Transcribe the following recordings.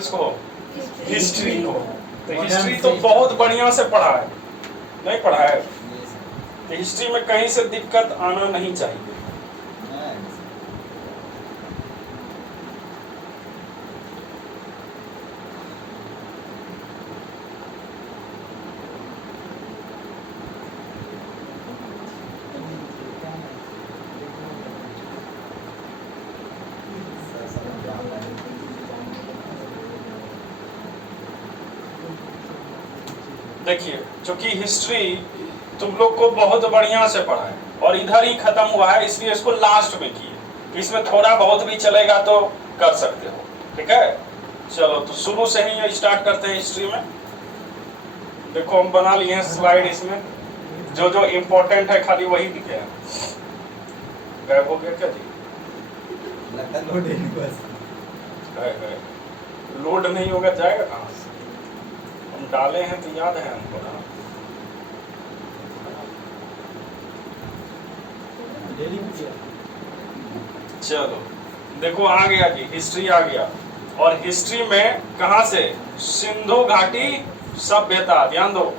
किसको? हिस्ट्री को। तो हिस्ट्री तो बहुत बढ़िया से पढ़ा है, नहीं पढ़ा है? तो हिस्ट्री में कहीं से दिक्कत आना नहीं चाहिए। देखिए, चूंकि हिस्ट्री तुम लोग को बहुत बढ़िया से पढ़ा है और इधर ही खत्म हुआ है, इसलिए इसको लास्ट में किए। इसमें थोड़ा बहुत भी चलेगा तो कर सकते हो, ठीक है? चलो तो शुरू से ही स्टार्ट करते हैं हिस्ट्री में। देखो हम बना लिए हैं स्लाइड, इसमें जो जो इम्पोर्टेंट है खाली वही दिखे हैं। गायब हो गया क्या जी? लोड नहीं होगा, जाएगा कहाँ से? हम डाले हैं तो याद है हमको ना। चलो देखो आ गया जी, हिस्ट्री आ गया। और हिस्ट्री में कहां से? सिंधु घाटी सभ्यता। ध्यान दो,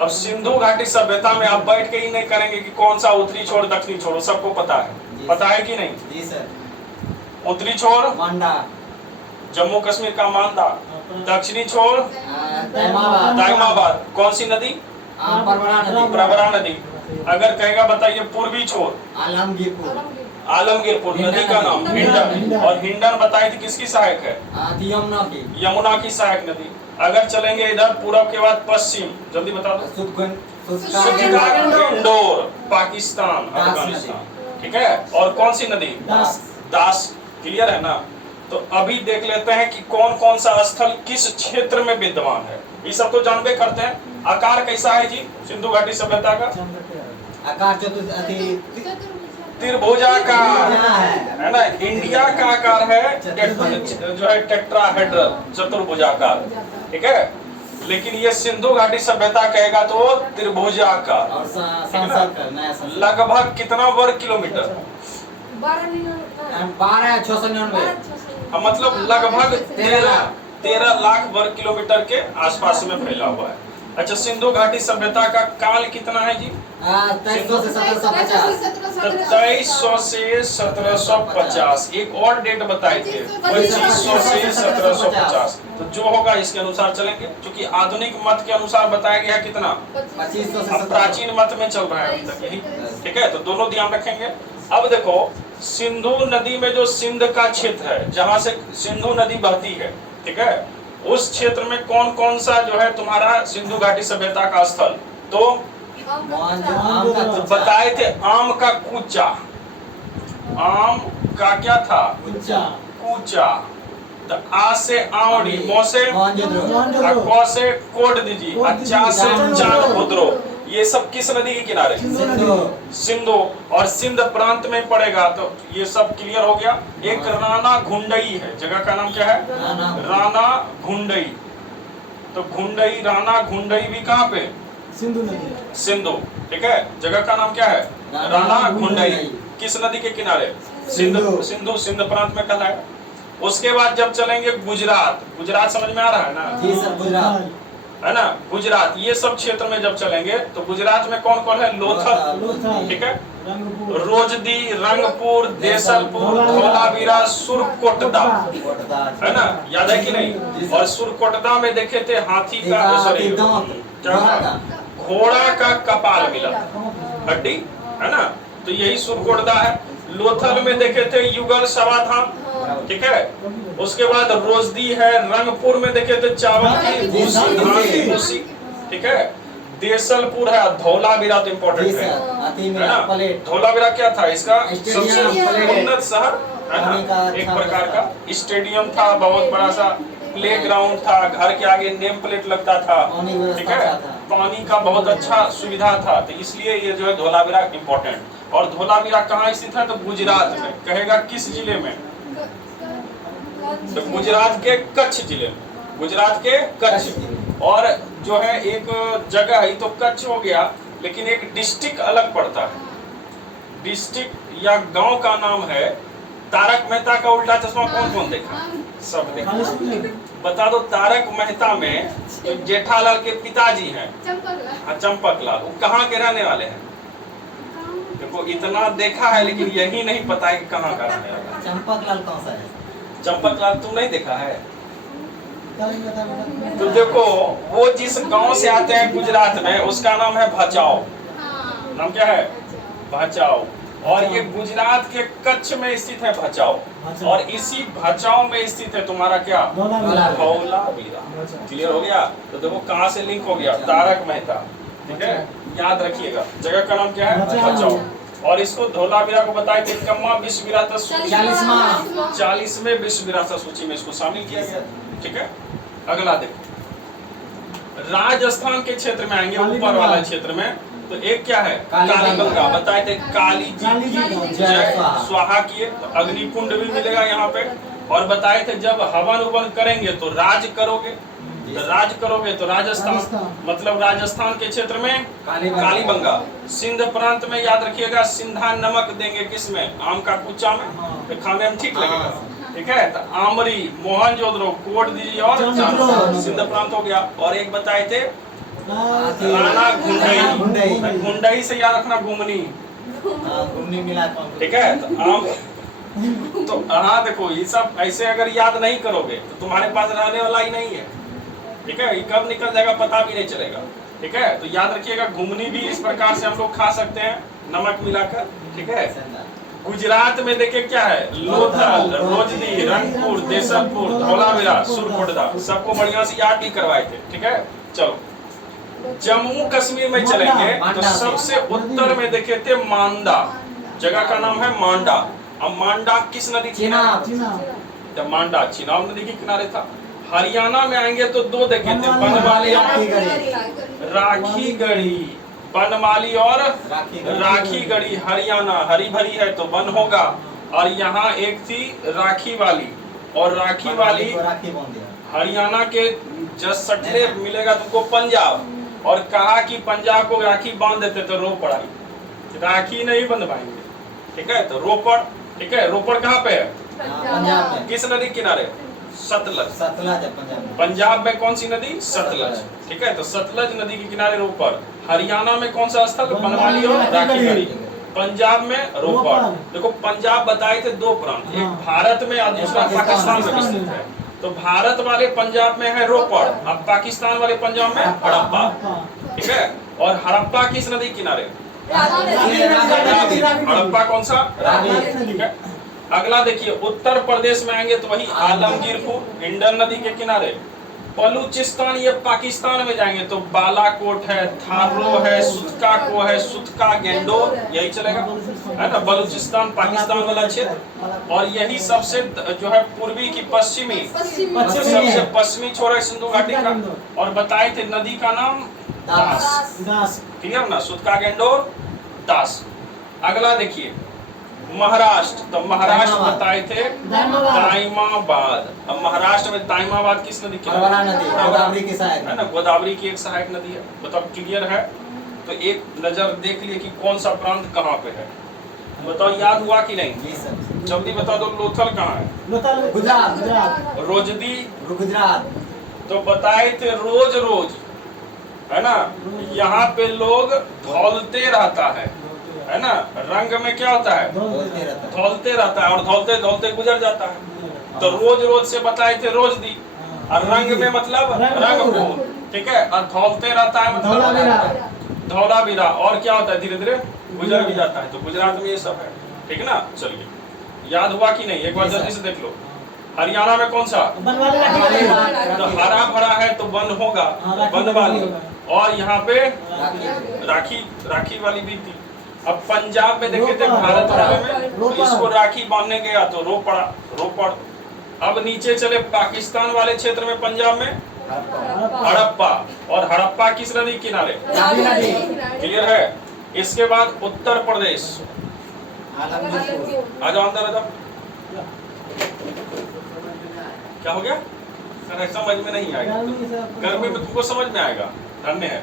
अब सिंधु घाटी सभ्यता में आप बैठ के ही नहीं करेंगे कि कौन सा उत्तरी छोर दक्षिणी छोर, सबको पता है। पता है कि नहीं? जी सर। उत्तरी छोर मांडा, जम्मू कश्मीर का मांडा। दक्षिणी छोर दाइमाबाद। कौन सी नदी? प्रवरा नदी। अगर कहेगा बताइए पूर्वी छोर? आलमगीरपुर। नदी का नाम हिंडन। और हिंडन बताई थी किसकी सहायक है? यमुना की सहायक नदी। अगर चलेंगे इधर पूरब के बाद पश्चिम, जल्दी बता दो। इंदौर, पाकिस्तान, अफगानिस्तान, ठीक है? और कौन सी नदी? दास। क्लियर है ना? तो अभी देख लेते हैं कि कौन कौन सा स्थल किस क्षेत्र में विद्यमान है। ये सब तो जानबे करते हैं। आकार कैसा है जी सिंधु घाटी सभ्यता का? आकार त्रिभुजाकार है ना? इंडिया का आकार है जो है टेट्राहेड्रल, चतुर्भुजाकार, ठीक है? लेकिन ये सिंधु घाटी सभ्यता कहेगा तो त्रिभुजाकार। लगभग कितना वर्ग किलोमीटर? 12,699। मतलब लगभग 13 लाख वर्ग किलोमीटर के आसपास में फैला हुआ है। अच्छा, सिंधु घाटी सभ्यता का काल कितना है जी? 2300 से 1750। 2300 से 1750। एक और डेट बताए थे, 2500 से 1750। तो जो होगा इसके अनुसार चलेंगे, क्योंकि आधुनिक मत के अनुसार बताया गया कितना? 2500 से। अब प्राचीन मत में चल रहा है अभी तक यही, ठीक है? तो दोनों ध्यान रखेंगे। अब देखो, सिंधु नदी में जो सिंध का क्षेत्र है, जहां से सिंधु नदी बहती है, ठीक है, उस क्षेत्र में कौन कौन सा जो है तुम्हारा सिंधु घाटी सभ्यता का स्थल? तो बताए थे आम का कूचा। आम का क्या था? कूचा। तो आ से आमड़ी, मो से क से कोट दीजिए, अच्छा से चांद उतरो। ये सब किस नदी के किनारे? सिंधु। और सिंध प्रांत में पड़ेगा। तो ये सब क्लियर हो गया। एक राना घुंडई है, जगह का नाम क्या है? राना घुंडई। तो घुंडई, राना घुंडई भी कहाँ पे? सिंधु, ठीक है? जगह का नाम क्या है? राना घुंडई। किस नदी के किनारे? सिंधु। सिंध प्रांत में कहलाएगा। उसके बाद जब चलेंगे गुजरात, गुजरात समझ में आ रहा है ना? जी सर, गुजरात है ना? गुजरात, ये सब क्षेत्र में जब चलेंगे तो गुजरात में कौन कौन है? लोथल, ठीक है? रोजदी, रंगपुर, देसलपुर, धौलावीरा, सुरकोटदा, है ना? याद है कि नहीं? और सुरकोटदा में देखे थे हाथी का, सॉरी घोड़ा का कपाल मिला, हड्डी, है ना? तो यही सुरकोटदा है। लोथल में देखे थे युगल समाधान, ठीक है? उसके बाद रोजदी है। रंगपुर में देखे थे चावल की भूसी, धान की भूसी, ठीक है? देसलपुर है। धौलावीरा तो इम्पोर्टेंट है ना? धौलावीरा क्या था? इसका सबसे उन्नत शहर, है ना? एक प्रकार का स्टेडियम था, बहुत बड़ा सा प्ले ग्राउंड था, घर के आगे नेम प्लेट लगता था, ठीक है? पानी का बहुत अच्छा सुविधा था। तो इसलिए ये जो है धौलावीरा इम्पोर्टेंट। और धौलावीरा कहाँ स्थित है? तो गुजरात में। कहेगा किस जिले में? तो गुजरात के कच्छ जिले में। गुजरात के कच्छ। और जो है एक जगह है तो कच्छ हो गया, लेकिन एक डिस्ट्रिक्ट अलग पड़ता है। डिस्ट्रिक्ट या गांव का नाम है। तारक मेहता का उल्टा चश्मा कौन कौन देखा? सब देखिए। बता दो तारक मेहता में जो जेठालाल के पिताजी हैं, हाँ चंपकलाल, वो कहाँ के रहने वाले हैं? देखो इतना देखा है लेकिन यही नहीं पता है कि कहाँ का रहने वाला है। चंपकलाल कौन सा है? चंपकलाल तुम नहीं देखा है? तो देखो वो जिस गांव से आते हैं गुजरात में, उसका नाम है भचाओ। नाम क्या है? भचाओ। और ये गुजरात के कच्छ में स्थित है भचाओ, और इसी भचाओ में स्थित है तुम्हारा क्या? धौलावीरा। क्लियर हो गया? तो देखो कहाँ से लिंक हो गया, तारक मेहता। ठीक है, याद रखिएगा। जगह का नाम क्या है? भचाओ। और इसको धौलावीरा को बताए थे कम्मा विश्व विरासत सूची, 40वें विश्व विरासत सूची में इसको शामिल किया गया। ठीक है, अगला देखो, राजस्थान के क्षेत्र में आएंगे, ऊपर वाला क्षेत्र में। तो एक क्या है? कालीबंगा। बताए थे काली जी की जय स्वाहा किए, तो अग्नि कुंड भी मिलेगा यहाँ पे। और बताए थे जब हवन उवन करेंगे तो राज करोगे, तो राज करोगे तो राजस्थान, मतलब राजस्थान के क्षेत्र में कालीबंगा। सिंध प्रांत में याद रखिएगा सिंधा नमक देंगे, किसमें? आम का कुचा में, तो खाने में ठीक लगेगा। ठीक है, तो आमरी, मोहनजोदड़ो, कोट दीजिए और सिंध प्रांत हो गया। और एक बताए थे राणा घुंडई। घुंडई से याद रखना घुमनी, घूमने मिला। ठीक है। तो आम, तो हाँ देखो ये सब ऐसे अगर याद नहीं करोगे तो तुम्हारे पास रहने वाला ही नहीं है। ठीक है, ये कब निकल जाएगा पता भी नहीं चलेगा। ठीक है, तो याद रखिएगा घुमनी भी इस प्रकार से हम लोग खा सकते हैं नमक मिलाकर। ठीक है, गुजरात में देखिए क्या है? लोथल, रोजनी, रंगपुर, देसलपुर, धौलावीरा, सुरकोटदा, सबको बढ़िया से याद भी करवाए थे। ठीक है, चलो जम्मू कश्मीर में चलेंगे तो सबसे उत्तर में देखे थे मांडा, जगह का नाम है मांडा। अब मांडा किस नदी के किनारे? मांडा चिनाब नदी के किनारे था। हरियाणा में आएंगे तो दो देखे थे, बनमाली और राखीगढ़ी। बनमाली और राखीगढ़ी। हरियाणा हरी भरी है तो वन होगा। और यहाँ एक थी राखी वाली, और राखी वाली हरियाणा के जस्ट सटले मिलेगा तुमको पंजाब। और कहा कि पंजाब को राखी बांध देते तो रोपड़ आई, राखी नहीं बंधवाएंगे। ठीक है, तो रोपड़। ठीक है, रोपड़ कहाँ पे है? पंजाब में। किस नदी किनारे? सतलज। सतलज पंजाब। पंजाब में कौन सी नदी? सतलज। ठीक है, तो सतलज नदी के किनारे रोपड़। हरियाणा में कौन सा स्थल? बनमाली और राखीगढ़ी। पंजाब में रोपड़। देखो पंजाब बताए थे दो प्रांत, एक भारत में और दूसरा पाकिस्तान में स्थित है। तो भारत वाले पंजाब में है रोपड़, अब पाकिस्तान वाले पंजाब में हड़प्पा। ठीक है, और हड़प्पा किस नदी किनारे? हड़प्पा कौन सा? ठीक है, अगला देखिए उत्तर प्रदेश में आएंगे तो वही आलमगीरपुर, हिंडन नदी के किनारे। बलूचिस्तान ये पाकिस्तान में जाएंगे तो बालाकोट है, थारो है, सुतका को है, सुतका गेंडोर, यही चलेगा है ना। बलूचिस्तान पाकिस्तान वाला क्षेत्र। और यही सबसे जो है पूर्वी की पश्चिमी, सबसे पश्चिमी छोर है सिंधु घाटी का। और बताए थे नदी का नाम दास। क्लियर ना? सुतका गेंडोर दास। अगला देखिए महाराष्ट्र, तो महाराष्ट्र बताए थे ताइमाबाद। अब महाराष्ट्र में ताइमाबाद किस नदी गोदावरी की सहायक है ना, गोदावरी की एक सहायक नदी है। बताओ क्लियर है? तो एक नजर देख लिए कि कौन सा प्रांत कहाँ पे है। बताओ याद हुआ कि नहीं? जल्दी बता दो। लोथल कहाँ है? गुजरात। रोजदी गुजरात। तो बताए थे रोज रोज, है ना, यहाँ पे लोग धौलते रहता है ना। रंग में क्या होता है? धौलते रहता है, और धौलते धौलते गुजर जाता है। तो रोज रोज से बताए थे रोजदी, और रंग में मतलब रंगपुर। ठीक है, और धौलते रहता है मतलब धौलावीरा। और क्या होता है? धीरे धीरे गुजर भी जाता है। तो गुजरात में ये सब है। ठीक है ना? चलिए याद हुआ कि नहीं? एक बार जल्दी से देख लो। हरियाणा में कौन सा? तो हरा भरा है तो वन होगा, बनवाली। और यहाँ पे राखी वाली भी थी। अब पंजाब में देखे थे भारत वाले में, तो इसको राखी बांधने गया तो रोपड़। अब नीचे चले पाकिस्तान वाले क्षेत्र में, पंजाब में हड़प्पा। और हड़प्पा किस नदी किनारे? क्लियर है? इसके बाद उत्तर प्रदेश। आ जाओ अंदर, आ जाओ। क्या हो गया? समझ में नहीं आएगा, गर्मी में तुमको समझ में आएगा। धन्य है।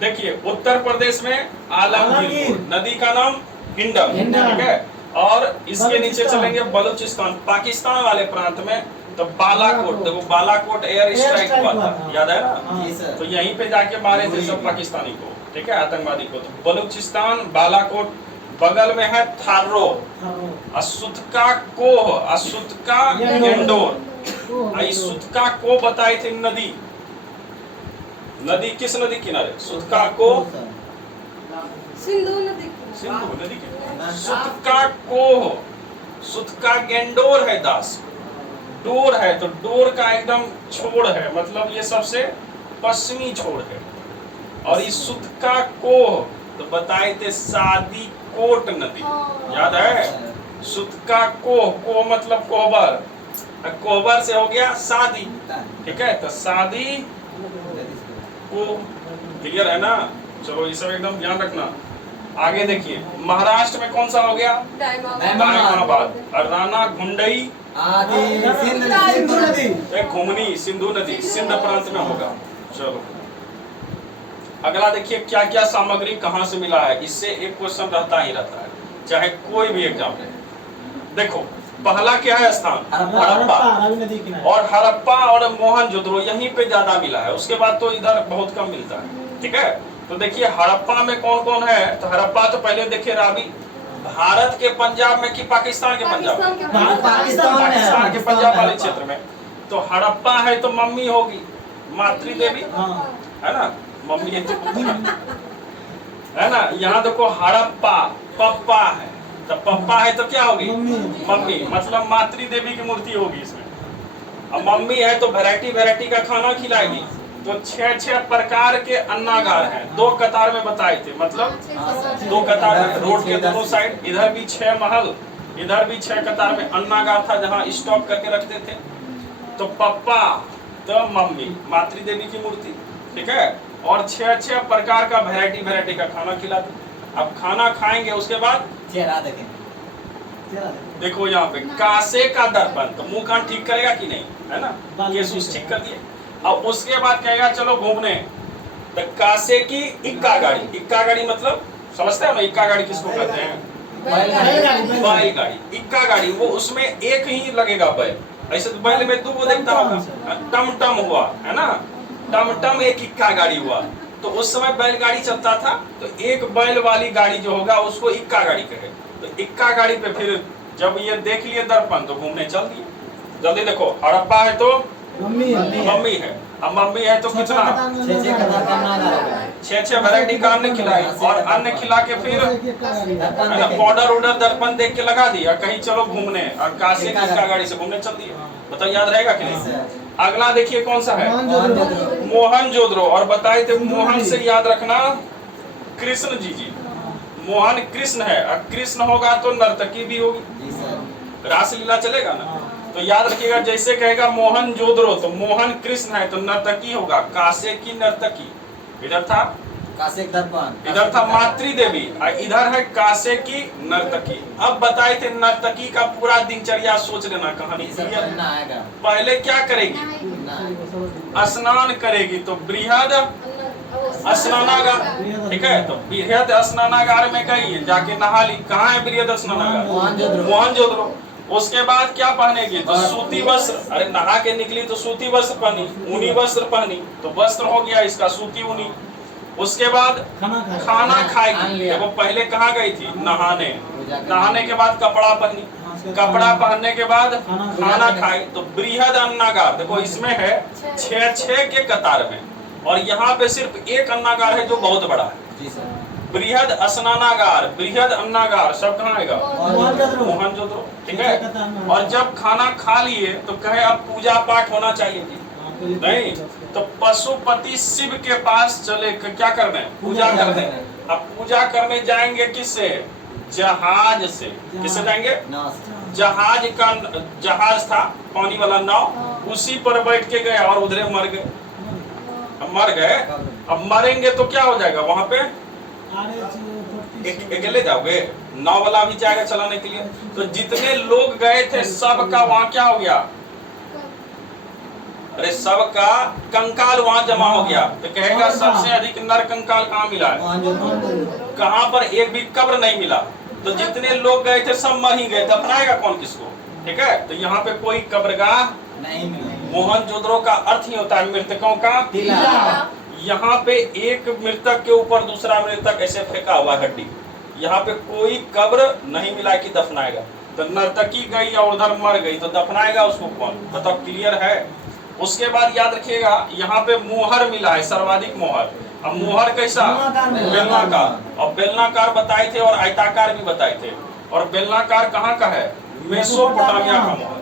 देखिए उत्तर प्रदेश में आलमगीर, नदी का नाम हिंडन। ठीक है, और इसके नीचे चलेंगे बलूचिस्तान। पाकिस्तान वाले प्रांत में तो बालाकोट, देखो बालाकोट एयर स्ट्राइक हुआ था, याद है ना? जी सर। तो यहीं पे जाके मारे थे सब पाकिस्तानी को, ठीक है, आतंकवादी को। तो बलूचिस्तान बालाकोट, बगल में है थारो, असुतका कोह, असुतका गेंडोर। सुतका को बताई थी नदी, नदी किस नदी किनारे? सुतका को सिंधु नदी सिंधु नदी किनारे। सुतका कोह, सुतका गेंडोर है दास, डोर है तो डोर का एकदम छोड़ है, मतलब ये सबसे पश्चिमी छोड़ है। और इस सुतका कोह तो बताए थे सादी कोट नदी, याद है? सुतका कोह, को मतलब कोहबर, कोहबर से हो गया शादी, ठीक है, तो शादी को, क्लियर है ना? चलो ये सब एकदम ध्यान रखना। आगे देखिए, महाराष्ट्र में कौन सा हो गया? दायमाबाद। और राणा घुंडई आदि सिंधु नदी। घुमनी सिंधु नदी सिंध प्रांत में होगा। चलो अगला देखिए, क्या क्या सामग्री कहाँ से मिला है, इससे एक क्वेश्चन रहता ही रहता है, चाहे कोई भी एग्जाम रहे। देखो पहला क्या है स्थान? हड़प्पा। और हड़प्पा और मोहनजोदड़ो यहीं पे ज्यादा मिला है, उसके बाद तो इधर बहुत कम मिलता है, ठीक है। तो देखिए हड़प्पा में कौन कौन है, तो हड़प्पा तो पहले देखिए रावी, भारत के पंजाब में कि पाकिस्तान के पंजाब में? पाकिस्तान के पंजाब वाले क्षेत्र में। तो हड़प्पा है तो मम्मी होगी मातृ देवी, है ना? मम्मी है तो है ना? यहाँ देखो हड़प्पा पप्पा है, तो पप्पा है तो क्या होगी? मम्मी, मतलब मातृ देवी की मूर्ति होगी इसमें। अब मम्मी है तो वैरायटी वैरायटी का खाना खिलाएगी। तो 6 प्रकार के अन्नागार हैं, 2 कतार में बताए थे, मतलब 2 कतार में, रोड के दोनों साइड, इधर भी 6 महल, इधर भी 6 कतार में अन्नागार था जहाँ स्टॉक करके रखते थे। तो पप्पा तो मम्मी, मातृ देवी की मूर्ति, ठीक है, और 6 प्रकार का वैरायटी वैरायटी का खाना खिलाते। अब खाना खाएंगे उसके बाद चेहरा देखें, देखो यहाँ पे कासे का दर्पण, तो मुंह कान ठीक करेगा कि नहीं, है ना? केस उस ठीक कर दिए। अब उसके बाद कहेगा चलो घूमने, तो कासे की इक्का गाड़ी, इक्का गाड़ी मतलब समझते हो ना, इक्का गाड़ी किसको कहते हैं? बैलगाड़ी। इक्का गाड़ी वो उसमें एक ही लगेगा बैल, ऐसे तो बैल में 2 देखता होगा, टम टम हुआ, है ना? टम टम एक इक्का गाड़ी हुआ। तो उस समय बैलगाड़ी चलता था, तो एक बैल वाली गाड़ी जो होगा उसको इक्का गाड़ी कहे। तो इक्का गाड़ी पे फिर जब ये देख लिए दर्पण तो घूमने चल दिए। जल्दी देखो, हड़प्पा है तो मम्मी है, अब मम्मी है तो कितना? 6 वैरायटी का अन्न खिलाई, और अन्न खिला के फिर पाउडर उडर दर्पण देख के लगा दिया, कहीं चलो घूमने, और काशी की इक्का गाड़ी से घूमने चल दिए। बताओ याद रहेगा कि नहीं? अगला देखिए कौन सा है? मोहनजोदड़ो। और बताए थे मोहन से याद रखना कृष्ण जी, मोहन कृष्ण है, और कृष्ण होगा तो नर्तकी भी होगी, रासलीला चलेगा ना? तो याद रखिएगा, जैसे कहेगा मोहनजोदड़ो तो मोहन कृष्ण है तो नर्तकी होगा, कासे की नर्तकी, इधर था कासे दर्पण, इधर था मातृ देवी, और इधर है कासे की नर्तकी। अब बताए थे नर्तकी का पूरा दिनचर्या सोच लेना, कहानी पहले क्या करेगी? स्नान करेगी, तो बृहद स्नानागार, ठीक है, तो बृहद स्नानागार में गई, जाके नहा ली। कहाँ है बृहद स्नानागार? मोहनजोदड़ो। उसके बाद क्या पहनेगी? तो सूती वस्त्र, अरे नहा के निकली तो सूती वस्त्र पहनी, ऊनी वस्त्र पहनी, तो वस्त्र हो गया इसका सूती ऊनी। उसके बाद खाना खाएगी। देखो पहले कहाँ गई थी? नहाने, नहाने के बाद कपड़ा पहनी, कपड़ा पहनने के बाद खाना खाई, तो बृहद अन्नागार। देखो इसमें है 6 के कतार में, और यहाँ पे सिर्फ एक अन्नागार है जो बहुत बड़ा है, बृहद स्नानागार, बृहद अन्नागार। सब कहाँ आएगा? मोहनजोदड़ो, ठीक है। और जब खाना खा लिए तो कहे अब पूजा पाठ होना चाहिए थी, नहीं, तो पशुपति शिव के पास चले, क्या करने? पूजा करने। अब पूजा करने जाएंगे किससे? जहाज से। किससे जाएंगे? जहाज का, जहाज था पानी वाला नाव, उसी पर बैठ के गए और उधरे मर गए। अब मर गए, अब मरेंगे तो क्या हो जाएगा? वहां पे अकेले जाओगे, नाव वाला भी जाएगा चलाने के लिए। तो जितने लोग गए थे सबका वहां क्या हो गया? अरे सबका कंकाल वहां जमा हो गया। तो कहेगा सबसे अधिक नर कंकाल कहाँ मिला है? कहाँ पर एक भी कब्र नहीं मिला। तो जितने लोग गए थे सब मर ही गए, दफनाएगा कौन किसको? ठीक है, तो यहाँ पे कोई कब्रगाह नहीं मिला। मोहनजोदड़ो का अर्थ ही होता है मृतकों का टीला। यहाँ पे एक मृतक के ऊपर दूसरा मृतक ऐसे फेंका हुआ है हड्डी। यहाँ पे कोई कब्र नहीं मिला कि दफनाएगा। तो नर्तकी गई और उधर मर गई तो दफनाएगा उसको कौन? बताओ, क्लियर है? उसके बाद याद रखिएगा यहाँ पे मोहर मिला है, सर्वाधिक मोहर। अब मोहर कैसा? बेलनाकार। और बेलनाकार बताए थे और आयताकार भी बताए थे। और बेलनाकार कहाँ का है? मेसोपोटामिया का मोहर।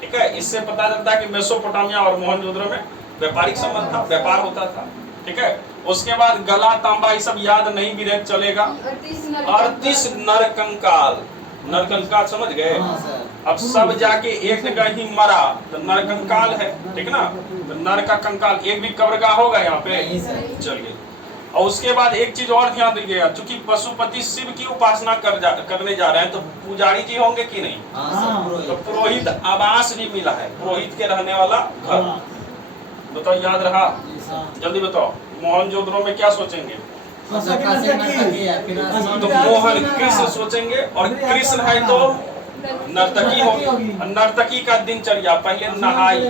ठीक है, इससे पता चलता है कि मेसोपोटामिया और मोहनजोदड़ो में व्यापारिक संबंध था, व्यापार होता था। ठीक है, उसके बाद गला, तांबा, ये सब याद नहीं भी रहे चलेगा। 38 नरकंकाल। नरकंकाल समझ गए? अब सब जाके एक जगह ही मरा तो नरकंकाल है। ठीक ना? तो नर का कंकाल, एक भी कब्रगाह होगा यहाँ पे? चलिए, और उसके बाद एक चीज और ध्यान दीजिएगा, चूंकि पशुपति शिव की उपासना करने जा रहे हैं तो पुजारी जी होंगे कि नहीं? तो पुरोहित आवास भी मिला है, पुरोहित के रहने वाला घर। बताओ, याद रहा? जल्दी बताओ, मोहनजोदड़ो में क्या सोचेंगे? तो मोहन कृष्ण सोचेंगे, और कृष्ण है तो नर्तकी होगी। नर्तकी का दिनचर्या, पहले नहाई,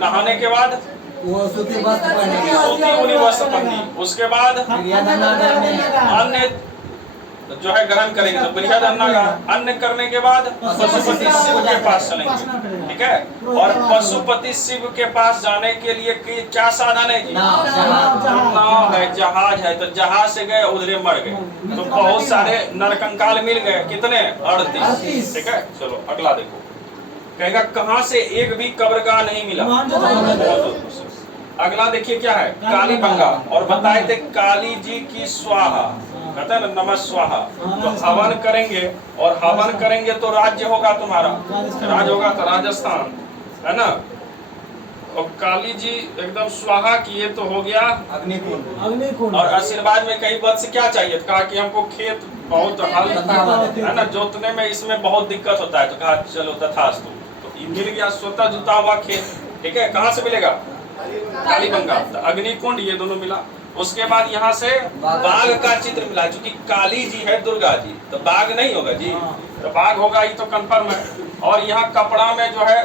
नहाने के बाद सूती वस्त्र पहनी, उसके बाद अन्य जो है ग्रहण करेंगे, तो बृहद अन्न करने के बाद पशुपति शिव के पास चलेंगे। ठीक है, और पशुपति शिव के पास जाने के लिए क्या साधन है जी? नाव है, जहाज है। तो जहाज से गए, उधरे मर गए, तो बहुत सारे नरकंकाल मिल गए। कितने? 38। ठीक है, चलो अगला देखो। कहेगा कहाँ से एक भी कब्रगाह नहीं मिला। अगला देखिए क्या है? कालीबंगा। और बताए थे काली जी की स्वाहा, कहते हैं ना नमः स्वाहा। तो हवन करेंगे, और हवन करेंगे तो राज्य होगा तुम्हारा, राज होगा तो राजस्थान, है ना? और काली जी एकदम स्वाहा किए तो हो गया अग्निकुंड। और आशीर्वाद में कई वत्स क्या चाहिए? तो कहा कि हमको खेत बहुत हल है ना, जोतने में इसमें बहुत दिक्कत होता है। तो कहा चलो तथास्तु, तो मिल गया स्वतः जुता हुआ खेत। ठीक है, कहाँ से मिलेगा? कालीबंगा। तो अग्निकुंड, ये दोनों मिला। उसके बाद यहाँ से बाघ का चित्र मिला, क्योंकि काली जी है दुर्गा जी, तो बाघ नहीं होगा जी? तो बाघ होगा, ये तो कंफर्म है। और यहाँ कपड़ा में जो है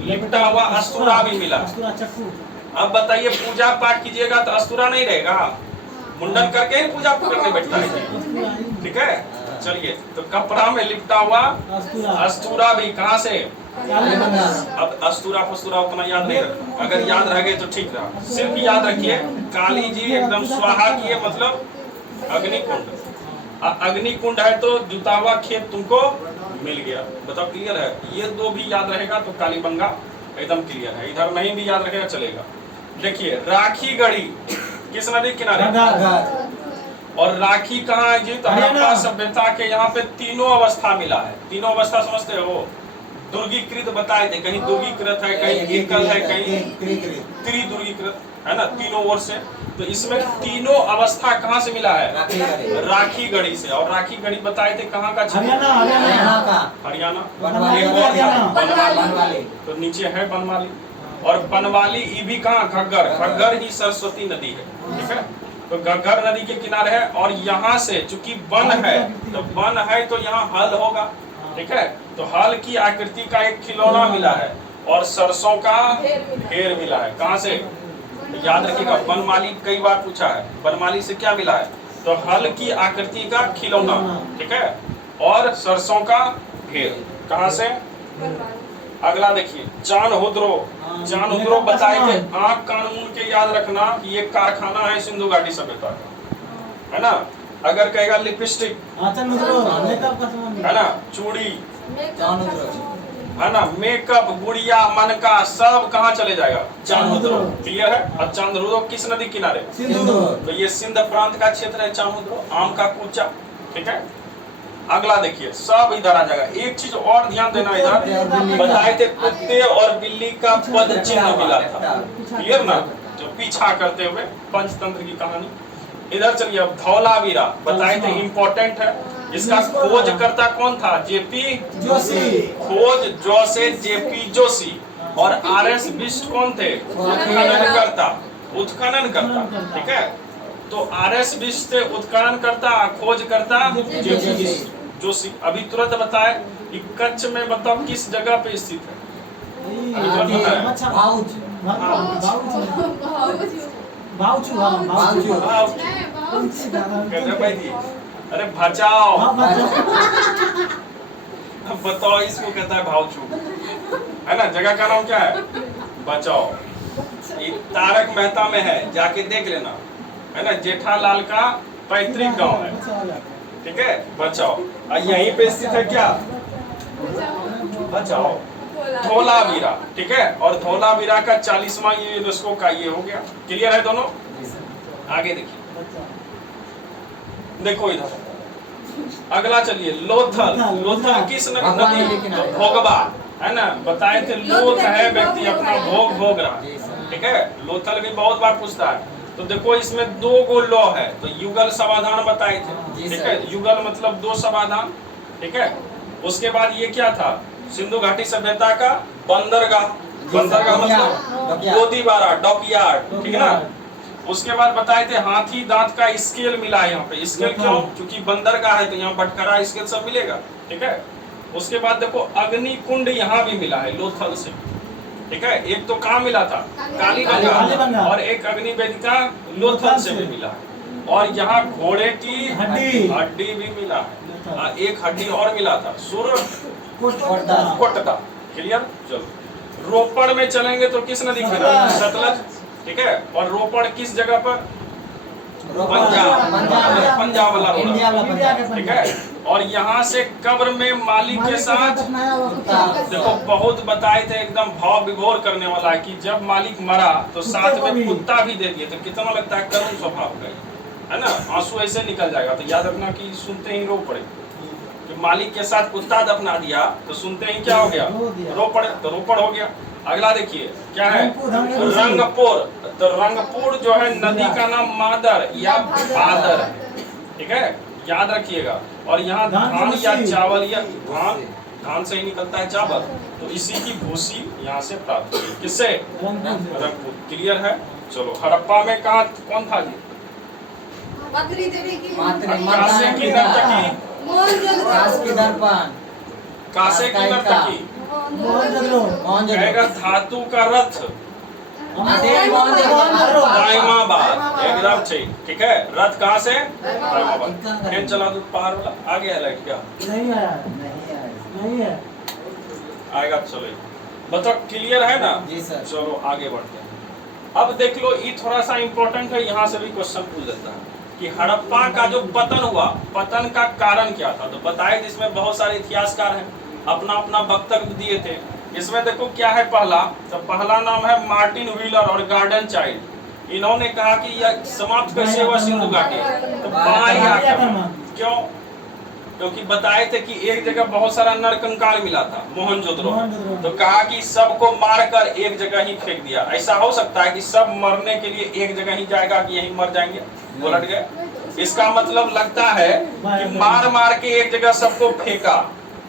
लिपटा हुआ अस्तूरा भी मिला। अब बताइए, पूजा पाठ कीजिएगा तो अस्तूरा नहीं रहेगा? मुंडन करके ही पूजा करने बैठता है जी। ठीक है, चलिए, तो कपड़ा में लिपटा हुआ अस्तूरा भी कहाँ से? अब अस्तूरा फस्तूरा उतना याद नहीं रखना, अगर याद रह गए तो ठीक रहा। सिर्फ याद रखिए काली जी एकदम स्वाहा किए, मतलब अग्निकुंड। अग्निकुंड है तो जुता हुआ खेत तुमको मिल गया। बताओ, क्लियर है? ये दो भी याद रहेगा तो कालीबंगा एकदम क्लियर है। इधर नहीं भी याद रखेगा चलेगा। देखिए, राखी गढ़ी किस नदी किनारे? और राखी कहाँ है जी? तो हड़प्पा सभ्यता के यहाँ पे तीनों अवस्था मिला है। तीनों अवस्था समझते हो? दुर्गीकृत बताए थे, कहीं दुर्गीकृत है, कहीं एकल है, कहीं त्रिदुर्गीकृत है ना, तीनों ओर से। तो इसमें तीनों अवस्था कहाँ से मिला है? राखी गढ़ी से। और राखी गढ़ी बताए थे कहाँ का? हरियाणा। तो नीचे है बनवाली। और बनवाली ये भी कहाँ? घग्गर। घग्गर ही सरस्वती नदी है। ठीक है, तो घग्गर नदी के किनारे है। और यहाँ से चूंकि वन है, तो वन है तो यहाँ हल होगा। ठीक है, तो हल की आकृति का एक खिलौना मिला है, और सरसों का ढेर मिला है। कहाँ से? तो याद रखिएगा, बनमाली कई बार पूछा है, बनमाली से क्या मिला है? तो हल की आकृति का खिलौना। ठीक है, और सरसों का ढेर कहाँ से? अगला देखिए, चांदहुद्रो। चांदहुद्रो बताए थे आंख कानून के, याद रखना कि ये कारखाना है सिंधु घाटी सभ्यता का, है ना? अगर कहेगा लिपस्टिक, है ना, चूड़ी, है ना, मेकअप, गुड़िया, मनका, सब कहाँ चले जाएगा? चांदहुद्रो। क्लियर है? और चांदहुद्रो किस नदी किनारे? तो ये सिंध प्रांत का क्षेत्र है चांदहुद्रो, आम का कूचा। ठीक है, अगला देखिए, सब इधर आ जाएगा। एक चीज और ध्यान देना, इधर बताए थे कुत्ते और बिल्ली का पद चिन्ह मिला था। क्लियर ना? जो पीछा करते हुए पंचतंत्र की कहानी। इधर चलिए, अब धौलावीरा बताए थे, इम्पोर्टेंट है। इसका खोजकर्ता कौन था? जेपी जोशी। खोज जो से जेपी जोशी। और आरएस बिष्ट कौन थे? उत्खनन करता। ठीक है, तो आरएस बिष्ट थे उत्खनन करता, खोज करता जेपी जोशी। अभी तुरंत बताए कि कच्छ में बताओ किस जगह पे स्थित है? अच्छा भाउच कहते भाई जी, अरे बचाओ। अब बताओ, इसको कहता है भावचू, है ना। जगह का नाम क्या है? बचाओ। ये तारक मेहता में है, जाके देख लेना, है ना। जेठालाल का पैतृक गांव है, ठीक है। बचाओ। और यहीं पे स्थित है क्या? बचाओ, धोलावीरा, ठीक है। और धोलावीरा का 40वां यूनेस्को का ये हो गया। क्लियर है दोनों? आगे देखिए, देखो इधर अगला चलिए, लोथल। लोथल किस नदी? भोगबा, है ना। बताए थे लोथ है व्यक्ति अपना भोग भोग रहा, ठीक है। लोथल भी बहुत बार पूछता है। तो देखो इसमें 2 गो लॉ है, तो युगल समाधान बताए थे, ठीक है। युगल मतलब 2 समाधान, ठीक है। उसके बाद ये क्या था? सिंधु घाटी सभ्यता का बंदरगाह। बंदरगाह मतलब गोदीबारा, डॉकयार्ड, ठीक है ना। उसके बाद बताए थे हाथी दांत का स्केल मिला है यहाँ पे। स्केल क्यों? क्योंकि बंदरगाह है तो यहाँ बटखरा स्केल सब मिलेगा, ठीक है। उसके बाद देखो अग्नि कुंड यहाँ भी मिला है लोथल से, ठीक है। एक तो कहाँ मिला था? कालीबंगा, और एक अग्नि वेदिका लोथल से भी मिला है। और यहाँ घोड़े की हड्डी भी मिला है। एक हड्डी और मिला था, कोटदा। क्लियर? चलो रोपड़ में चलेंगे तो किस नदी की? सतलज, ठीक है। और रोपड़ किस जगह पर? पंजाब वाला रोड, ठीक है। और यहाँ से कब्र में मालिक के साथ, देखो बहुत बताए थे, एकदम भाव विभोर करने वाला है कि जब मालिक मरा तो साथ में कुत्ता भी दे दिए। तो कितना लगता है करुण स्वभाव का, है ना। आंसू ऐसे निकल जाएगा। तो याद रखना कि सुनते ही रो पड़े। कि मालिक के साथ कुत्ता दफना दिया तो सुनते ही क्या हो गया? रो पड़े। तो रोपड़ हो गया। अगला देखिए क्या है? रंगपुर। तो रंगपुर जो है नदी का नाम मादर या भादर है, ठीक है, याद रखिएगा। और यहाँ धान या चावल या धान से ही निकलता है चावल, तो इसी की भूसी यहाँ से प्राप्त हुई। किससे? रंगपुर। क्लियर है? चलो हड़प्पा में कहाँ कौन था जी? कासे की नर्तकी, कासे की नर्तकी, कहेगा धातु का रथ, दाइमाबाद, एकदम ठीक, ठीक है। रथ कहाँ से? दाइमाबाद। ट्रेन चला दो पहाड़ वाला। आ गया है लाइट क्या? नहीं है। आएगा, चलो बताओ। क्लियर है ना? जी सर। चलो आगे बढ़ते हैं। अब देख लो, ये थोड़ा सा इंपॉर्टेंट है, यहाँ से भी क्वेश्चन पूछ देता है कि हड़प्पा का जो पतन हुआ, पतन का कारण क्या था? तो बताए जिसमें बहुत सारे इतिहासकार हैं, अपना अपना वक्तव्य दिए थे। इसमें देखो क्या है पहला, तो पहला नाम है मार्टिन व्हीलर और गार्डन चाइल्ड। इन्होंने कहा कि यह समाप्त कैसे हुआ सिंधु घाटी? तो बाह्य आक्रमण। क्यों? क्योंकि बताए थे कि एक जगह बहुत सारा नरकंकाल मिला था, मोहनजोदड़ो। तो कहा कि सबको मारकर एक जगह ही फेंक दिया। ऐसा हो सकता है कि सब मरने के लिए एक जगह ही जाएगा कि यहीं मर जाएंगे, उलट गए? इसका मतलब लगता है कि मार मार के एक जगह सबको फेंका।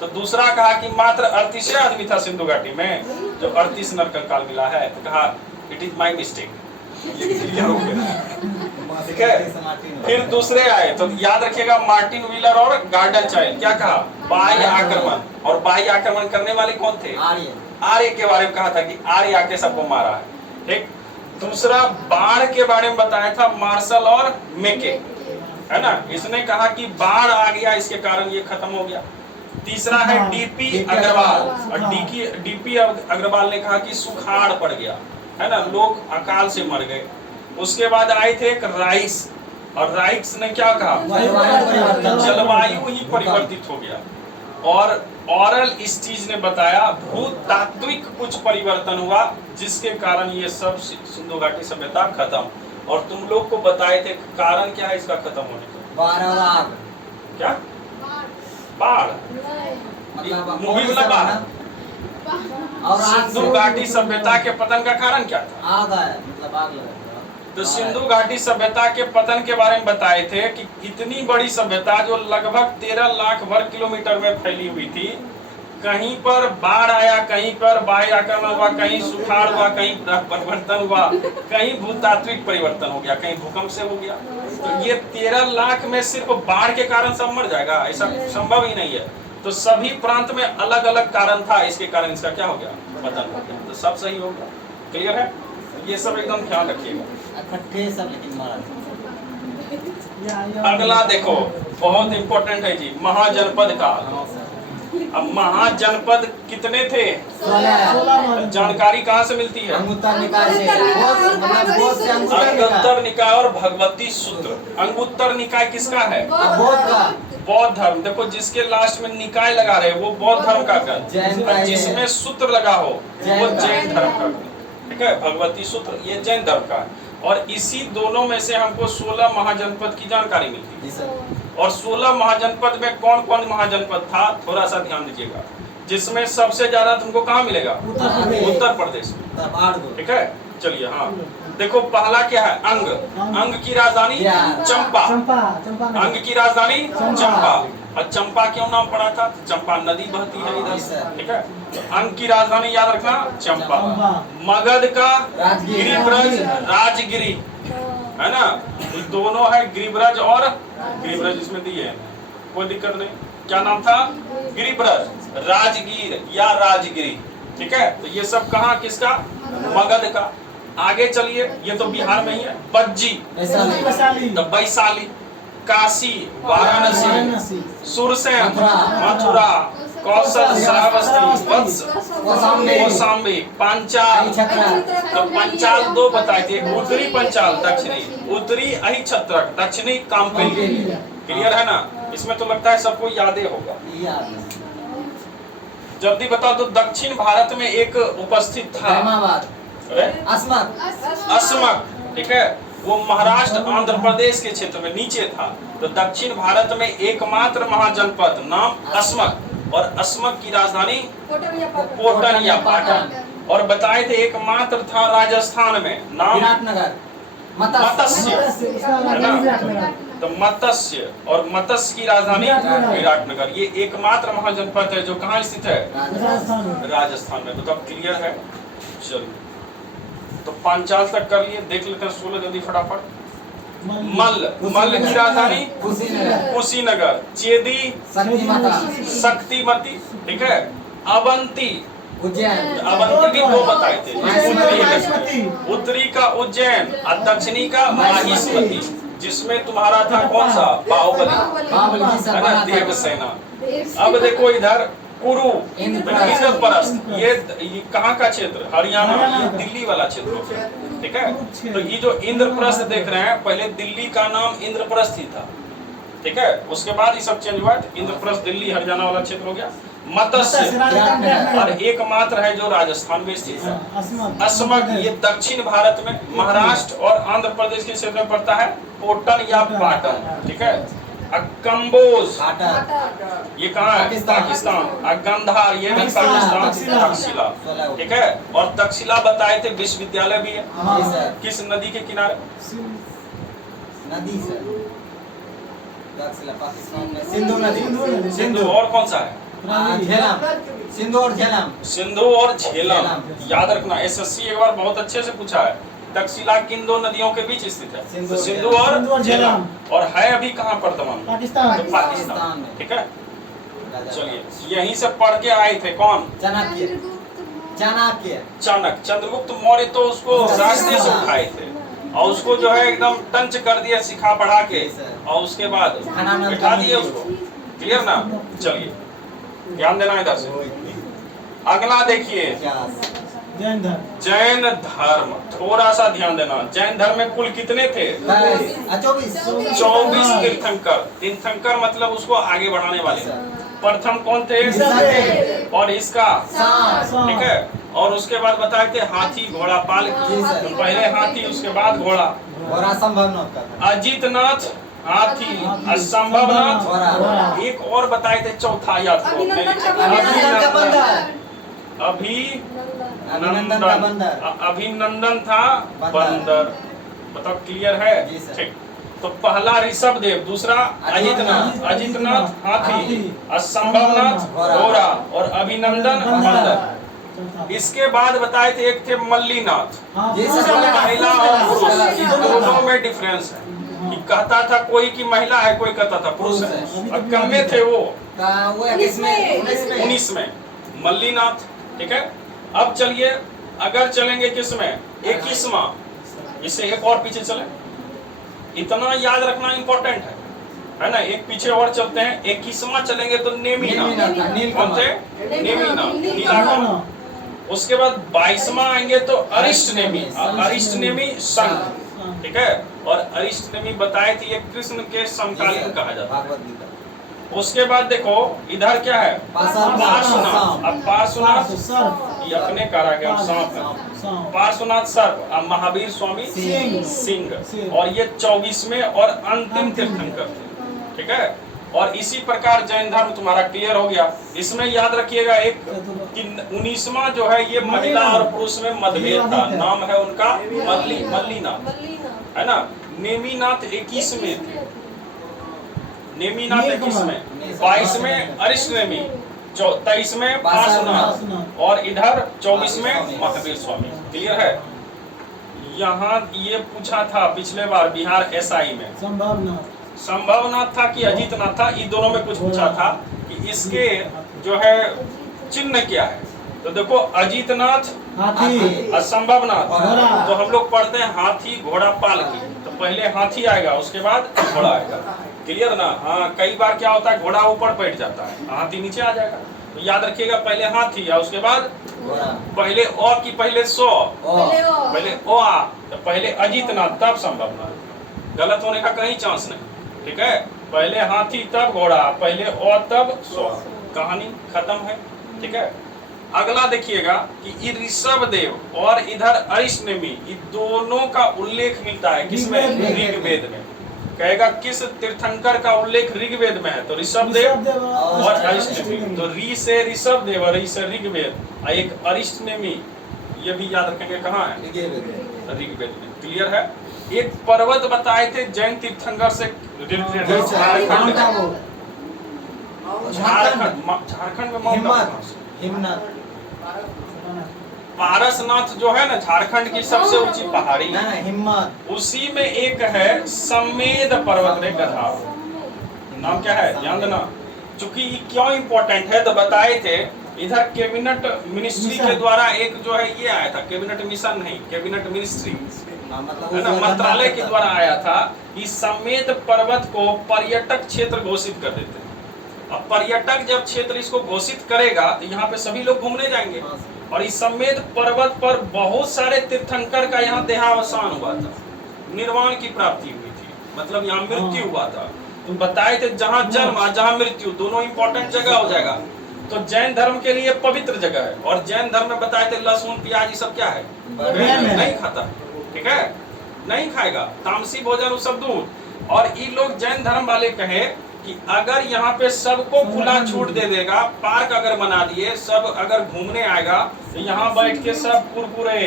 तो दूसरा कहा कि मात्र 38 आदमी था सिंधु घाटी में, जो 38 नरकंकाल मिला है। तो कहा इट इज माई मिस्टेक, ठीक है। फिर दूसरे आए, तो याद रखिएगा मार्टिन व्हीलर और गार्डन चाइल्ड। क्या कहा? बाह्य आक्रमण। और बाह्य आक्रमण करने वाले कौन थे? आर्य के बारे में कहा था कि आर्य आके सबको मारा है, ठीक। दूसरा बाढ़ के बारे में बताया था, मार्शल और मेके, है ना। इसने कहा कि बाढ़ आ गया, इसके कारण ये खत्म हो गया। तीसरा है डीपी अग्रवाल, और डीपी अग्रवाल ने कहा कि सुखाड़ पड़ गया, है ना, लोग अकाल से मर गए। उसके बाद आए थे एक राइस, और राइस ने क्या कहा? जलवायु ही परिवर्तित हो गया। और ऑरल स्टीज ने बताया भूतात्विक कुछ परिवर्तन हुआ, जिसके कारण ये सब सिंधु घाटी सभ्यता खत्म। और तुम लोग को बताए थे कारण क्या है इसका खत्म होने का? क्या? बाढ़। मूवी वाला बाढ़। और सिंधु घाटी सभ्यता के पतन का कारण क्या था? आग लगा। तो सिंधु घाटी सभ्यता के पतन के बारे में बताए थे कि इतनी बड़ी सभ्यता जो लगभग 13 लाख वर्ग किलोमीटर में फैली हुई थी, कहीं पर बाढ़ आया, कहीं पर बाह्य आक्रमण हुआ, कहीं सुखाड़ हुआ, कहीं परिवर्तन हुआ, कहीं भूतात्विक परिवर्तन हो गया, कहीं भूकंप से हो गया। तो ये 13 लाख में सिर्फ बाढ़ के कारण सब मर जाएगा? ऐसा संभव ही नहीं है। तो सभी प्रांत में अलग अलग कारण था, इसके कारण इसका क्या हो गया, पतन हो गया। तो सब सही हो गया, क्लियर है। ये सब एकदम ध्यान रखिएगा। इकट्ठे सब लेकिन मारा। अगला देखो, बहुत इंपॉर्टेंट है जी, महाजनपद काल। हाँ सर। अब महाजनपद कितने थे, 16 जानकारी कहाँ से मिलती है, अंगुत्तर निकाय से, मतलब बोध से अंगुत्तर निकाय। अंगुत्तर निकाय और भगवती सूत्र। अंगुत्तर निकाय किसका है, बोध का। बौद्ध धर्म। देखो जिसके लास्ट में निकाय लगा रहे वो बौद्ध धर्म का कर, जैन का और है। जिसमें सूत्र लगा हो वो जैन का। जैन धर्म का। ठीक है, भगवती सूत्र ये जैन धर्म का है। और इसी दोनों में से हमको 16 महाजनपद की जानकारी मिलती जी सर। है। और 16 महाजनपद में कौन कौन महाजनपद था, थोड़ा सा ध्यान दीजिएगा। जिसमें सबसे ज्यादा तुमको कहाँ मिलेगा, उत्तर प्रदेश में। बाढ़ दो। ठीक है, चलिए। हाँ देखो, पहला क्या है, अंग। अंग की राजधानी चंपा। अंग की राजधानी चंपा। और चंपा क्यों नाम पड़ा था, चंपा नदी बहती है इधर से। ठीक है, तो अंग की राजधानी याद रखना चंपा। मगध का गिरिब्रज, राजगिरी, है ना। ये दोनों है, गिरिब्रज और गिरिब्रज इसमें दिए हैं, कोई दिक्कत नहीं। क्या नाम था, गिरिब्रज, राजगीर या राजगिरी। ठीक है, तो ये सब कहाँ, किसका, मगध का। आगे चलिए, ये तो बिहार में ही है। बज्जी, तो वैशाली, काशी, वाराणसी, सुरसेन, मथुरा, कौशल, श्रावस्ती, वत्स, कौशाम्बी, पांचाल। तो पंचाल दो बताए थे, उत्तरी पंचाल, दक्षिणी। उत्तरी अहिछत्रक, दक्षिणी काम्पिली। क्लियर है ना। इसमें तो लगता है सबको यादें होगा। जल्दी बताओ तो, दक्षिण भारत में एक उपस्थित था अस्मक। ठीक है, वो महाराष्ट्र आंध्र प्रदेश के क्षेत्र में नीचे था। तो दक्षिण भारत में एकमात्र महाजनपद नाम अस्मक, और अस्मक की राजधानी पोटन या पाटन। और बताए थे एकमात्र था राजस्थान में, नाम मत्स्य, है ना। तो मत्स्य, और मत्स्य की राजधानी विराटनगर। ये एकमात्र महाजनपद है जो कहाँ स्थित है, राजस्थान में। तो अब क्लियर है। चलिए, तो पांचाल तक कर लिए, देख लेते हैं 16 जल्दी फटाफट। मल्ल की राजधानी कुशीनगर। चेदी, शक्तिमती। ठीक है, अवंती, अवंती की दो बताए थे, उत्तरी का उज्जैन और दक्षिणी का माहिष्मती, जिसमें तुम्हारा था कौन सा, बाहुबली, है ना, देवसेना। अब देखो इधर कुरु, इंद्रप्रस्थ, ये कहाँ का क्षेत्र, हरियाणा, ये दिल्ली वाला क्षेत्र हो गया। ठीक है, तो ये जो इंद्रप्रस्थ देख रहे हैं, पहले दिल्ली का नाम इंद्रप्रस्थ ही था। ठीक है, उसके बाद ये सब चेंज हुआ, इंद्रप्रस्थ दिल्ली हरियाणा वाला क्षेत्र हो गया। मत्स्य, और एकमात्र है जो राजस्थान में स्थित है, अस्मक। ये दक्षिण भारत में महाराष्ट्र और आंध्र प्रदेश के क्षेत्र में पड़ता है, पोटन या पाटन। ठीक है, कंबोज, ये कहाँ है, पाकिस्तान। गंधार, ये भी पाकिस्तान, तक्षशिला। ठीक है, और तक्षशिला बताए थे विश्वविद्यालय भी है। किस नदी के किनारे, नदी सर, तक्षशिला पाकिस्तान में सिंधु नदी। सिंधु, और कौन सा है, झेलम, सिंधु और झेलम। सिंधु और झेलम, याद रखना। एसएससी एक बार बहुत अच्छे से पूछा है, तक्षशिला किन दो नदियों के बीच स्थित है, तो सिंधु और झेलम। और है अभी कहाँ वर्तमान, पाकिस्तान। ठीक है, चलिए, यहीं से पढ़ के आए थे कौन, चाणक्य। चंद्रगुप्त मौर्य। तो उसको रास्ते से उठाए थे और उसको जो है एकदम टंच कर दिया, सिखा पढ़ा के, और उसके बाद बैठा दिए उसको। क्लियर ना। चलिए, ध्यान देना इधर से। अगला देखिए, जैन धर्म, थोड़ा सा ध्यान देना। जैन धर्म में कुल कितने थे, 24 तीर्थंकर। तीर्थंकर मतलब उसको आगे बढ़ाने वाले। प्रथम कौन थे, और इसका, ठीक है। और उसके बाद बताए थे हाथी घोड़ा पालकी, तो पहले हाथी उसके बाद घोड़ा। अजीतनाथ हाथी, असंभवनाथ। एक और बताए थे चौथा, याद अभिनंदन था बंदर। बताओ क्लियर है, ठीक। तो पहला ऋषभ देव, दूसरा अजितनाथ हाथी, असंभवनाथ घोड़ा, और अभिनंदन बंदर। इसके बाद बताए थे एक थे मल्लीनाथ, महिला और पुरुष, दोनों में डिफरेंस है। कहता था कोई की महिला है, कोई कहता था पुरुष है, और कम में थे वो वो 21 में 19 में मल्लीनाथ। ठीक है, अब चलिए अगर चलेंगे किस में 21वां, इससे एक और पीछे चले, इतना याद रखना इंपॉर्टेंट है ना। एक पीछे और चलते हैं, 21वां चलेंगे तो नेमीनाथ। कौन थे? नेमीनाथ, नीलाकंठ। उसके बाद 22वां आएंगे तो अरिष्टनेमी, अरिष्टनेमी संघ। ठीक है, और अरिष्टनेमी बताए थे ये कृष्ण के समकालीन कहा जाता है। भागवत गीता। उसके बाद देखो इधर क्या है, पार्श्वनाथ। अब पार्श्वनाथ ये अपने कारागार सांप है, पार्श्वनाथ सर्प, अब महावीर स्वामी सिंह, और ये 24वें और अंतिम तीर्थंकर थे। ठीक है, और इसी प्रकार जैन धर्म तुम्हारा क्लियर हो गया। इसमें याद रखिएगा एक कि 19वां जो है ये महिला और पुरुष में मतभेद था, नाम है उनका मल्लीनाथ, है ना। नेमीनाथ 21 में थे, नेमीनाथ 21 में, 22 में अरिष्टनेमी, 23 में पार्श्वनाथ, और इधर 24 में महावीर स्वामी। क्लियर है। यहाँ ये पूछा था पिछले बार बिहार एसआई में, संभवनाथ था कि अजीतनाथ था, इन दोनों में कुछ पूछा था कि इसके जो है चिन्ह क्या है। तो देखो अजीतनाथ और संभवनाथ, तो हम लोग पढ़ते हैं हाथी घोड़ा पालकी, तो पहले हाथी आएगा उसके बाद घोड़ा आएगा। क्लियर ना। हाँ, कई बार क्या होता है घोड़ा ऊपर बैठ जाता है, हाथी नीचे आ जाएगा। तो याद रखिएगा पहले हाथी है, उसके बाद पहले ओ की पहले सो, पहले ओ आ, तो पहले अजीतनाथ तब संभवनाथ। गलत होने का कहीं चांस नहीं। ठीक है, पहले हाथी तब घोड़ा, पहले ओ तब सो, कहानी खत्म है। ठीक है, अगला देखिएगा कि ऋषभदेव और इधर अरिष्टनेमी, इन दोनों का उल्लेख मिलता है किसमें? ऋग्वेद में। कहेगा किस तीर्थंकर का उल्लेख ऋग्वेद में है? तो ऋषभदेव और अरिष्टनेमी। तो ऋ से ऋषभदेव और ऋ से ऋग्वेद, एक अरिष्टनेमी, ये भी याद रखेंगे कहाँ है? ऋग्वेद में। क्लियर है। एक पर्वत बताए थे जैन तीर्थंकर से रिलेटेड, झारखंड में पारसनाथ जो है ना, झारखंड की सबसे ऊंची पहाड़ी, हिम्मत, उसी में एक है समेद पर्वत रे गधा। नाम क्या है ध्यान देना। चूंकि क्यों इंपॉर्टेंट है तो बताए थे, इधर कैबिनेट मिनिस्ट्री के द्वारा एक जो है ये आया था, कैबिनेट मिशन नहीं, कैबिनेट मिनिस्ट्री है ना, मंत्रालय के द्वारा आया था कि समेत पर्वत को पर्यटक क्षेत्र घोषित कर देते हैं। अब पर्यटक जब क्षेत्र इसको घोषित करेगा तो यहाँ पे सभी लोग घूमने जाएंगे, और इस समेत पर्वत पर बहुत सारे तीर्थंकर का यहाँ देहावसान हुआ था, निर्वाण की प्राप्ति हुई थी, मतलब यहाँ मृत्यु हुआ था। तो बताए थे जहाँ जन्म और जहाँ मृत्यु दोनों इंपॉर्टेंट जगह हो जाएगा। तो जैन धर्म के लिए पवित्र जगह है, और जैन धर्म में बताए थे लहसुन प्याज ये सब क्या है, नहीं खाता। ठीक है, नहीं खाएगा, तामसी भोजन सब दूर। और ये लोग जैन धर्म वाले कहे कि अगर यहाँ पे सबको खुला छूट दे देगा, पार्क अगर बना दिए, सब अगर घूमने आएगा तो यहाँ बैठ के सब कुरकुरे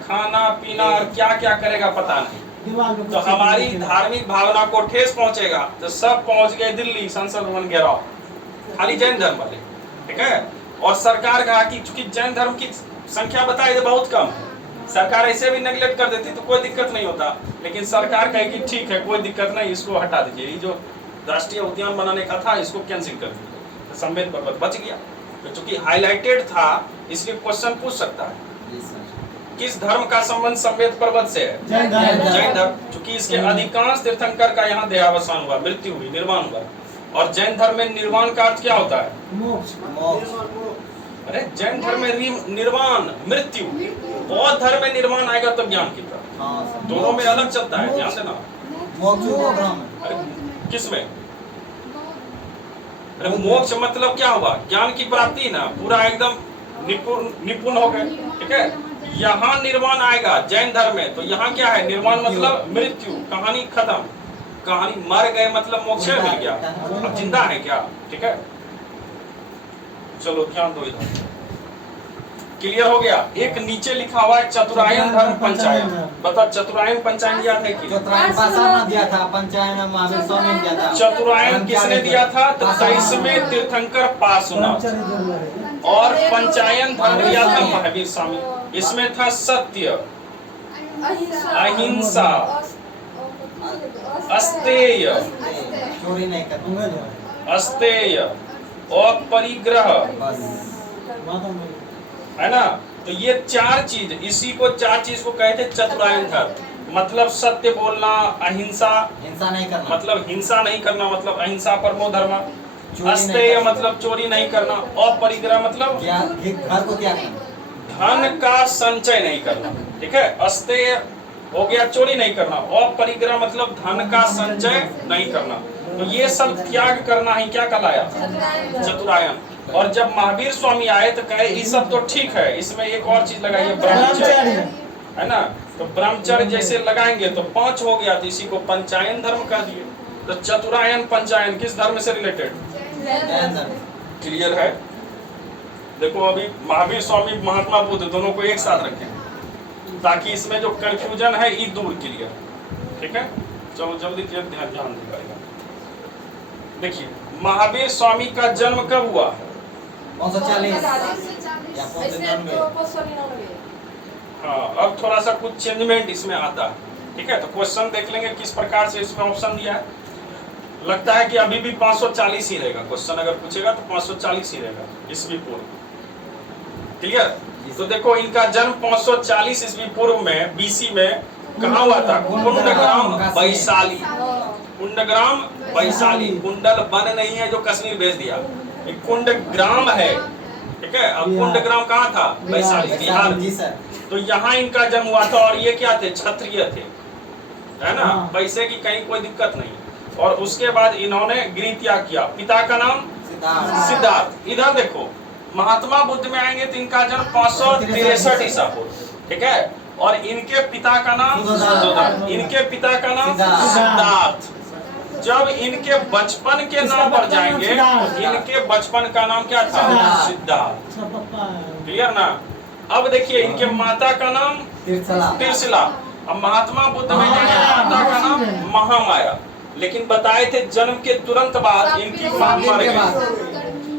खाना पीना और क्या क्या करेगा पता नहीं, तो हमारी धार्मिक भावना को ठेस पहुंचेगा। तो सब पहुंच गए दिल्ली संसद भवन घेराव, खाली जैन धर्म वाले। ठीक है, और सरकार कहा कि चूंकि जैन धर्म की संख्या बताई बहुत कम है, सरकार ऐसे भी नेगलेक्ट कर देती तो कोई दिक्कत नहीं होता, लेकिन सरकार कहे कि ठीक है कोई दिक्कत नहीं, इसको हटा दीजिए, ये जो राष्ट्रीय उद्यान बनाने का था इसको कैंसिल कर दीजिए। तो समेत पर्वत बच गया, तो चूंकि हाईलाइटेड था इसलिए क्वेश्चन पूछ सकता है किस धर्म का संबंध समेत पर्वत से है? जैन धर्म। चूंकि इसके अधिकांश तीर्थंकर का यहाँ देहावसान हुआ, मृत्यु हुई, निर्वाण हुआ। और जैन धर्म में निर्वाण का अर्थ क्या होता है? मोक्ष। अरे जैन धर्म में निर्वाण मृत्यु, बौद्ध धर्म में निर्वाण आएगा तो ज्ञान की प्राप्ति, दोनों में अलग चलता है, ध्यान देना। किसमें? अरे मोक्ष मतलब क्या हुआ? ज्ञान की प्राप्ति ना, पूरा एकदम निपुण हो गए। ठीक है, यहाँ निर्वाण आएगा जैन धर्म में, तो यहाँ क्या है? निर्वाण मतलब मृत्यु, कहानी खत्म, कहानी मर गए मतलब मोक्ष मिल गया, अब जिंदा है क्या? ठीक है, चलो ध्यान दो इधर। क्लियर हो गया। एक नीचे लिखा हुआ है चतुरायन धर्म पंचायन, बता चतुरायन पंचायन याद है कि? चतुरायन दिया था, पंचायन महावीर स्वामी ने दिया था। चतुरायन किसने दिया था? तो 23वें तीर्थंकर पार्श्वनाथ, और पंचायन धर्म दिया था महावीर स्वामी। इसमें था सत्य, अहिंसा, अस्तेय, चोरी नहीं करना, अस्तेय, अपरिग्रह, बस है ना। तो ये चार चीज, इसी को चार चीज को कहते चतुरायन धर्म। मतलब सत्य बोलना, अहिंसा, हिंसा नहीं करना, मतलब हिंसा नहीं करना, मतलब अहिंसा परमो धर्म, चोरी नहीं अस्तेय करना, मतलब चोरी नहीं करना, अपरिग्रह मतलब घर को त्याग करना, धन का संचय नहीं करना, ठीक है। अस्तेय हो गया चोरी नहीं करना, अपरिग्रह मतलब धन का संचय नहीं करना। तो ये सब त्याग करना ही क्या कहलाया? चतुरायन। और जब महावीर स्वामी आए तो कहे ये सब तो ठीक है, इसमें एक और चीज लगाइए, ब्रह्मचर्य, है ना। तो ब्रह्मचर्य जैसे लगाएंगे तो 5 हो गया, तो इसी को पंचायन धर्म कह दिए। तो चतुरायन पंचायन किस धर्म से रिलेटेड? क्लियर है? देखो अभी महावीर स्वामी महात्मा बुद्ध दोनों को एक साथ रखें ताकि इसमें जो कंफ्यूजन है ये दूर क्लियर, ठीक है। चलो जल्दी ध्यान दीजिएगा। देखिए महावीर स्वामी का जन्म कब हुआ? 540 या 599। हाँ, अब थोड़ा सा कुछ चेंजमेंट इसमें आता है, ठीक है। तो क्वेश्चन देख लेंगे किस प्रकार से इसमें ऑप्शन दिया है। लगता है कि अभी भी 540 ही रहेगा, क्वेश्चन अगर पूछेगा तो 540 ही रहेगा ईस्वी पूर्व। क्लियर? तो देखो इनका जन्म 540 ईस्वी पूर्व में बीसी में कहाँ हुआ था? कुंडग्राम वैशाली। कुंडग्राम वैशाली, कुंडल बन नहीं है जो कश्मीर भेज दिया, कुंडग्राम है, ठीक है। अब कुंडग्राम कहाँ था? वैशाली, बिहार। जी सर। तो यहाँ इनका जन्म हुआ था और ये क्या थे? क्षत्रिय थे, है ना। पैसे की कहीं कोई दिक्कत नहीं। और उसके बाद इन्होंने गृह त्याग किया। पिता का नाम सिद्धार्थ। इधर देखो महात्मा बुद्ध में आएंगे तो इनका जन्म 563 ईसा पूर्व, ठीक है। और इनके पिता का नाम सुद्धोधन, इनके पिता का नाम सिद्धार्थ। जब इनके बचपन के नाम पर जाएंगे तो इनके बचपन का नाम क्या था? सिद्धार्थ। क्लियर ना? अब देखिए इनके माता का नाम तिरसिला। अब महात्मा बुद्ध में जाएंगे माता का नाम महामाया। लेकिन बताए थे जन्म के तुरंत बाद इनकी मां मर गई।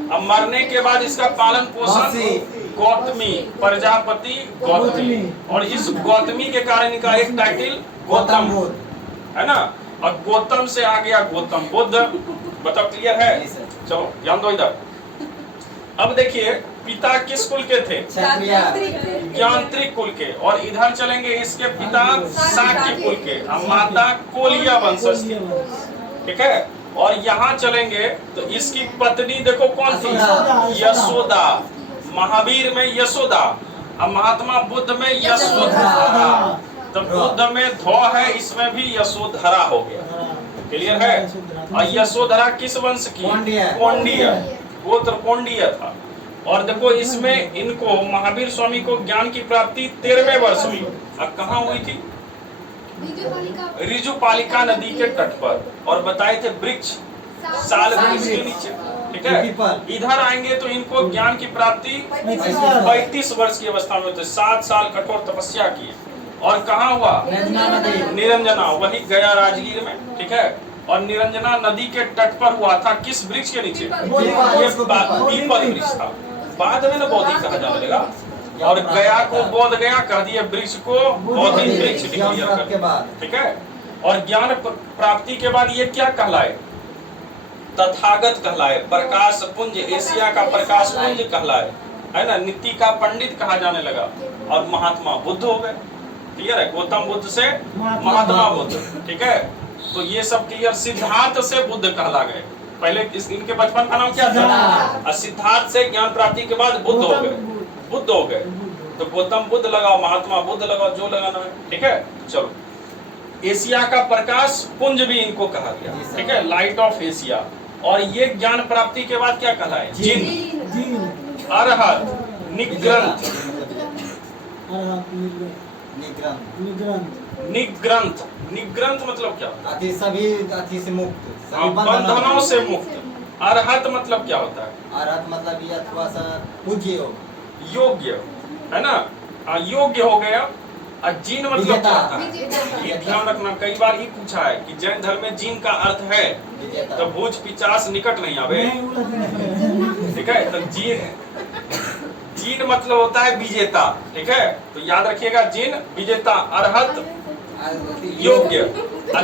अब मरने के बाद इसका पालन पोषण गौतमी, प्रजापति गौतमी, और इस गौतमी के कारण इनका एक टाइटल गौतम है ना। और गौतम से आ गया गौतम बुद्ध। बताओ क्लियर है? चलो ध्यान दो इधर। अब देखिए पिता किस कुल के थे? ज्ञानत्रिक कुल के। और इधर चलेंगे इसके पिता शाक्य कुल के, माता कोलिया वंशज, ठीक है। और यहाँ चलेंगे तो इसकी पत्नी देखो कौन थी? यशोदा। महावीर में यशोदा, अब महात्मा बुद्ध में यशोधरा। तो बुद्ध में धौ है, इसमें भी यशोधरा हो गया। क्लियर है? और यशोधरा किस वंश की? कोंडीय, गोत्र कोंडीय था। और देखो इसमें इनको महावीर स्वामी को ज्ञान की प्राप्ति 13वें वर्ष हुई। अब कहाँ हुई थी? ऋजुपालिका नदी के तट पर। और बताए थे वृक्ष, साल वृक्ष के नीचे, ठीक है। इधर आएंगे तो इनको ज्ञान की प्राप्ति 35 वर्ष की अवस्था में होते। 7 साल कठोर तपस्या की। और कहाँ हुआ? निरंजना, वही गया राजगीर में, ठीक है। और निरंजना नदी के तट पर हुआ था। किस वृक्ष के नीचे? ये पीपल वृक्ष था। बाद में न बोधि कहा जाने लगा। और गया को बोध गया कह दिए, वृक्ष को बोधि वृक्ष डिक्लेयर कर, ठीक है। और ज्ञान प्राप्ति के बाद ये क्या कहलाए? तथागत कहलाए, प्रकाश पुंज, एशिया का प्रकाश पुंज कहलाए, है ना। नीति का पंडित कहा जाने लगा। और महात्मा बुद्ध हो गए। क्लियर है? गौतम बुद्ध से महात्मा बुद्ध, ठीक है। तो ये सब क्लियर। सिद्धार्थ से बुद्ध कहला गए। पहले इनके बचपन का नाम क्या था? और सिद्धार्थ से ज्ञान प्राप्ति के बाद बुद्ध हो गए, बुद्ध हो गए। तो गौतम बुद्ध लगाओ, महात्मा बुद्ध लगाओ, जो लगाना है, ठीक है। चलो एशिया का प्रकाश पुंज भी इनको कहा गया, ठीक है, लाइट ऑफ एशिया। और ये ज्ञान प्राप्ति के बाद क्या कहलाए? जिन, अरहत, निग्रंथ। निग्रंथ, निग्रंथ मतलब क्या? सभी से मुक्त, बंधनों से मुक्त। अरहत मतलब क्या होता है? अरहत मतलब ये थोड़ा सा पूज्य, योग्य, है ना। योग्य हो गया। जीन मतलब क्या होता है? ये ध्यान रखना, कई बार ही पूछा है कि जैन धर्म में जीन का अर्थ है तो भूज पिचास निकट नहीं आवे, ठीक है। तो जीन मतलब होता है विजेता, ठीक है। तो याद रखिएगा, जीन विजेता, अरहत योग्य।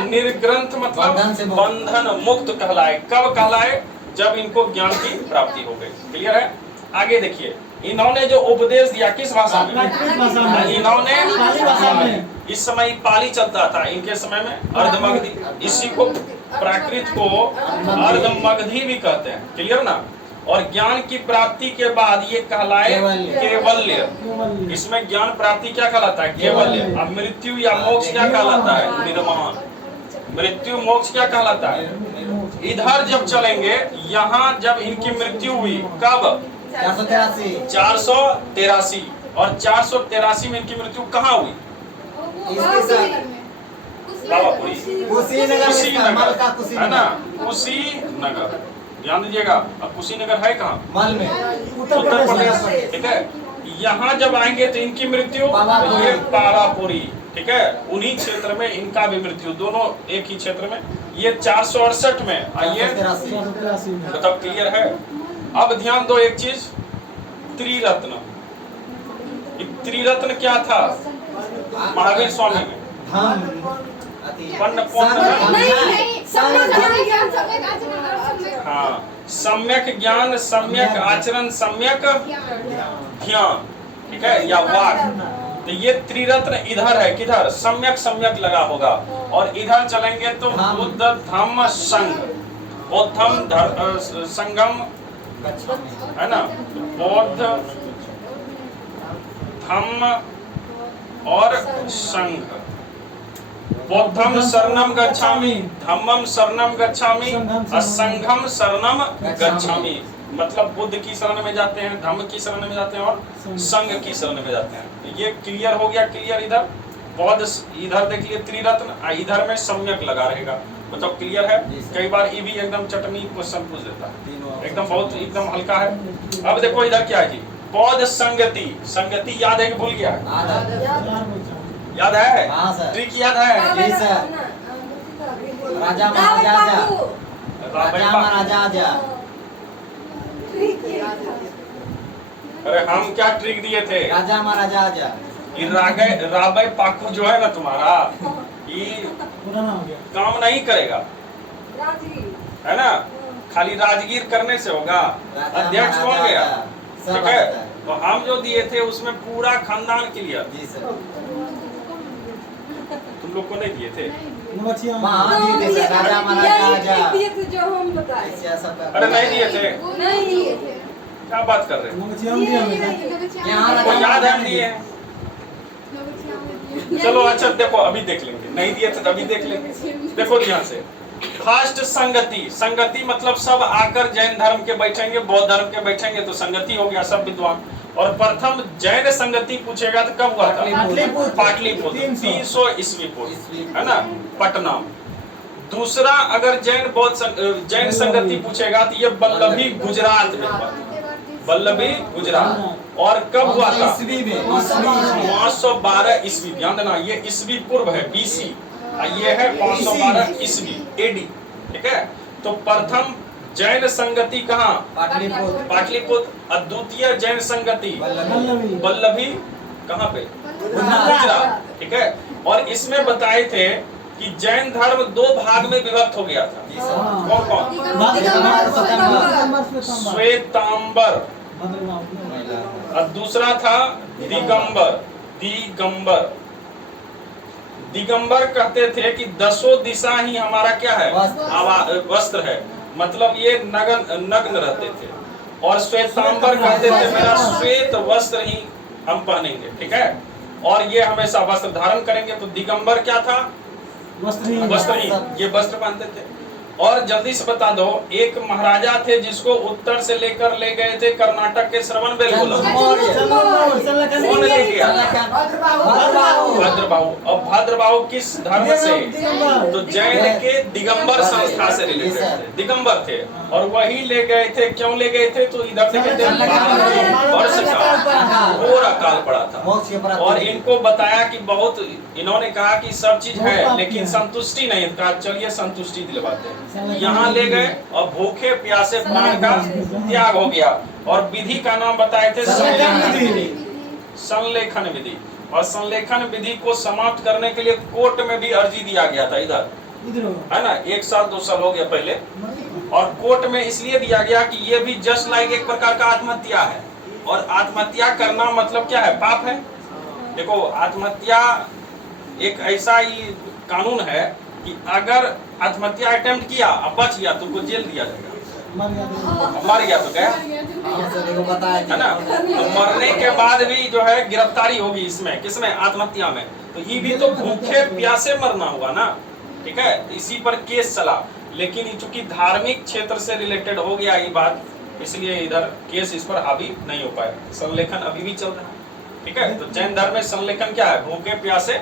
निर्ग्रंथ मतलब बंधन मुक्त कहलाए। कब कहलाए? जब इनको ज्ञान की प्राप्ति हो गई। क्लियर है? आगे देखिए, इन्होंने जो उपदेश दिया किस भाषा में? इन्होंने पाली भाषा में। इस समय पाली चलता था, इनके समय में अर्धमगधी, इसी को प्राकृत को अर्धमगधी भी कहते हैं। क्लियर ना? और ज्ञान की प्राप्ति के बाद ये कहलाए केवल्य। इसमें ज्ञान प्राप्ति क्या कहलाता है? केवल्य। अब मृत्यु या मोक्ष क्या कहलाता है? निर्माण। मृत्यु मोक्ष क्या कहलाता है? इधर जब चलेंगे, यहाँ जब इनकी मृत्यु हुई, कब? 483। और 483 में इनकी मृत्यु कहाँ हुई? बाबापुरी, कुशीनगर, है ना? कुशीनगर, ध्यान दीजिएगा। अब कुशीनगर है कहाँ? मल में, उत्तर प्रदेश। ठीक है, यहाँ जब आएंगे तो इनकी मृत्यु ये पावापुरी। ठीक है, उन्हीं क्षेत्र में इनका भी मृत्यु, दोनों एक ही क्षेत्र में। ये 468 में, आइए मतलब क्लियर है। अब ध्यान दो एक चीज, त्रिरत्न। त्रिरत्न क्या था महावीर स्वामी में? हाँ, सम्यक ज्ञान, सम्यक आचरण, सम्यक ध्यान। ठीक है, या वाक। तो ये त्रिरत्न इधर है, किधर? सम्यक सम्यक लगा होगा। और इधर चलेंगे तो बुद्ध धम्म संघ, बौद्धम संगम, है ना? बौद्ध धम्म और संघ। बौद्धम शरणम गच्छामि, धम्मम शरणम गच्छामि, संघम शरणम गच्छामि। मतलब बुद्ध की शरण में जाते हैं, धम्म की शरण में जाते हैं और संघ की शरण में जाते हैं। ये क्लियर हो गया। क्लियर इधर बौद्ध, इधर देख लिए त्रिरत्न, इधर में सम्यक लगा रहेगा। मतलब क्लियर है? कई बार ये भी एकदम चटनी क्वेश्चन पूछ देता है, एकदम बहुत एकदम हल्का है। अब देखो इधर क्या है जी? बौद्ध संगति। संगति याद है कि भूल गया? याद है? ट्रिक याद है? राजा महाराजा। अरे हम क्या ट्रिक दिए थे? राजा महाराजा। ये राबे पाकू जो है ना तुम्हारा, ये काम नहीं करेगा, है ना? खाली राजगीर करने से होगा? अध्यक्ष कौन गया? ठीक है, तो हम जो दिए थे उसमें पूरा खानदान के लिए। तुम लोग को नहीं दिए थे? राजा महाराजा अरे नहीं दिए थे? क्या बात कर रहे हो? वो याद है दिए हैं। चलो अच्छा देखो, अभी देख लेंगे। नहीं दिए थे तो अभी देख लेंगे। देखो ध्यान से, फर्स्ट संगति। संगति मतलब सब आकर जैन धर्म के बैठेंगे, बौद्ध धर्म के बैठेंगे तो संगति हो गया, सब विद्वान। और प्रथम जैन संगति पूछेगा तो कब हुआ था? पाटलिपुत्र 300 ईस्वी पूर्व, है ना? पटना। दूसरा अगर जैन संगति पूछेगा तो ये बल्लभी गुजरात में हुआ। बल्लभी गुजरात। और कब हुआ था? 512 ईस्वी। ध्यान देना, ये ईस्वी पूर्व है, बीसी। ये है 512 ईस्वी एडी। ठीक है, तो प्रथम जैन संगति कहाँ? पाटलिपुत्र। और द्वितीय जैन संगति बल्लभी कहाँ पे? गुजरात। ठीक है, और इसमें बताए थे कि जैन धर्म 2 भाग में विभक्त हो गया था। कौन कौन? श्वेतांबर और दूसरा था दिगंबर। दिगंबर कहते थे कि 10 दिशा ही हमारा क्या है? वस्त्र है, मतलब ये नग्न रहते थे। और श्वेतांबर कहते थे मेरा श्वेत वस्त्र ही हम पहनेंगे। ठीक है, और ये हमेशा वस्त्र धारण करेंगे। तो दिगंबर क्या था? वस्त्र ही, ये वस्त्र पहनते थे। और जल्दी से बता दो, एक महाराजा थे जिसको उत्तर से लेकर ले गए थे कर्नाटक के श्रवणबेलगोला। कौन ले गया? भद्रबाहु। अब भद्रबाहु किस धर्म से? तो जैन के दिगंबर संस्था से रिलेटेड थे, दिगंबर थे। और वही ले गए थे। क्यों ले गए थे? तो इधर से कहते हैं वर्ष का घोर अकाल पड़ा था। और इनको बताया कि बहुत, इन्होंने कहा कि सब चीज है लेकिन संतुष्टि नहीं। कहा चलिए संतुष्टि दिलवाते हैं। यहाँ ले गए और भूखे प्यासे प्राण का त्याग हो गया। और विधि का नाम बताए थे संलेखन विधि। और संलेखन विधि को समाप्त करने के लिए कोर्ट में भी अर्जी दिया गया था। इधर है ना, 1 साल 2 साल हो गया पहले। और कोर्ट में इसलिए दिया गया कि ये भी जस्ट लाइक एक प्रकार का आत्महत्या है। और आत्महत्या करना मतलब क्या है, पाप है। देखो आत्महत्या एक ऐसा ही कानून है कि अगर आत्महत्या अटेम्प्ट किया अब बच गया तुमको जेल दिया जाएगा, मर गया तो क्या है ना। तो मरने के बाद भी जो है गिरफ्तारी होगी इसमें, किसमें, आत्महत्या में। तो ये भी तो भूखे प्यासे मरना हुआ ना, ठीक है। इसी पर केस चला, लेकिन चूंकि धार्मिक क्षेत्र से रिलेटेड हो गया ये बात, इसलिए इधर केस इस पर हावी नहीं हो पाया। संलेखन अभी भी चल रहा है, ठीक है। तो जैन धर्म में संलेखन क्या है, भूखे प्यासे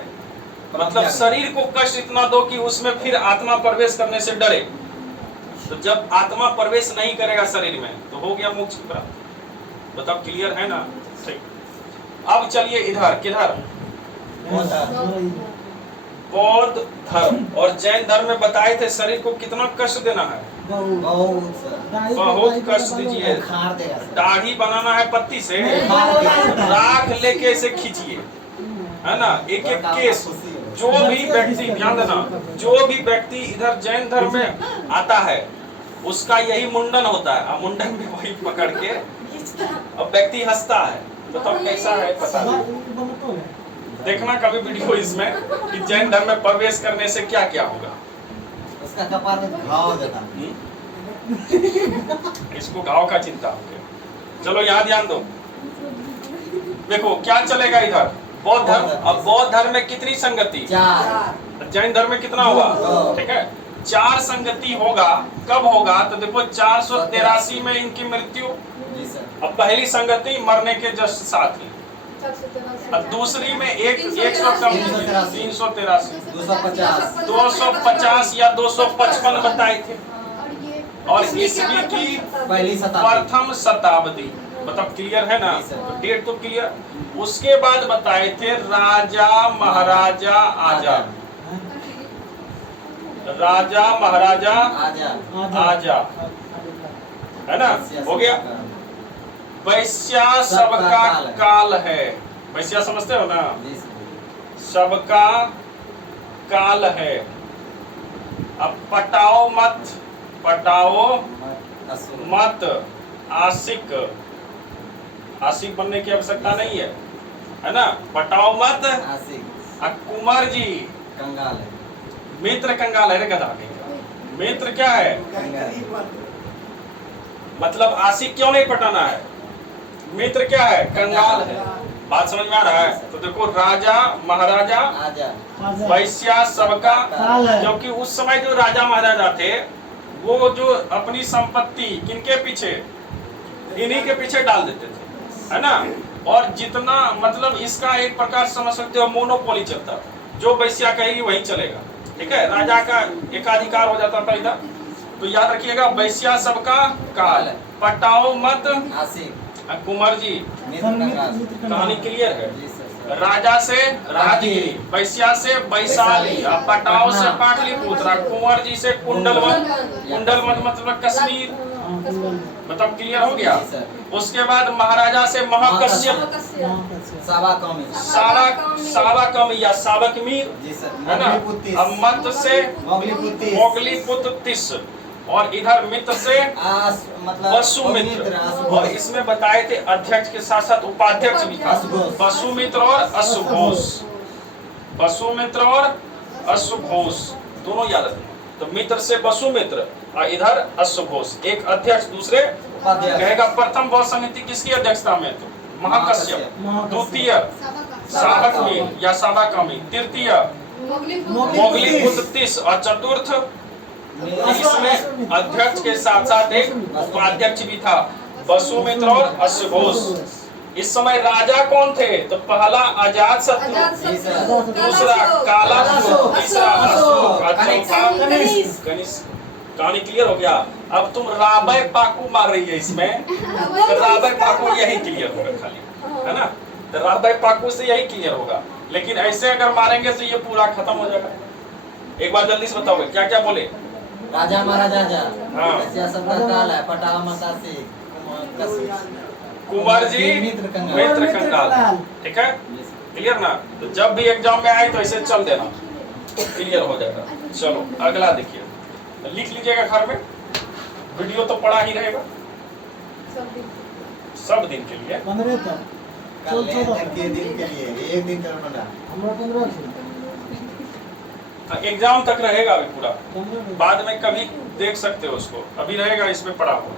मतलब शरीर को कष्ट इतना दो कि उसमें फिर आत्मा प्रवेश करने से डरे। तो जब आत्मा प्रवेश नहीं करेगा शरीर में तो हो गया मोक्ष प्राप्त। बताओ क्लियर है ना, ठीक। अब चलिए इधर किधर, बौद्ध धर्म और जैन धर्म में बताए थे शरीर को कितना कष्ट देना है, बहुत कष्ट दीजिए। दाढ़ी बनाना है पत्ती से, राख लेके इसे खींचिए, है ना, एक एक केस। जो भी व्यक्ति, ध्यान देना, जो भी व्यक्ति इधर जैन धर्म में आता है उसका यही मुंडन होता है। अब मुंडन में वही पकड़ के अब व्यक्ति हंसता है। बताओ कैसा है, पता नहीं, देखना कभी वीडियो इसमें कि जैन धर्म में प्रवेश करने से क्या क्या होगा। उसका कपार में घाव देता, इसको घाव का चिंता हो गया। चलो यहाँ ध्यान दो, देखो क्या चलेगा इधर, बौद्ध धर्म। अब बौद्ध धर्म में कितनी संगति, 4। जैन धर्म में कितना होगा, ठीक है, 4 संगति होगा। कब होगा तो देखो 483 में इनकी मृत्यु। अब पहली संगति मरने के जस्ट साथ ही, अब दूसरी में 383, 250 या 255 बताए थे। और ईस्वी की प्रथम शताब्दी, मतलब क्लियर है ना, तो डेट तो क्लियर। उसके बाद बताए थे राजा महाराजा आजा, राजा महाराजा आजा, है ना, हो गया। वैश्या सबका काल है, वैश्या समझते हो ना, सबका काल है। अब पटाओ मत, पटाओ मत आशिक, आशिक बनने की आवश्यकता नहीं है ना, पटाओ मत आशिक। कुमार जी कंगाल है, मित्र कंगाल है रे गधा, मित्र क्या है, मतलब आशिक क्यों नहीं पटाना है, मित्र क्या है, कंगाल है। बात समझ में आ रहा है। तो देखो राजा महाराजा वैश्या सबका, क्योंकि उस समय जो राजा महाराजा थे वो जो अपनी संपत्ति किनके पीछे, इन्हीं के पीछे डाल देते थे, है ना। और जितना मतलब इसका एक प्रकार समझ सकते हो मोनोपोली चलता था, जो वैश्या कहेगी वही चलेगा, ठीक है। राजा का एकाधिकार हो जाता था इधर। तो याद रखिएगा, वैश्या सबका काल, पटाओ मत आशिक। कुंवर जी कहानी क्लियर है, राजा से राजगिरी, वैश्या से वैशाली, पटाओ से पाटलिपुत्र, कुंवर जी से कुंडलवत, कुंडलवत मतलब कश्मीर, मतलब क्लियर हो गया। उसके बाद महाराजा से महाकश्यप, सावाकमी या सावकमीर, है ना। अब मत से मोगलीपुत्र तिस, और इधर मित्र से वसुमित्र। और इसमें बताए थे अध्यक्ष के साथ साथ उपाध्यक्ष भी था, वसुमित्र और अश्वघोष, वसुमित्र और अश्वघोष दोनों याद रखना। तो मित्र से वसुमित्र और इधर अश्वघोष, एक अध्यक्ष दूसरे कहेगा। प्रथम बौद्ध समिति किसकी अध्यक्षता में, तो महाकश्यप, द्वितीय सावकमीर या सावाकमी, तृतीय मोगलीपुत्र तिस, और चतुर्थ इसमें अध्यक्ष के साथ साथ एक उपाध्यक्ष भी था, वसुमित्र और अश्वघोष। इस समय राजा कौन थे, तो पहला अजात शत्रु, दूसरा कालासुर, तीसरा अशोक, चौथा कनिष्क। कहानी क्लियर हो गया। अब तुम राबे पाकू मार रही है इसमें, तो राबे पाकू यही क्लियर होगा खाली, है ना। तो राबे पाकू से यही क्लियर होगा, लेकिन ऐसे अगर मारेंगे तो ये पूरा खत्म हो जाएगा। एक बार जल्दी से बताओगे क्या क्या बोले, राजा महाराजा हाँ, सबका काल है, पटाओ मत आशिक, कुंवर जी मित्र कंगाल, ठीक है, क्लियर ना। तो जब भी एग्जाम में आए तो ऐसे चल देना, क्लियर हो जाएगा। चलो अगला देखिए, लिख लीजिएगा घर में, वीडियो तो पड़ा ही रहेगा सब दिन के लिए। 15 तक कल के दिन के लिए एक दिन करना ना, हमरा 15 एग्जाम तक रहेगा अभी पूरा, 15 बाद में कभी देख सकते हो उसको, अभी रहेगा इसमें पड़ा हुआ।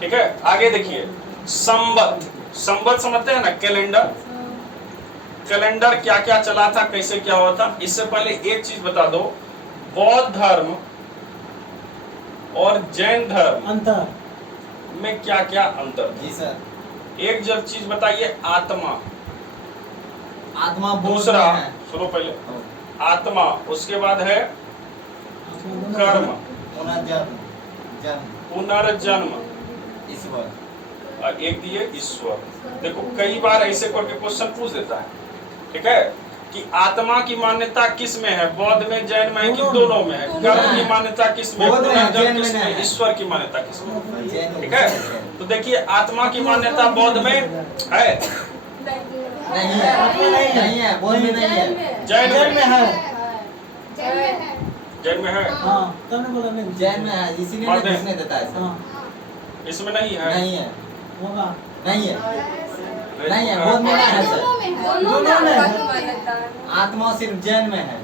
ठीक है, आगे देखिए, संवत। संवत समझते हैं ना, कैलेंडर। कैलेंडर क्या क्या चला था, कैसे क्या हुआ था। इससे पहले एक चीज बता दो, बौद्ध धर्म और जैन धर्म अंतर में क्या क्या अंतर जी सर। है। एक जब चीज बताइए, आत्मा। आत्मा बोल दूसरा, रहे हैं। सुनो पहले, आत्मा, उसके बाद है कर्म, पुनर्जन्म, जन्म, पुनर्जन्म, ईश्वर। और एक दिए ईश्वर। देखो कई बार ऐसे करके क्वेश्चन पूछ देता है, ठीक है, कि आत्मा की मान्यता किस में है, बौद्ध में, जैन में है कि दोनों में है। कर्म की मान्यता किस में, बौद्ध में है, पुनर्जन्म जैन किस में में, है। ईश्वर की मान्यता किस में। जैन ठीक है, तो देखिए आत्मा की मान्यता बौद्ध में है, नहीं है, नहीं है, बोल में नहीं है। जैन जैन में में, है। जैन में है, हाँ तब नहीं बोला नहीं जैन में है, इसीलिए मानते हैं। घुसने देता है सर। हाँ इसमें नहीं है। नहीं है, होगा नहीं है, नहीं है, बोध में नहीं है सर। दोनों में है। आत्मा सिर्फ जैन में है।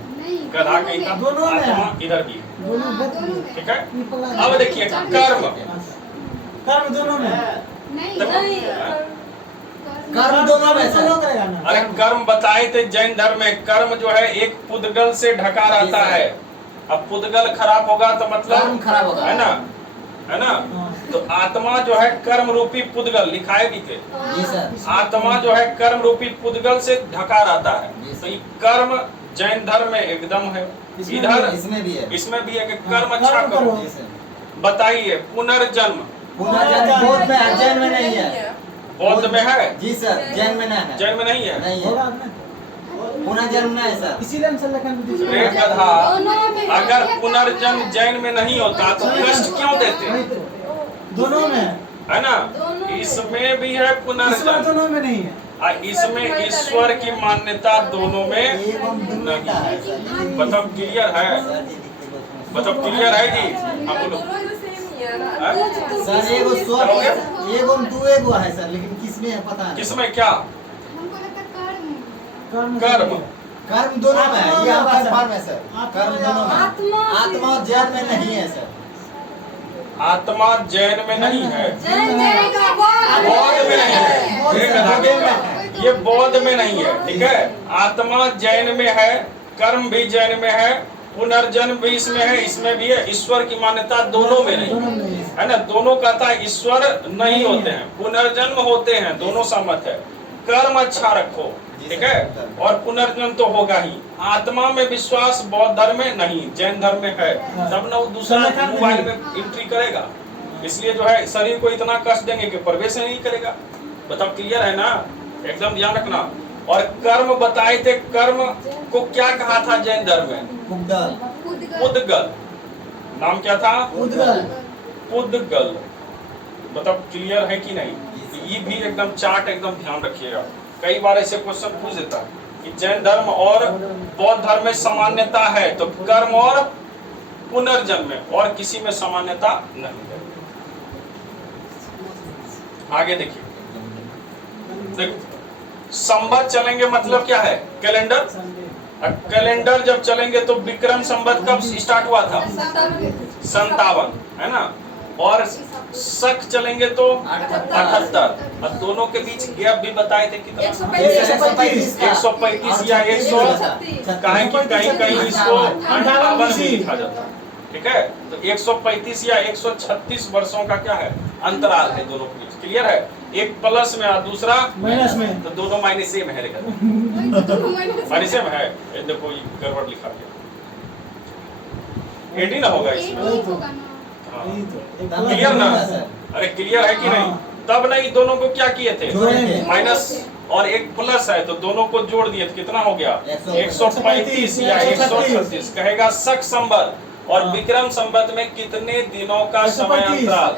गधा कहीं का, दोनों में है। आत्मा इधर भी है। दोनों में ठीक है, अब देखिए कर्म। कर्म दोनों में है। कर्म दोनों में दोनों सर। करेगा ना अरे कर्म बताए थे जैन धर्म में, कर्म जो है एक पुद्गल से ढका रहता है। अब पुद्गल खराब होगा तो कर्म मतलब खराब होगा। है ना, है ना। हाँ। तो आत्मा जो है कर्म रूपी पुद्गल, लिखाए भी थे, जी सर। आत्मा जो है कर्म रूपी पुद्गल से ढका रहता है। जी सर। तो ये कर्म जैन धर्म में एकदम है। इधर इसमें भी है। इसमें भी है कि हाँ, कर्म अच्छा कर्म करो। करो। जी सर। बताइए, पुनर्जन्म पुनर्जन्म बोध में है, जैन में नहीं है। बौद्ध में है, जी सर, जैन में नहीं है। जैन में नहीं है। नहीं होगा है, ना पुनर्जन्म नहीं है सर। इसीलिए हम सल्लखन बुद्धि रे गधा, अगर पुनर्जन्म जैन में नहीं होता तो कष्ट क्यों देते, नहीं तो दोनों में है। है ना। इसमें भी है इसमें पुनर्जन्म, दोनों में नहीं है। और इसमें ईश्वर की मान्यता दोनों में एवं दुर्लभता है सर। मतलब क्लियर है, सर जी लिख के दो। मतलब क्लियर है जी। हाँ बोलो। सर एगो स्वर एगो दो एगो है सर, लेकिन किसमें है पता नहीं। किसमें क्या, कर्म कर्म। कर्म दोनों में है, ये आत्मा आपका सर। फॉर्म है सर। कर्म दोनों में है। आत्मा और जैन में नहीं है सर। आत्मा जैन में नहीं है, बौद्ध में नहीं है। रे गधा, ये बौद्ध में नहीं है। ठीक है, आत्मा जैन में है, कर्म भी जैन में है, पुनर्जन्म भी इसमें है, इसमें भी है। ईश्वर की मान्यता दोनों में दोनों नहीं में है, नहीं है। है ना। दोनों कहता है ईश्वर नहीं होते हैं, पुनर्जन्म होते हैं, दोनों सहमत है। कर्म अच्छा रखो, ठीक है, और पुनर्जन्म तो होगा ही। आत्मा में विश्वास बौद्ध धर्म में नहीं, जैन धर्म में है। तब ना वो दूसरा मोबाइल में एंट्री करेगा। इसलिए जो है शरीर को इतना कष्ट देंगे कि प्रवेश नहीं करेगा। बताओ क्लियर है ना, एकदम ध्यान रखना। और कर्म बताए थे, कर्म को क्या कहा था जैन धर्म में, पुद्गल। पुद्गल। नाम क्या था, उद्गल। पुद्गल। मतलब क्लियर है कि नहीं। ये भी एकदम चार्ट एकदम ध्यान रखिएगा, कई बार ऐसे क्वेश्चन पूछ देता है कि जैन धर्म और बौद्ध धर्म में सामान्यता है, तो कर्म और पुनर्जन्म में और किसी में सामान्यता नहीं है। आगे देखिए, देखो संवत चलेंगे मतलब क्या है, कैलेंडर। कैलेंडर जब चलेंगे तो विक्रम संवत कब स्टार्ट हुआ था, 57, है ना। और शक चलेंगे तो 78, और दोनों के बीच गैप भी बताए थे कितना, 135 या 100, कहीं कहीं इसको 58 भी लिखा जाता है। ठीक है, तो 135 या 136 वर्षों का क्या है, अंतराल है दोनों के बीच। क्लियर है, एक प्लस में और दूसरा माइनस में, तो दोनों माइनस सेम है, माइनस सेम है। ये देखो ये गड़बड़ लिखा गया, 18 होगा इसमें। हाँ। यही तो एक क्लियर ना, अरे क्लियर है कि नहीं। तब नहीं, दोनों को क्या किए थे, माइनस और एक प्लस है, तो दोनों को जोड़ दिए तो कितना हो गया, 135 या 136। कहेगा शक संवत और विक्रम संवत में कितने दिनों का समय अंतराल,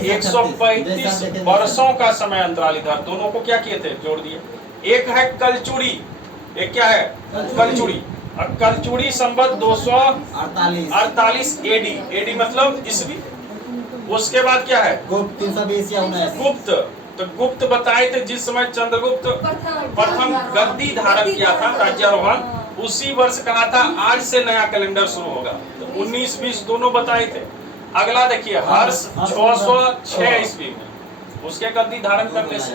135 वर्षों का समय अंतराल। इधर दोनों को क्या किए थे, जोड़ दिए। एक है कलचुड़ी, एक क्या है, कलचुड़ी, कलचुड़ी संवत 248 एडी, एडी मतलब ईस्वी। उसके बाद क्या है? गुप्त 320 या 19। गुप्त। तो गुप्त बताए थे जिस समय चंद्रगुप्त प्रथम गद्दी धारण किया था, राज्यारोहण, उसी वर्ष कहा था आज से नया कैलेंडर शुरू होगा। तो 19-20 दोनों बताए थे। अगला देखिए, हर्ष 606 ईस्वी में उसके गद्दी धारण करने से।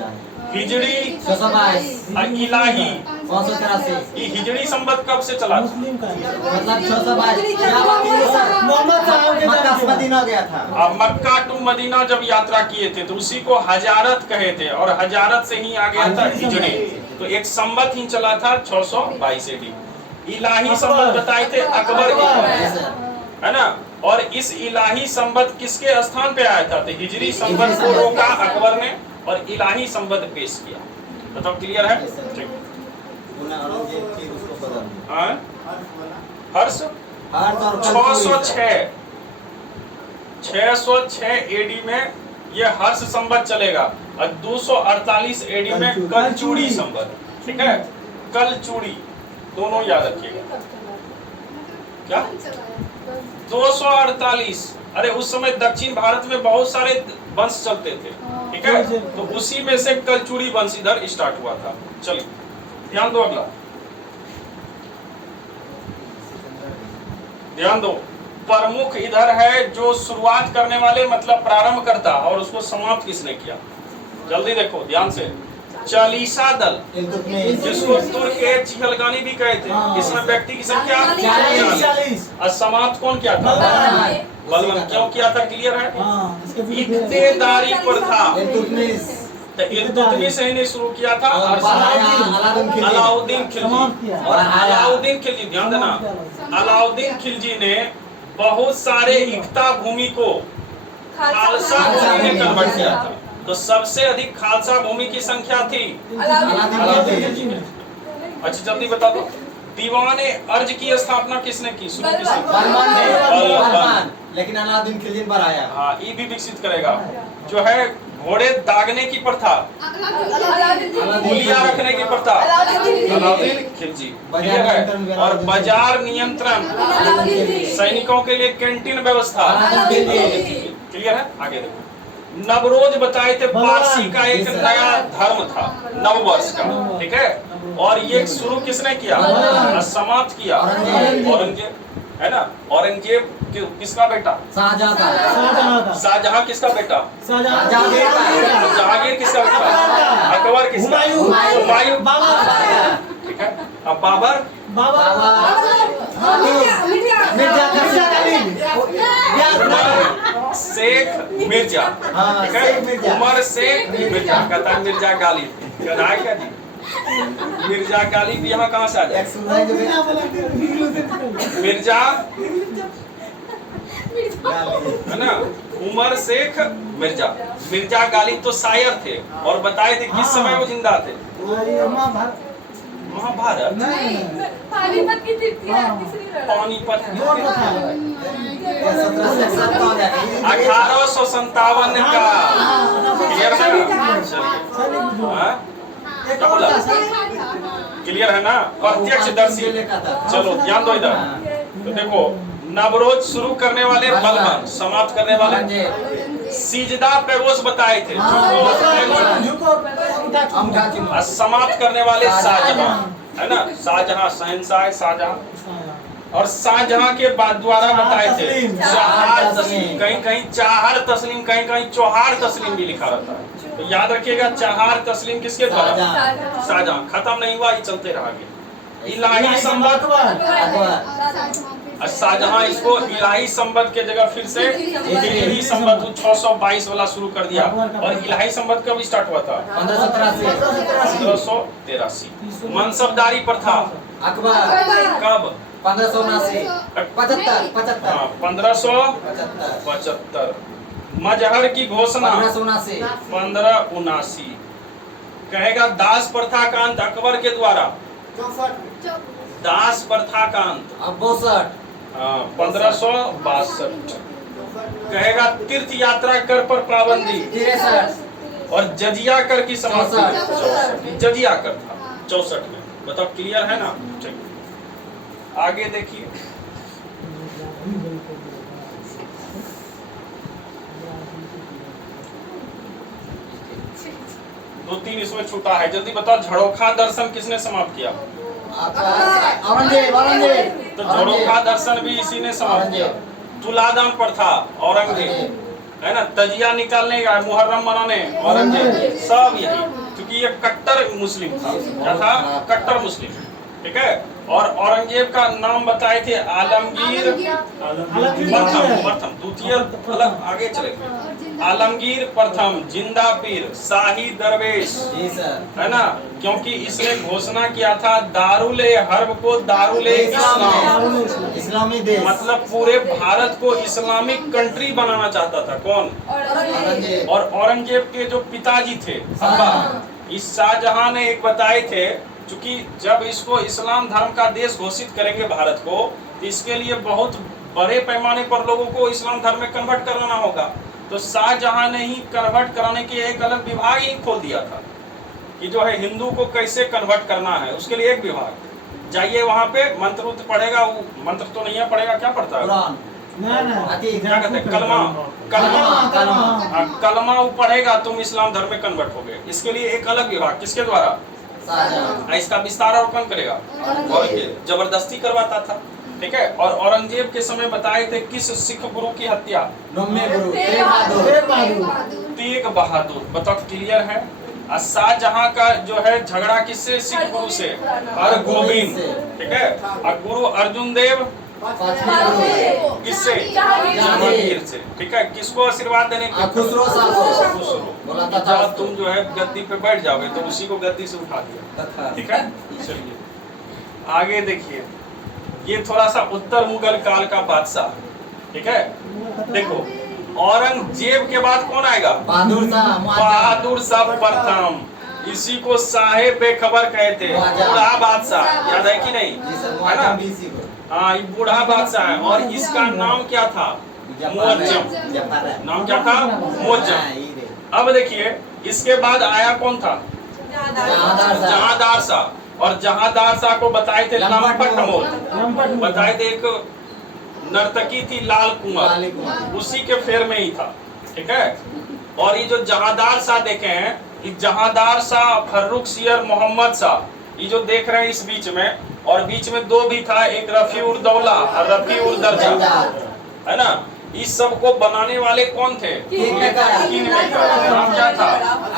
हिजड़ी 622 और इलाही 583 ये हिजड़ी संवत कब से चला था? मुस्लिम का है। मतलब 622 मोहम्मद साहब के मक्का से जमाने में। मदीना गया था। अब मक्का टू मदीना जब यात्रा किए थे तो उसी को हजारत कहे थे और हजारत से ही आ गया था हिजड़ी। तो एक संवत ही चला था 622 एडी। इलाही संवत बताए थे अकबर के दौर में, है ना। और इस इलाही संवत किसके स्थान पे आया था? तो हिजरी संवत को रोका अकबर ने और इलाही संवत पेश किया। बताओ क्लियर है? ठीक। औरंगजेब फिर उसको बदल दिया। हाँ? हर्ष हर्ष और 606 एडी में ये हर्ष संवत चलेगा और 248 एडी में कलचुड़ी संवत। ठीक है, कलचुड़ी दोनों याद रखिएगा। क्या 248? अरे उस समय दक्षिण भारत में बहुत सारे वंश चलते थे, ठीक है। तो उसी में से कलचुड़ी वंश इधर स्टार्ट हुआ था। चलिए ध्यान दो, अगला ध्यान दो। प्रमुख इधर है जो शुरुआत करने वाले, मतलब प्रारंभ करता, और उसको समाप्त किसने किया? जल्दी देखो ध्यान से। चालीसा दल, जिसको तुर्क के चिहलगानी भी कहते हैं, इसमें व्यक्ति की संख्या 40। और समाप्त कौन किया था? बलबन। क्यों किया था? क्लियर है? इक्तेदारी प्रथा तो इल्तुतमिश ही ने शुरू किया था और अलाउद्दीन खिलजी। और अलाउद्दीन खिलजी, ध्यान देना, अलाउद्दीन खिलजी ने बहुत सारे इक्ता भूमि को खालसा भूमि में कन्वर्ट किया था। तो सबसे अधिक खालसा भूमि की संख्या थी अलाउद्दीन। अच्छा जल्दी बता दो, दीवाने अर्ज की स्थापना किसने की? शुरू किसने? बलबन। लेकिन अलाउद्दीन खिलजी पर आया। हाँ, ये भी विकसित करेगा। जो है घोड़े दागने की प्रथा, गुलिया रखने की प्रथा, अलाउद्दीन खिलजी। क्लियर है? और बाजार नियंत्रण, सैनिकों के लिए कैंटीन व्यवस्था, क्लियर है? आगे देखो। नवरोज बताए थे पारसी का एक नया धर्म था, नववर्ष का, ठीक है। और ये शुरू किसने किया और समाप्त किया? औरंगजेब, है ना। औरंगजेब किसका बेटा? शाहजहां। शाहजहां किसका बेटा? जहांगीर किसका बेटा? अकबर किसका? हुमायूं। ठीक है। अब बाबर, शेख मिर्जा, ठीक है। उमर शेख मिर्जा, कहता है मिर्जा गालिब, क्या जी? मिर्जा गालिब यहाँ कहाँ से आ जाए? मिर्जा, है ना। उमर शेख मिर्जा, मिर्जा गालिब तो शायर थे और बताए थे किस समय वो जिंदा थे? महाभारत, पानीपत की तीसरी पानीपत, 1857 का। क्लियर है ना? हाँ? क्या बोला? क्लियर है ना? प्रत्यक्षदर्शी। चलो ध्यान दो इधर। तो देखो, नवरोज शुरू करने वाले बलबन, समाप्त करने वाले सीजदा पेरोस बताए थे, समाप्त करने वाले शाहजहां, है ना। शाहजहां शहंशाह शाहजहां। और शाहजहां के बाद द्वारा बताए थे चाहर तस्लीम, कहीं कहीं चाहर तस्लीम, कहीं कहीं चौहार तस्लीम भी लिखा रहता है। तो याद रखिएगा, चाहर तस्लीम किसके द्वारा? शाहजहां। खत्म नहीं हुआ, ये चलते रहा। इलाही संवत, शाहजहां इसको इलाही संवत के जगह फिर से हिजरी संवत 622 वाला शुरू कर दिया। और इलाही संवत कब स्टार्ट हुआ था? 1583। मनसबदारी प्रथा अकबर कब? 1575। मजहर की घोषणा 1579। कहेगा दास प्रथा का अंत अकबर के द्वारा, दास प्रथा का अंत 1562। कहेगा तीर्थ यात्रा कर पर पाबंदी 63। और जजिया कर की समाप्ति 64। जजिया कर था 64 में। बताओ क्लियर है ना? ठीक। आगे देखिए, दो तीन इसमें छूटा है, जल्दी बताओ। झरोखा दर्शन किसने समाप्त किया? औरंगजेब औरंगजेब तो झरोखा दर्शन भी इसी ने समाप्त किया। तुलादान प्रथा औरंगजेब, है ना। तजिया निकालने का, मुहर्रम मनाने औरंगजेब, सब यही, क्योंकि ये कट्टर मुस्लिम था। क्या था? कट्टर मुस्लिम, ठीक है। और औरंगजेब का नाम बताए थे आलमगीर प्रथम, द्वितीय, मतलब आगे चलेंगे। आलमगीर प्रथम, जिंदा पीर, शाही दरवेश, जी सर, है ना। क्योंकि इसने घोषणा किया था दारुले हर्ब को दारुले इस्लाम, इस्लामी देश, मतलब पूरे भारत को इस्लामिक कंट्री बनाना चाहता था। कौन? औरंगजेब। और औरंगजेब के जो पिताजी थे अब्बा, इस शाहजहां ने एक बताए थे, क्योंकि जब इसको इस्लाम धर्म का देश घोषित करेंगे भारत को, तो इसके लिए बहुत बड़े पैमाने पर लोगों को इस्लाम धर्म में कन्वर्ट कराना होगा। तो शाहजहां ने ही कन्वर्ट कराने के एक अलग विभाग ही खोल दिया था कि जो है हिंदू को कैसे कन्वर्ट करना है, उसके लिए एक विभाग। जाइए वहां पे मंत्र उत्र पढ़ेगा, वो मंत्र तो नहीं है, पढ़ेगा, क्या पढ़ता है? कुरान, क्या कहते हैं? कलमा, कलमा वो पढ़ेगा, तुम इस्लाम धर्म में कन्वर्ट हो गए। इसके लिए एक अलग विभाग, किसके द्वारा? शाहजहां। इसका विस्तार और कौन करेगा? औरंगजेब जबरदस्ती करवाता था, ठीक है। और औरंगजेब के समय बताए थे किस सिख गुरु की हत्या? नौवें गुरु तेग बहादुर। तेग बहादुर, बताओ क्लियर है। और शाहजहां का जो है झगड़ा किससे? सिख गुरु से, हरगोविंद, ठीक है। और गुरु अर्जुन देव किससे? जहांगीर से, ठीक है। किसको आशीर्वाद देने के? खुसरो साहब को। खुसरो बोला था जब तुम जो है गद्दी पे बैठ जाओगे तो उसी को गद्दी से उठा दिया, ठीक है। चलिए आगे देखिए, ये थोड़ा सा उत्तर मुगल काल का बादशाह, ठीक है। देखो औरंगजेब के बाद कौन आएगा? बहादुर शाह। बहादुर शाह प्रथम, इसी को साहेब बेखबर कहते हैं, बूढ़ा बादशाह, याद है कि नहीं? है ना। हाँ, ये बूढ़ा बादशाह है। और इसका नाम क्या था? मुअज्जम। नाम क्या था? मुअज्जम। अब देखिए इसके बाद आया कौन था? जहांदार शाह। और जहांदार शाह को बताए थे लंपट मोल, बताए थे एक नर्तकी थी लाल कुंवर, उसी के फेर में ही था, ठीक है। और ये जो जहांदार शाह देखे हैं, ये जहांदार शाह, फर्रुख सियर, मोहम्मद शाह, ये जो देख रहे हैं इस बीच में, और बीच में दो भी था, एक रफी उर दौला और रफी उर दर्जा, है ना। इस सब को बनाने वाले कौन थे? King maker. नाम क्या था?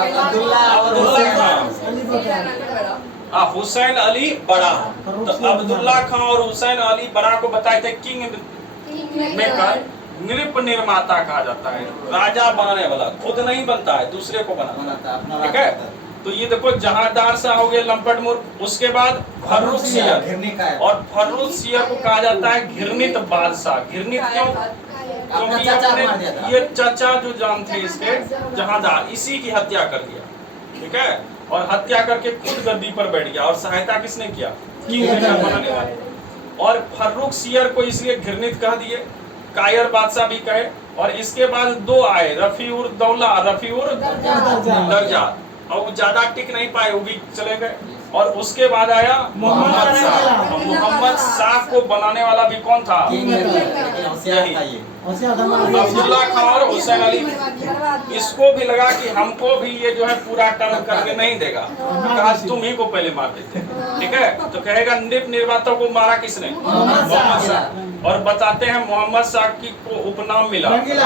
अब्दुल्ला और हुसैन अली बड़ा। तो अब्दुल्ला खान और हुसैन अली बड़ा को बताए थे किंग मेकर, नृप निर्माता कहा जाता है, राजा बनाने वाला, खुद नहीं बनता है, दूसरे को बनाता है, ठीक है। तो ये देखो जहांदार शाह हो गए लंपट मूर्ख। उसके बाद फर्रुख सियर, और फर्रुख सियर को कहा जाता है घृणित बादशाह। घृणित क्यों? क्योंकि ये चचा जो जान थे इसके जहांदार, इसी की हत्या कर दिया, ठीक है। और हत्या करके खुद गद्दी पर बैठ गया। और सहायता किसने किया? किंग मेकर बनाने वाले। और फर्रुख सियर को इसलिए घृणित कह दिए, कायर बादशाह भी कहे। और इसके बाद दो आए, रफी उर दौला, रफी उर दर्जा, और वो ज्यादा टिक नहीं पाए, वो भी चले गए। और उसके बाद आया मोहम्मद शाह। मोहम्मद शाह को बनाने वाला भी कौन था? अब्दुल्ला खान और हुसैन अली। इसको भी लगा कि हमको भी ये जो है पूरा टर्न करके नहीं देगा, कहा तुम ही को पहले मार देते, ठीक है। तो कहेगा नृप निर्माता को मारा किसने? मोहम्मद शाह। और बताते हैं मोहम्मद शाह की को उपनाम मिला रंगीला,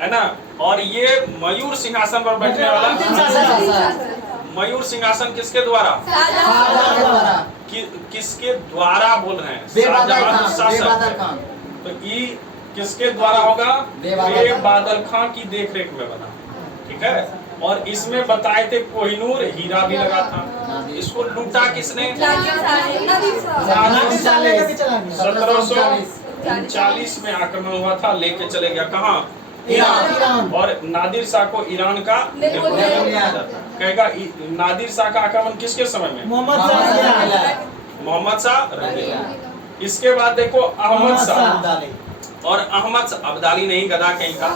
है ना। और ये मयूर सिंहासन पर बैठने वाला, मयूर सिंहासन किसके द्वारा? किसके द्वारा बोल रहे हैं? शासक। तो ये किसके द्वारा होगा? बेबादल खां की देखरेख में बना, ठीक है। और इसमें बताए थे कोहिनूर हीरा भी लगा था। इसको लूटा किसने? 1739 में आक्रमण हुआ था, लेके चले गया कहाँ? ईरान। और नादिर शाह को ईरान का कहेगा। नादिर शाह का आक्रमण किसके समय में? मोहम्मद शाह। इसके बाद देखो अहमद शाह। और अहमद अब्दाली नहीं, गदा कहीं का।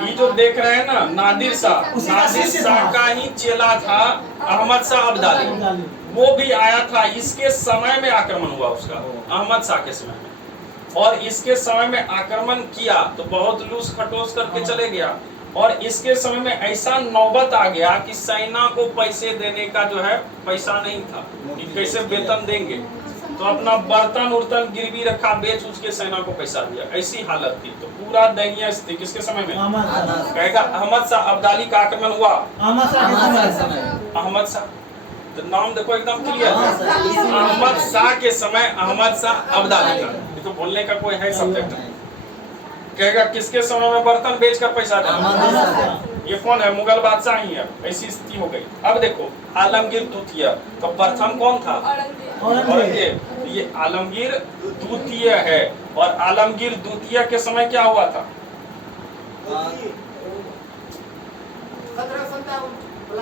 ये जो देख रहे हैं ना नादिर शाह, नादिर शाह का ही चेला था अहमद शाह अब्दाली, वो भी आया था, इसके समय में आक्रमण हुआ उसका, अहमद शाह के समय में। और इसके समय में आक्रमण किया तो बहुत लूस खटोस करके चले गया। और इसके समय में ऐसा नौबत आ गया कि सेना को पैसे देने का जो है पैसा नहीं था कि कैसे वेतन देंगे, तो अपना बर्तन उर्तन गिरवी रखा, बेच उच के सेना को पैसा दिया। ऐसी हालत थी। तो पूरा दयनीय स्थिति किसके समय में? कहेगा अहमद शाह अब्दाली का आक्रमण हुआ। अहमद शाह तो नाम देखो एकदम क्लियर है, अहमद शाह के समय, अहमद शाह अब्दाली का। ये तो बोलने का कोई है सब्जेक्ट नहीं। कहेगा किसके समय में बर्तन बेचकर पैसा दिया? ये कौन है? मुगल बादशाह ही है। ऐसी स्थिति हो गई। अब देखो आलमगीर द्वितीय, तो प्रथम कौन था? औरंगजेब। ये आलमगीर द्वितीय है। और आलमगीर द्वितीय के समय क्या हुआ था?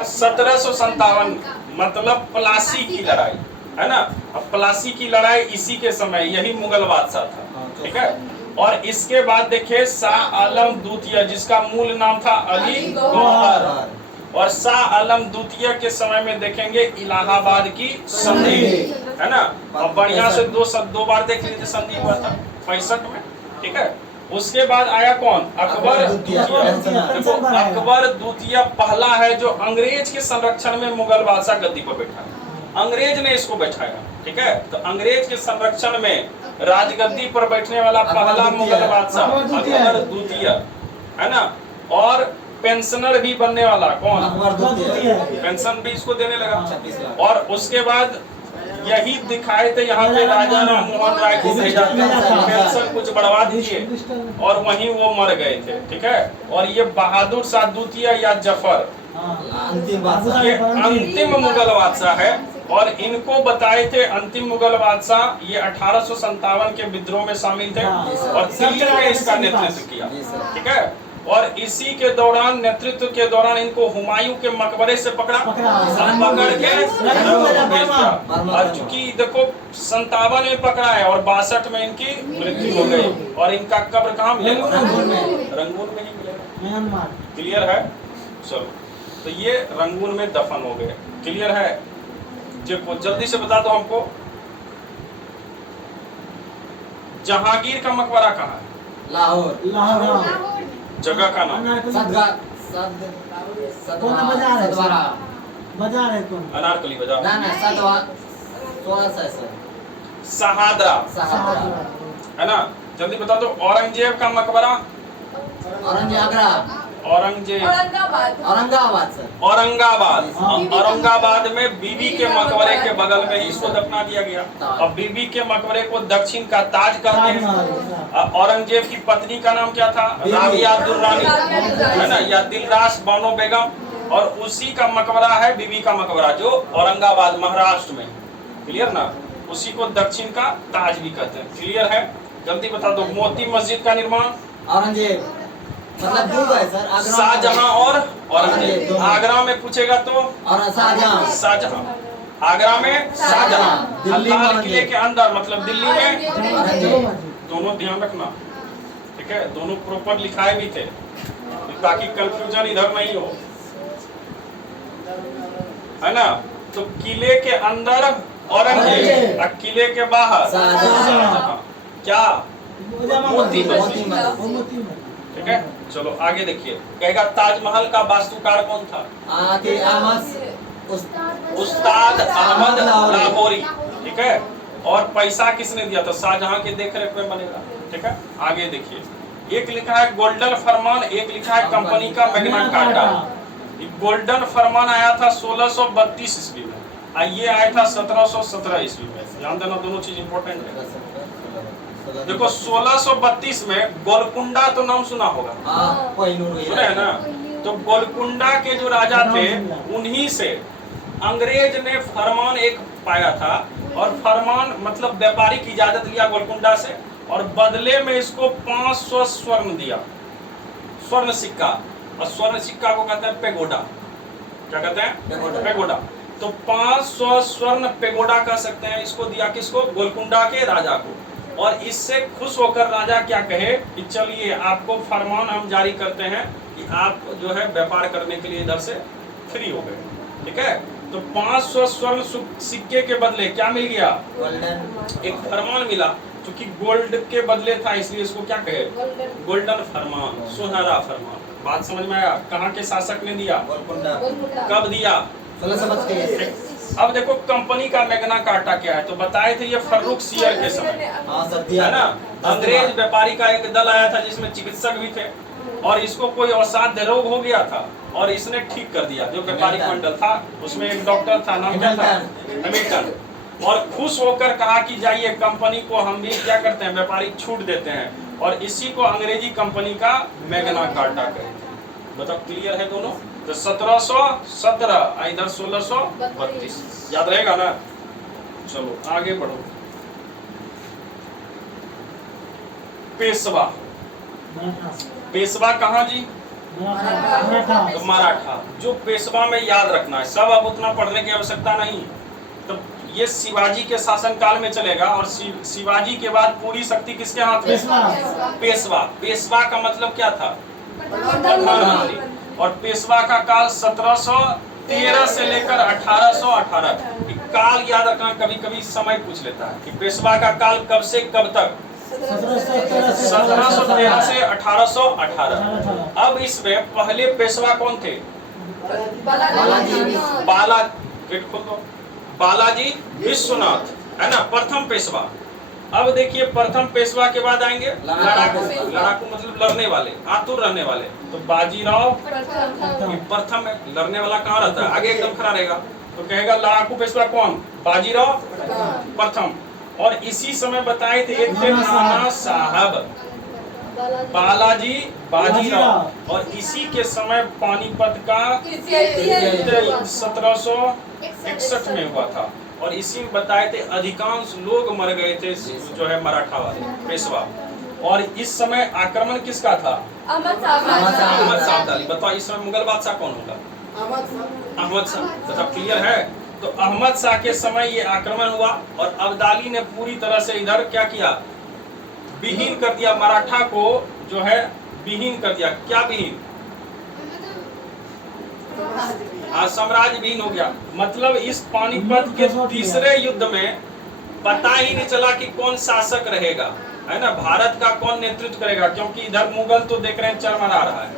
1757, मतलब प्लासी की लड़ाई, है ना। अब प्लासी की लड़ाई इसी के समय, यही मुगल बादशाह था, ठीक है। और इसके बाद देखिए शाह आलम द्वितीय, जिसका मूल नाम था अली गौहर। और शाह आलम द्वितीय के समय में देखेंगे इलाहाबाद की संधि, है ना। अब बढ़िया से दो बार देख लीजिए, संधि हुआ था 65 में, ठीक है। उसके बाद आया कौन? अकबर द्वितीय। देखो अकबर द्वितीय पहला है जो अंग्रेज के संरक्षण में मुगल बादशाह गद्दी पर बैठा, अंग्रेज ने इसको बैठाया, ठीक है। तो अंग्रेज के संरक्षण में राजगद्दी पर बैठने वाला पहला मुगल बादशाह अकबर द्वितीय, है ना। और पेंशनर भी बनने वाला कौन? पेंशन भी इसको देने लगा। और उसके बाद यही दिखाए थे यहाँ पे राजा राम मोहन राय को भेजा था, पेंशन कुछ बढ़वा दीजिए, और वहीं वो मर गए थे, ठीक है। और ये बहादुर शाह द्वितीय या जफर, ये अंतिम मुगल बादशाह है। और इनको बताए थे अंतिम मुगल बादशाह, ये 1857 के विद्रोह में शामिल थे और दिल्ली में इसका नेतृत्व किया, ठीक है। और इसी के दौरान, नेतृत्व के दौरान इनको हुमायूं के मकबरे से पकड़ के भेज दिया। और चूंकि देखो 57 में पकड़ा है और 62 में इनकी मृत्यु हो गई। और इनका कब्र कहाँ मिलेगा? रंगून में ही मिलेगा। क्लियर है? चलो, तो ये रंगून में दफन हो गए। क्लियर है? जल्दी से बता दो हमको, जहांगीर का मकबरा कहाँ है? लाहौर। जगह का नाम? बाजार है कौन? अनारकली बाजार, शहादरा, है ना। जल्दी बता दो। औरंगजेब का मकबरा? औरंगजेब औरंगाबाद। औरंगाबाद में बीबी के मकबरे के बगल में ही इसको दफना दिया गया। अब बीबी के मकबरे को दक्षिण का ताज कहते हैं। औरंगजेब की पत्नी का नाम क्या था? राबिया दुर्रानी, है ना, या दिलरास बानो बेगम। और उसी का मकबरा है बीबी का मकबरा, जो औरंगाबाद महाराष्ट्र में। क्लियर ना? उसी को दक्षिण का ताज भी कहते हैं। क्लियर है? जल्दी बता दो। मोती मस्जिद का निर्माण? औरंगजेब, मतलब दो है सर, शाहजहां और औरंगजेब। आगरा में पूछेगा तो शाहजहां, आगरा में शाहजहां। लाल किले के अंदर मतलब दिल्ली में, दोनों ध्यान रखना, ठीक है। दोनों प्रॉपर लिखाए भी थे ताकि कंफ्यूजन इधर नहीं हो, है ना। तो किले के अंदर औरंगजेब और किले के बाहर शाहजहां। क्या? मोती मस्जिद, ठीक है। चलो आगे देखिए। कहेगा ताजमहल का वास्तुकार कौन था? उस्ताद अहमद लाहौरी, ठीक है। और पैसा किसने दिया था? शाहजहां के देखरेख में बनेगा, ठीक है। आगे देखिए, एक लिखा है गोल्डन फरमान, एक लिखा है कंपनी का मैग्ना कार्टा। गोल्डन फरमान आया था 1632 ईस्वी में, ये आया था 1717 ईस्वी में। ध्यान देना, दोनों चीज इंपॉर्टेंट है। देखो 1632 में गोलकुंडा तो नाम सुना होगा, सुना है ना। तो गोलकुंडा के जो राजा थे उन्हीं से अंग्रेज ने फरमान एक पाया था। और फरमान मतलब व्यापारिक इजाजत लिया गोलकुंडा से, और बदले में इसको 500 स्वर्ण दिया, स्वर्ण सिक्का। और स्वर्ण सिक्का को कहते हैं पेगोडा। क्या कहते हैं? पेगोडा। तो 500 स्वर्ण पेगोडा कह सकते हैं। इसको दिया किसको? गोलकुंडा के राजा को। और इससे खुश होकर राजा क्या कहे कि चलिए आपको फरमान हम जारी करते हैं कि आप जो है व्यापार करने के लिए इधर से फ्री हो गए, ठीक है। तो 500 स्वर्ण सिक्के के बदले क्या मिल गया? गोल्डन एक फरमान मिला, क्योंकि गोल्ड के बदले था इसलिए इसको क्या कहे? गोल्डन फरमान, सुनहरा फरमान। बात समझ में आया? कहाँ के शासक ने दिया? गोलकुंडा कब दिया? 1632। अब देखो कंपनी का मैग्ना कार्टा क्या है, तो बताए थे ये फर्रुख सियर के समय, हाँ सब दिया है ना। अंग्रेज व्यापारी का एक दल आया था जिसमें चिकित्सक भी थे, और इसको कोई असाध्य रोग हो गया था और इसने ठीक कर दिया। जो व्यापारिक मंडल था उसमें एक डॉक्टर था, नाम क्या था? हैमिल्टन। और खुश होकर कहा कि जाइए कंपनी को हम भी क्या करते हैं, व्यापारिक छूट देते हैं, और इसी को अंग्रेजी कंपनी का मैग्ना कार्टा कहते हैं। मतलब क्लियर है दोनों? तो 1717 इधर 1632, याद रहेगा ना। चलो आगे बढ़ो। पेशवा, पेशवा कहाँ जी? तो मराठा। जो पेशवा में याद रखना है, सब अब उतना पढ़ने की आवश्यकता नहीं। तो ये शिवाजी के शासन काल में चलेगा, और शिवाजी के बाद पूरी शक्ति किसके हाथ में? पेशवा। पेशवा का मतलब क्या था? प्रधानमंत्री। और पेशवा का काल 1713 से लेकर 1818। काल याद रखना, कभी कभी समय पूछ लेता है कि पेशवा का काल कब से कब तक? 1713 से 1818। अब इसमें पहले पेशवा कौन थे? बालाजी विश्वनाथ, है ना, प्रथम पेशवा। अब देखिए प्रथम पेशवा के बाद आएंगे लड़ाकू। लड़ाकू मतलब लड़ने वाले, आतुर रहने वाले। तो बाजीराव प्रथम है। लड़ने वाला कहाँ रहता है? आगे एकदम खड़ा रहेगा। तो कहेगा लड़ाकू पेशवा कौन? बाजीराव प्रथम। और इसी समय बताए थे एक थे नाना साहब, बालाजी बाजीराव, और इसी के समय पानीपत का 1761 में हुआ था। और इसी में बताए थे अधिकांश लोग मर गए थे, जो है मराठा वाले पेशवा। और इस समय आक्रमण किसका था? अहमद साहब अली। बताओ इस समय मुगल बादशाह कौन होगा? अहमद शाह। मतलब क्लियर है? तो अहमद शाह के समय ये आक्रमण हुआ, और अब्दाली ने पूरी तरह से इधर क्या किया? विहीन कर दिया मराठा को, जो है विहीन कर दिया। क्या विहीन? साम्राज्य विहीन हो गया। मतलब इस पानीपत के तीसरे युद्ध में पता ही नहीं चला कि कौन शासक रहेगा, है ना, भारत का कौन नेतृत्व करेगा, क्योंकि इधर मुगल तो देख रहे हैं चरमरा रहा है।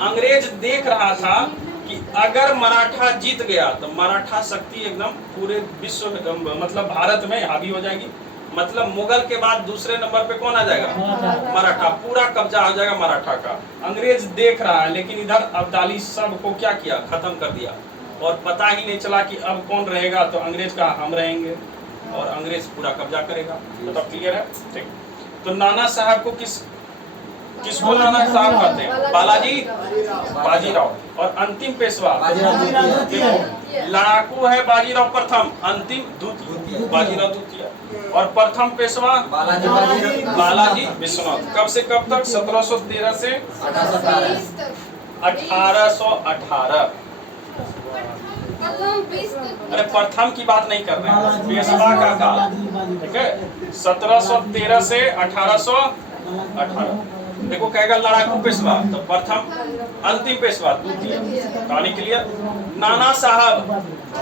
अंग्रेज देख रहा था कि अगर मराठा जीत गया तो मराठा शक्ति एकदम पूरे विश्व में, मतलब भारत में हावी हो जाएगी। मतलब मुगल के बाद दूसरे नंबर पे कौन आ जाएगा? मराठा। पूरा कब्जा हो जाएगा मराठा का। अंग्रेज देख रहा है, लेकिन इधर अब्दाली सबको क्या किया? खत्म कर दिया। और पता ही नहीं चला कि अब कौन रहेगा। तो अंग्रेज का हम रहेंगे, और अंग्रेज पूरा कब्जा करेगा। मतलब क्लियर है? ठीक। तो नाना साहब को किसको नाना साहब कहते हैं? बालाजी बाजीराव। और अंतिम पेशवा लड़ाकू है बाजीराव प्रथम, अंतिम द्वितीय बाजीराव द्वितीय। और प्रथम पेशवा बालाजी विश्वनाथ। कब से कब तक? 1713 से 1818। अरे प्रथम की बात नहीं कर रहे हैं, पेशवा का काल। ठीक है, 1713 से 1818। देखो कहेगा लड़ाकू पेशवा तो प्रथम, अंतिम पेशवा द्वितीय। कहानी क्लियर? नाना साहब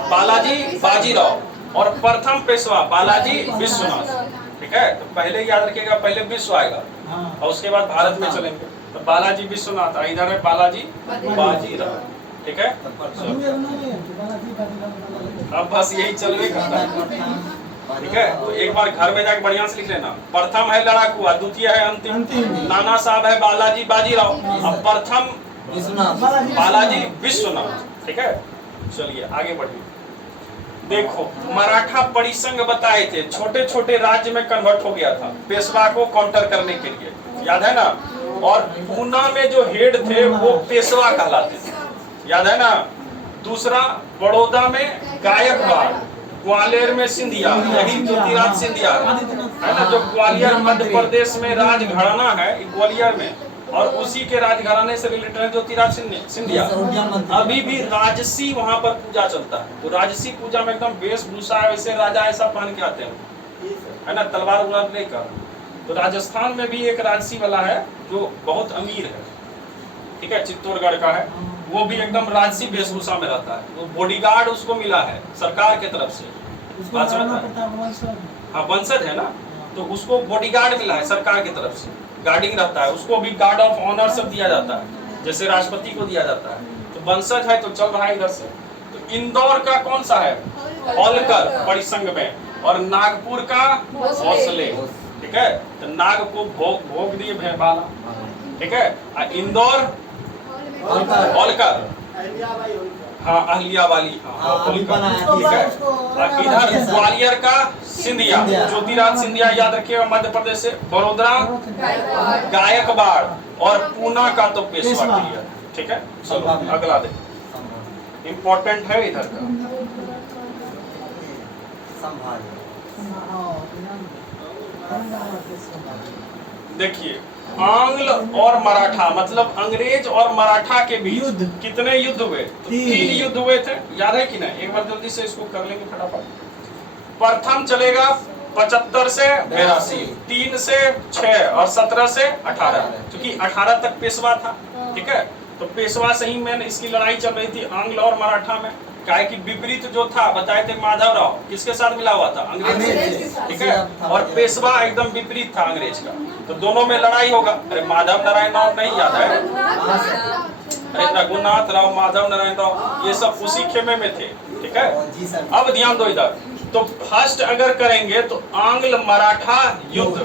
बालाजी बाजीराव, और प्रथम पेशवा बालाजी विश्वनाथ। ठीक है, तो पहले याद रखिएगा, पहले विश्व आएगा और उसके बाद भारत में चलेंगे। तो बालाजी विश्वनाथ, इधर है बालाजी बाजीराव। ठीक है, अब बस यही चलवे करता है। ठीक है, तो एक बार घर में जाकर बढ़िया से लिख लेना। प्रथम है लड़ाकू, द्वितीय है अंतिम। नाना साहब है बालाजी बाजीराव, अब प्रथम बालाजी विश्वनाथ। ठीक है, चलिए आगे बढ़िए। देखो मराठा परिसंघ बताए थे, छोटे छोटे राज्य में कन्वर्ट हो गया था पेशवा को काउंटर करने के लिए, याद है ना। और पूना में जो हेड थे वो पेशवा कहलाते थे, याद है ना। दूसरा बड़ौदा में गायकवाड़, ग्वालियर में सिंधिया, यही ज्योतिराज सिंधिया है ना, जो ग्वालियर मध्य प्रदेश में राजघराना है, ग्वालियर में, और उसी के राजघराने से रिलेटेड है ज्योतिराज सिंधिया। अभी भी राजसी वहां पर पूजा चलता है। तो राजसी पूजा में एकदम वेशभूषा वैसे राजा ऐसा पहन के आते हैं, है ना, तलवार उलवार लेकर। तो राजस्थान में भी एक राजसी वाला है जो बहुत अमीर है, ठीक है, चित्तौड़गढ़ का है, वो भी एकदम राजसी वेशभूषा में रहता है। वो बॉडीगार्ड उसको मिला है सरकार के तरफ से। उसको बात लगाना समझता है? पड़ता है वंशज। हाँ, वंशज है ना, तो उसको बॉडीगार्ड मिला है सरकार की तरफ से, गार्डिंग रहता है। उसको भी गार्ड ऑफ ऑनर सब दिया जाता है, जैसे राष्ट्रपति को दिया जाता है। तो वंशज है तो चल रहा है इधर से। तो इंदौर का कौन सा है? होलकर परिसंघ में, और नागपुर का भोसले। ठीक है, तो नाग को भोग दिए भैंबाला। ठीक है, इंदौर होलकर, हाँ अहलियाबाली, हाँ होलकर। ठीक है, और इधर ग्वालियर का सिंधिया, ज्योतिराज सिंधिया याद रखिएगा, मध्य प्रदेश से। बड़ोदरा गायकवाड़, और पूना का तो पेशवा क्लियर। ठीक है, चलो अगला देखो, इम्पोर्टेंट है इधर का। देखिए, आंग्ल और मराठा, मतलब अंग्रेज और मराठा के बीच युद्ध। कितने युद्ध हुए? तो 3 युद्ध हुए थे, याद है कि नहीं? एक बार जल्दी से इसको कर लेंगे फटाफट। प्रथम चलेगा 75 से 82, 3 से 6 और 17 से 18, क्योंकि 18 तक पेशवा था। ठीक है, तो पेशवा से ही मैंने इसकी लड़ाई चल रही थी आंग्ल और मराठा में। काय की विपरीत जो था बताए थे माधवराव, किसके साथ मिला हुआ था? अंग्रेज से। ठीक है, और पेशवा एकदम विपरीत था अंग्रेज का, तो दोनों में लड़ाई होगा। अरे माधव नारायण राव नहीं याद है? अरे रघुनाथ राव, माधव नारायण राव, ये सब उसी खेमे में थे। ठीक है, अब ध्यान दो इधर। तो फर्स्ट अगर करेंगे तो आंग्ल मराठा युद्ध,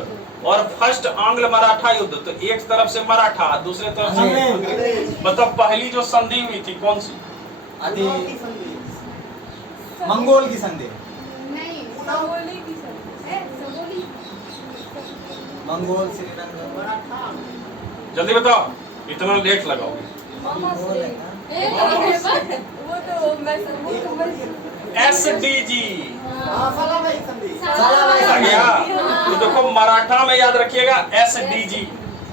और फर्स्ट आंग्ल मराठा युद्ध, तो एक तरफ से मराठा, दूसरे तरफ से अंग्रेज। मतलब पहली जो संधि हुई थी कौन सी? मंगोल की संधि। मंगोल श्रीलंका। जल्दी बताओ, इतना लेट लगाओगे। SDG आ गया। तो देखो मराठा में याद रखिएगा SDG,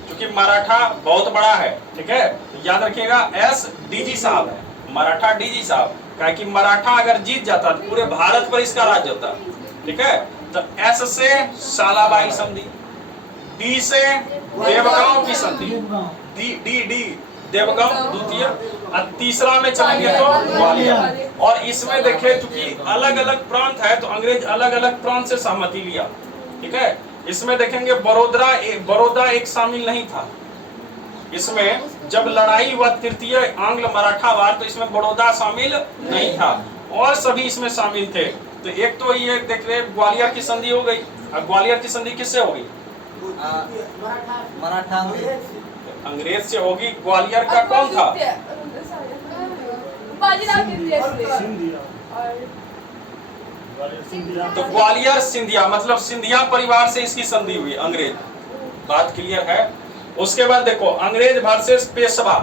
क्योंकि मराठा बहुत बड़ा है। ठीक है, तो याद रखिएगा SDG साहब है, मराठा DG साहब। क्या कि मराठा अगर जीत जाता तो पूरे भारत पर इसका राज्य होता। ठीक है, तो S से सालाबाई संधि, D से देवगांव की संधि, D देवगांव द्वितीय, और तीसरा में चलेंगे तो ग्वालियर। और इसमें देखे चूंकि अलग अलग प्रांत है तो अंग्रेज अलग अलग प्रांत से सहमति लिया। ठीक है, इसमें देखेंगे बड़ौदा एक शामिल नहीं था। इसमें जब लड़ाई हुआ तृतीय आंग्ल मराठा वार, तो इसमें बड़ौदा शामिल नहीं था, और सभी इसमें शामिल थे। तो एक तो ये देख रहे ग्वालियर की संधि हो गई। और ग्वालियर की संधि किससे होगी? मराठा अंग्रेज से होगी। ग्वालियर का कौन था? तो ग्वालियर सिंधिया, मतलब सिंधिया परिवार से इसकी संधि हुई अंग्रेज। बात क्लियर है? उसके बाद देखो अंग्रेज वर्सेस पेशवा।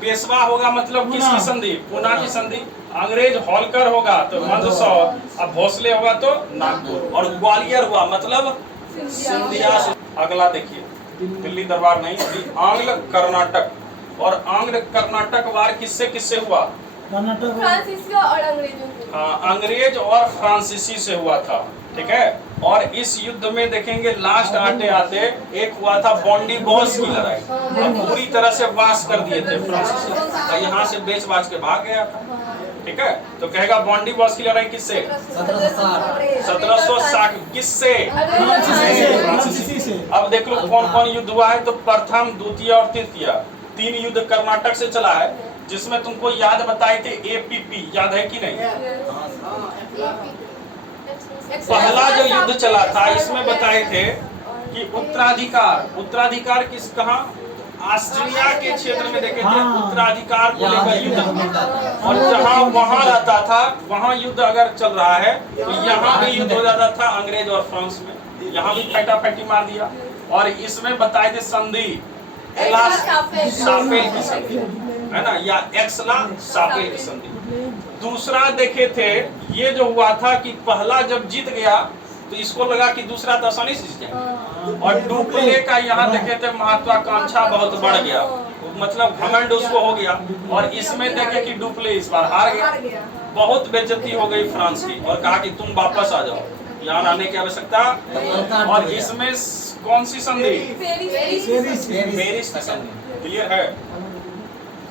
पेशवा होगा मतलब किसकी संधि? पूना की संधि। अंग्रेज होलकर होगा तो मंदसौर, अब भोसले होगा तो नागपुर, और ग्वालियर हुआ मतलब सिंधिया। अगला देखिए, दिल्ली दरबार नहीं, आंग्ल कर्नाटक। और आंग्ल कर्नाटक वार किससे किससे हुआ? फ्रांसीसी और अंग्रेजों से। हाँ, अंग्रेज और फ्रांसीसी से हुआ था। ठीक है, और इस युद्ध में देखेंगे लास्ट आते आते एक हुआ था बॉन्डी बॉस की लड़ाई, और पूरी तरह से वास कर दिए थे फ्रांसीसी, और यहाँ से बेच बाच के भाग गया था। ठीक है, तो कहेगा बॉन्डी बॉस की लड़ाई किससे? 1760। किससे? फ्रांसीसी से। अब देख लो कौन कौन युद्ध हुआ है। तो प्रथम, द्वितीय और तृतीय 3 युद्ध कर्नाटक से चला है, जिसमें तुमको याद बताए थे APP, याद है कि नहीं? पहला जो युद्ध चला था इसमें बताए थे कि उत्तराधिकार किस कहा? ऑस्ट्रिया के क्षेत्र में देखे थे उत्तराधिकार को लेकर युद्ध, और जहां वहां रहता था वहां युद्ध अगर चल रहा है तो यहाँ भी युद्ध हो जाता था अंग्रेज और फ्रांस में। यहाँ भी फटाफटी मार दिया। और इसमें बताए थे संधि सापेल की संधि, है ना, या एक्सला सापेल की संधि। दूसरा देखे थे ये जो हुआ था कि पहला जब जीत गया तो इसको लगा कि दूसरा तो आसानी से जीत जाए, और डुप्ले का यहाँ देखे थे महत्वाकांक्षा बहुत बढ़ गया, मतलब घमंड उसको हो गया। और इसमें देखे कि डुप्ले इस बार हार गया, बहुत बेइज्जती हो गई फ्रांस की, और कहा कि तुम वापस आ जाओ, यहाँ आने की आवश्यकता। और इसमें कौन सी संधि? पेरिस की संधि। क्लियर है?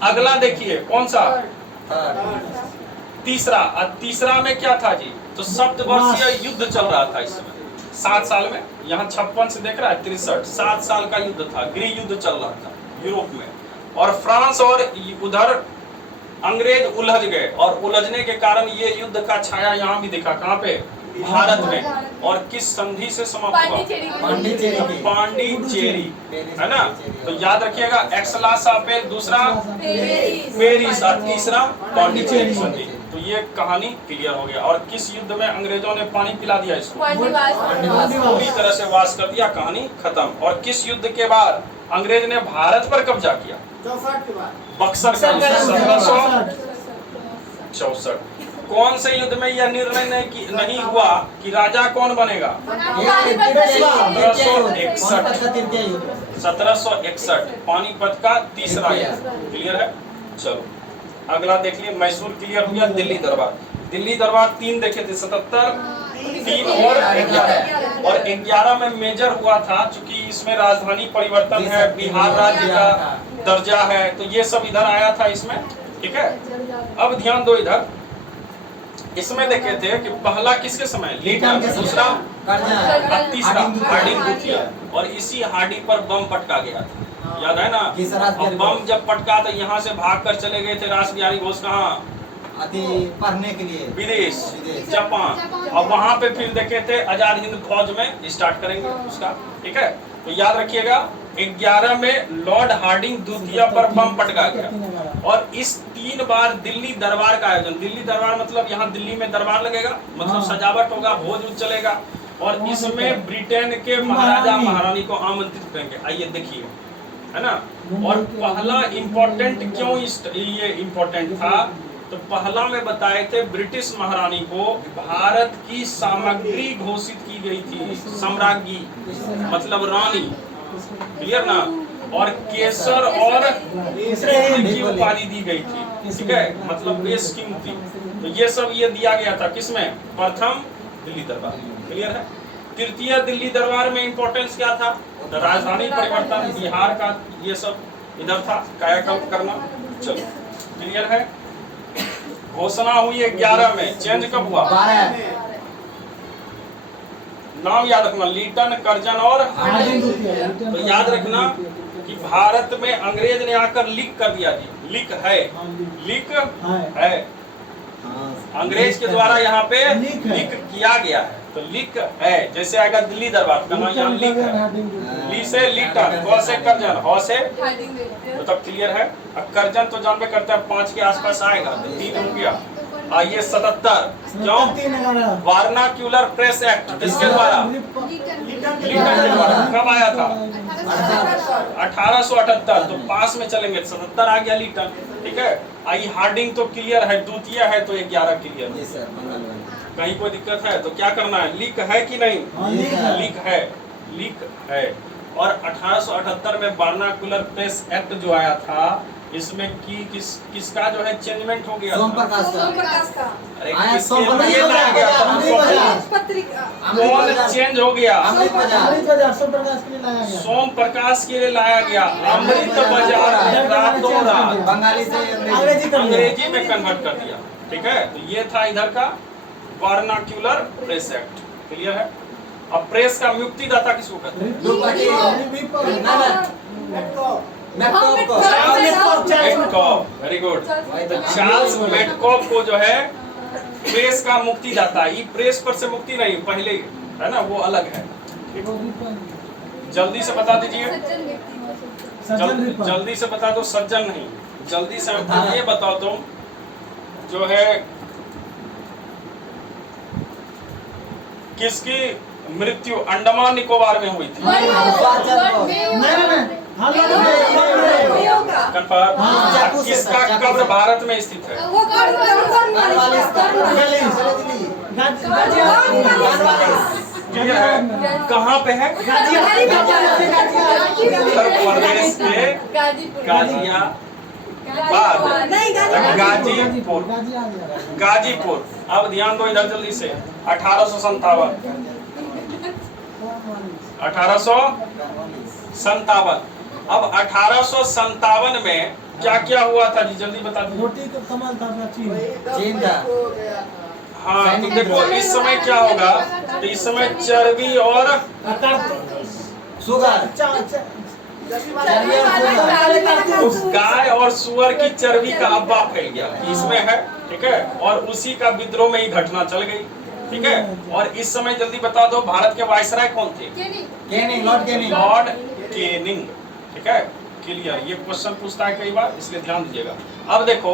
अगला देखिए कौन सा, थर्ड तीसरा। और तीसरा में क्या था जी, तो सप्तवर्षीय युद्ध चल रहा था इस समय 7 साल में। यहाँ 56 से देख रहा है 63, 7 साल का युद्ध था, गृह युद्ध चल रहा था यूरोप में। और फ्रांस और उधर अंग्रेज उलझ गए, और उलझने के कारण ये युद्ध का छाया यहाँ भी दिखा, कहाँ पे, भारत में। और किस संधि से समाप्त हुआ, पांडिचेरी, है ना। तो याद रखिएगा, एक्सलासापेल दूसरा, पेरिस, और तीसरा पांडिचेरी संधि। तो ये कहानी क्लियर हो गया। और किस युद्ध में अंग्रेजों ने पानी पिला दिया इसको, पूरी तरह से वास कर दिया, कहानी खत्म। और किस युद्ध के बाद अंग्रेज ने भारत पर कब्जा किया, बक्सर का 1764। कौन से युद्ध में यह निर्णय नहीं हुआ कि राजा कौन बनेगा, 1761 पानीपत का तीसरा युद्ध। क्लियर है। चलो अगला देख लिए, मैसूर क्लियर हो गया। दिल्ली दरबार, दिल्ली दरबार 3 देखे थे, 77, 3 और 11। और 11 में मेजर हुआ था, चूंकि इसमें राजधानी परिवर्तन है, बिहार राज्य का दर्जा है, तो ये सब इधर आया था इसमें। ठीक है, अब ध्यान दो इधर, इसमें देखे थे कि पहला किसके समय, लीटन, दूसरा और तीसरा हार्डिंग द्वितीय। और इसी हार्डी पर बम पटका गया था, याद है ना। अब बम जब पटका तो यहाँ से भागकर चले गए थे रास बिहारी घोष, कहाँ, पढ़ने के लिए विदेश, जापान। और वहां पे फिर देखे थे आजाद हिंद फौज में स्टार्ट करेंगे उसका। ठीक है, तो याद रखिएगा 11 में लॉर्ड हार्डिंग द्वितीय पर बम पटका गया। और इस 3 बार दिल्ली दरबार का आयोजन, दिल्ली दरबार मतलब यहाँ दिल्ली में दरबार लगेगा, मतलब सजावट होगा, भोज चलेगा। और इसमें ब्रिटेन के महाराजा महारानी को आमंत्रित करेंगे। आइए देखिए, है ना। और पहला इम्पोर्टेंट क्यों ये इम्पोर्टेंट था, तो पहला में बताए थे ब्रिटिश महारानी को भारत की सामग्री घोषित की गई थी, सम्राज्ञी मतलब रानी, क्लियर ना। और केसर और की उपाधि दी गई थी, ठीक है, मतलब बेस कीमती। तो ये सब ये दिया गया था किसमें, प्रथम दिल्ली दरबार। क्लियर है। तृतीय दिल्ली दरबार में इंपॉर्टेंस क्या था, तो राजधानी परिवर्तन, बिहार का ये सब इधर था, कायाकल्प करना। चलो क्लियर है। घोषणा हुई 11 में, चेंज कब हुआ, नाम याद रखना, लीटन, कर्जन और तो याद रखना कि भारत में अंग्रेज ने आकर लीक कर दिया जी, लीक है, लीक है, अंग्रेज के द्वारा यहाँ पे लीक किया गया है, तो लीक है। जैसे आएगा दिल्ली दरबार का नाम यहाँ लीक है, ली से लीटन, ग से कर्जन, ह से तो तब क्लियर है। अब कर्जन तो जानते करते हैं 5 के आसपास आएगा, तो 3 हो गया। आइए 77, क्यों, वर्नाक्यूलर प्रेस एक्ट किसके द्वारा, लीटन के द्वारा। कब आया था, 1878, तो पास में चलेंगे, 77 आ गया लीटन। ठीक है। आई हार्डिंग तो क्लियर है, द्वितीय है, तो 11 क्लियर है। कहीं कोई दिक्कत है तो क्या करना है, लीक है कि नहीं, लीक है, लीक है। और 1878 में वर्नाक्यूलर प्रेस एक्ट जो आया था, इसमें किसका जो है चेंजमेंट हो गया, सोम प्रकाश का। अरे किसके लिए लाया गया था, कौन चेंज हो गया, सोम प्रकाश के लिए लाया गया। अमृत बाजार रातों रात बंगाली से अंग्रेजी में कन्वर्ट कर दिया। ठीक है, तो ये था इधर का वर्नाक्यूलर प्रेस एक्ट। क्लियर है। अब प्रेस का मुक्तिदाता किसको कहते हैं, Metcalfe. Very good. Charles Metcalfe को जो है प्रेस का मुक्तिदाता, ये प्रेस पर से मुक्ति नहीं, पहले है ना, वो अलग है। जल्दी से बता दीजिए, जल्दी से बता दो, सज्जन नहीं, जल्दी से ये बताओ तुम, जो है किसकी मृत्यु अंडमान निकोबार में हुई थी, कंफर्म। किसका कब्र भारत में स्थित है, क्लियर है, कहाँ पे है, उत्तर प्रदेश के गाजीपुर, गाजीपुर। अब ध्यान दो इधर जल्दी से, 1857, 1857। अब 1857 में क्या क्या हुआ था जी, जल्दी बता दीजिए। रोटी का कमाल था अपना चीन। चीन था। हाँ तो देखो इस समय क्या होगा, तो इस समय चर्बी और शुगर। गाय और सुअर की चर्बी का अब्बा फैल गया इसमें है, ठीक है, और उसी का विद्रोह में ही घटना चल गई, ठीक है। और इस समय जल्दी बता दो भारत के वायसराय कौन थे? Canning, Lord Canning. Lord Canning, ठीक है, क्लियर। ये क्वेश्चन पूछता है कई बार, इसलिए ध्यान दीजिएगा। अब देखो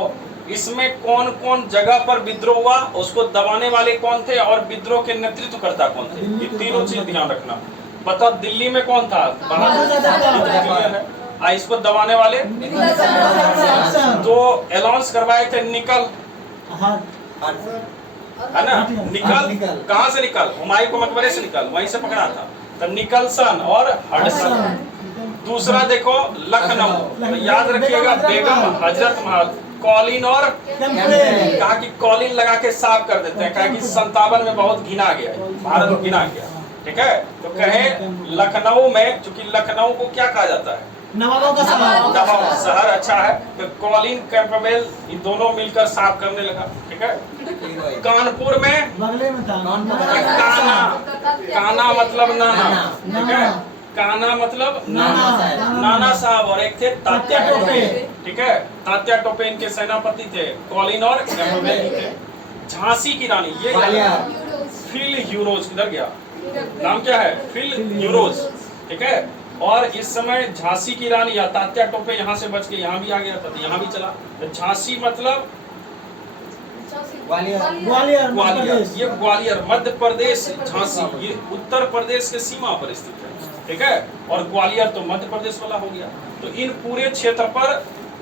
इसमें कौन कौन जगह पर विद्रोह हुआ, उसको दबाने वाले कौन थे और विद्रोह के नेतृत्वकर्ता कौन थे, ये तीनों चीज ध्यान रखना। बता दिल्ली में कौन था? क्लियर है। इसको दबाने वाले तो अनाउंस करवाए थे निकल, है ना, निकल कहाँ से निकल? हुमायूं के मकबरे से निकल, वहीं से पकड़ा था, तो निकलसन और हडसन। दूसरा देखो लखनऊ, तो याद रखिएगा बेगम हजरत महल, कॉलिन और कहा कि कॉलिन लगा के साफ कर देते हैं, कहा कि 57 में बहुत गिना गया, भारत गिना गया, ठीक है। तो कहे लखनऊ में, चूंकि लखनऊ को क्या कहा जाता है? नवाबों का नवाब शहर, अच्छा है। तो कॉलिन कैंपबेल ये दोनों मिलकर साफ करने लगा, ठीक है। कानपुर में बगले में था काना मतलब नाना, ठीक है, काना मतलब नाना साहब, और एक थे तात्या टोपे, ठीक है, तात्या टोपे इनके सेनापति थे, कॉलिन और कैंपबेल थे। झांसी की रानी ये फिल ह्यूरोज, किधर गया नाम, क्या है? फिल ह्यूरोज, ठीक है। और इस समय झांसी की रानी या तात्या टोपे यहाँ से बच के यहाँ भी आ गया था, तो यहाँ भी चला। तो झांसी मतलब ग्वालियर, ये ग्वालियर मध्य प्रदेश, झांसी ये उत्तर प्रदेश के सीमा पर स्थित है, ठीक है, और ग्वालियर तो मध्य प्रदेश वाला हो गया। तो इन पूरे क्षेत्र पर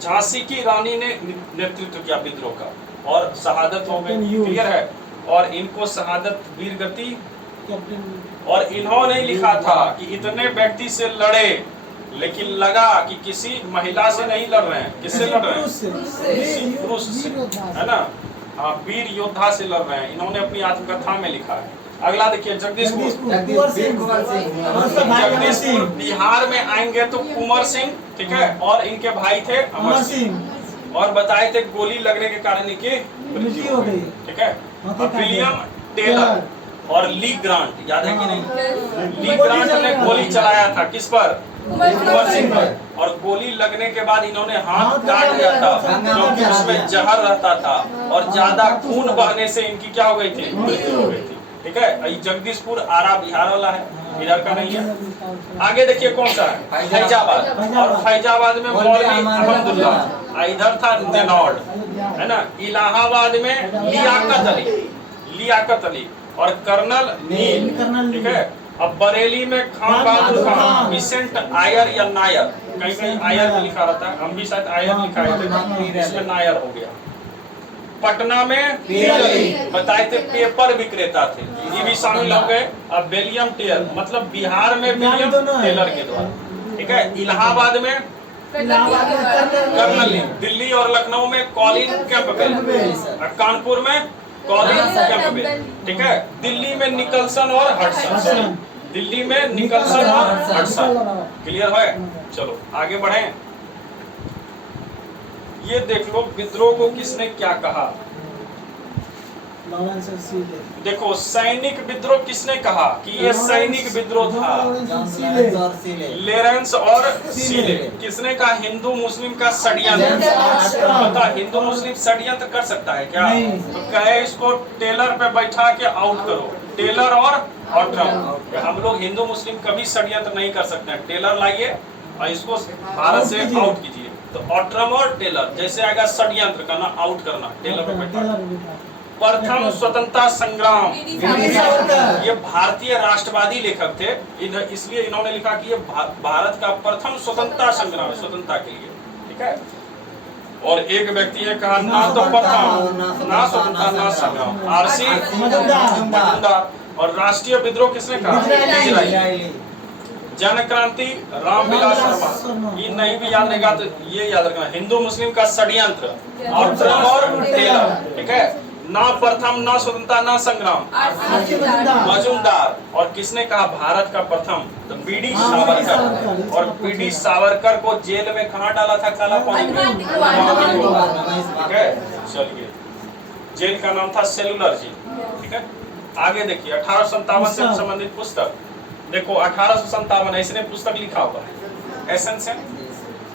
झांसी की रानी ने नेतृत्व किया विद्रोह का, और शहादत हो गई, क्लियर है। और इनको शहादत वीर गति, और इन्होंने लिखा था कि इतने व्यक्ति से लड़े, लेकिन लगा कि किसी महिला से नहीं लड़ रहे हैं, किससे लड़ रहे हैं? पुरुष से, है ना, हाँ, वीर योद्धा से लड़ रहे हैं, इन्होंने अपनी आत्मकथा में लिखा है। अगला देखिए जगदीशपुर, जगदीशपुर बिहार में आएंगे तो कुंवर सिंह, ठीक है, और इनके भाई थे अमर सिंह, और बताए थे गोली लगने के कारण इनकी मृत्यु हो गई, ठीक है। विलियम टेलर और ली ग्रांट, याद है कि नहीं? ली ग्रांट ने गोली चलाया था किस पर? कुंवर सिंह पर, और गोली लगने के बाद इन्होंने हाथ काट दिया था, क्योंकि उसमें जहर रहता था, और ज्यादा खून बहने से इनकी क्या हो गई थी? मृत्यु हो गई थी, ठीक है। जगदीशपुर आरा बिहार वाला है, इधर का नहीं है। आगे देखिए कौन सा है? फैजाबाद, और फैजाबाद में मौलवी अहमदुल्लाह, इधर था नेनौड, है ना। इलाहाबाद में लियाकत अली और कर्नल नील, ठीक है। अब बरेली में खान बहादुर खान, विसेंट आयर या नायर, कहीं कहीं आयर भी लिखा रहता है, हम भी शायद आयर लिखा है, इसमें नायर हो गया। पटना में बताए थे पेपर विक्रेता थे, ये भी शामिल हो गए। अब विलियम टेलर, मतलब बिहार में विलियम टेलर के द्वारा, ठीक है। इलाहाबाद में कर्नल, दिल्ली और लखनऊ में कॉलिन कैंपबेल, कानपुर में कॉलिन कैंपबेल, ठीक है। दिल्ली में निकलसन और हडसन, दिल्ली में निकलसन और हडसन, क्लियर है। चलो आगे बढ़े। ये देख लो विद्रोह को किसने क्या कहा। देखो सैनिक विद्रोह किसने कहा कि ये सैनिक विद्रोह था? लेरेंस और सीले। किसने कहा? हिंदू मुस्लिम का षड्यंत्र। बता हिंदू मुस्लिम षड्यंत्र कर सकता है क्या? तो कहे इसको टेलर पे बैठा के आउट करो, टेलर और ऑट्रम। हम लोग हिंदू मुस्लिम कभी षड्यंत्र नहीं कर सकते हैं, टेलर लाइए और इसको भारत से आउट कीजिए। तो ऑट्रम और टेलर, जैसे आएगा षड्यंत्र करना, आउट करना, टेलर पे बैठा। प्रथम स्वतंत्रता संग्राम, ये भारतीय राष्ट्रवादी लेखक थे, इसलिए इन्होंने लिखा कि ये भारत का प्रथम स्वतंत्रता संग्राम है, स्वतंत्रता के लिए, ठीक है। और एक व्यक्ति है कहा ना तो प्रथम ना स्वतंत्रता ना संग्राम, आरसी मजूमदार। और राष्ट्रीय विद्रोह किसने कहा? इजराइल। जन क्रांति रामविलास शर्मा। ये नहीं भी याद रहेगा तो ये याद रखना, हिंदू मुस्लिम का षड्यंत्र, ऑट्रम और टेलर, ठीक है। ना प्रथम, ना स्वतंत्रता, ना संग्राम, मजूमदार। और किसने कहा भारत का प्रथम? तो बीडी सावरकर। और बीडी सावरकर को जेल में कहाँ डाला था? काला पानी में। ठीक है, चलिए, जेल का नाम था सेलुलर जेल। ठीक है, आगे देखिए 1857 से संबंधित पुस्तक देखो। 1857 इसने पुस्तक लिखा हुआ है, एसेंस है,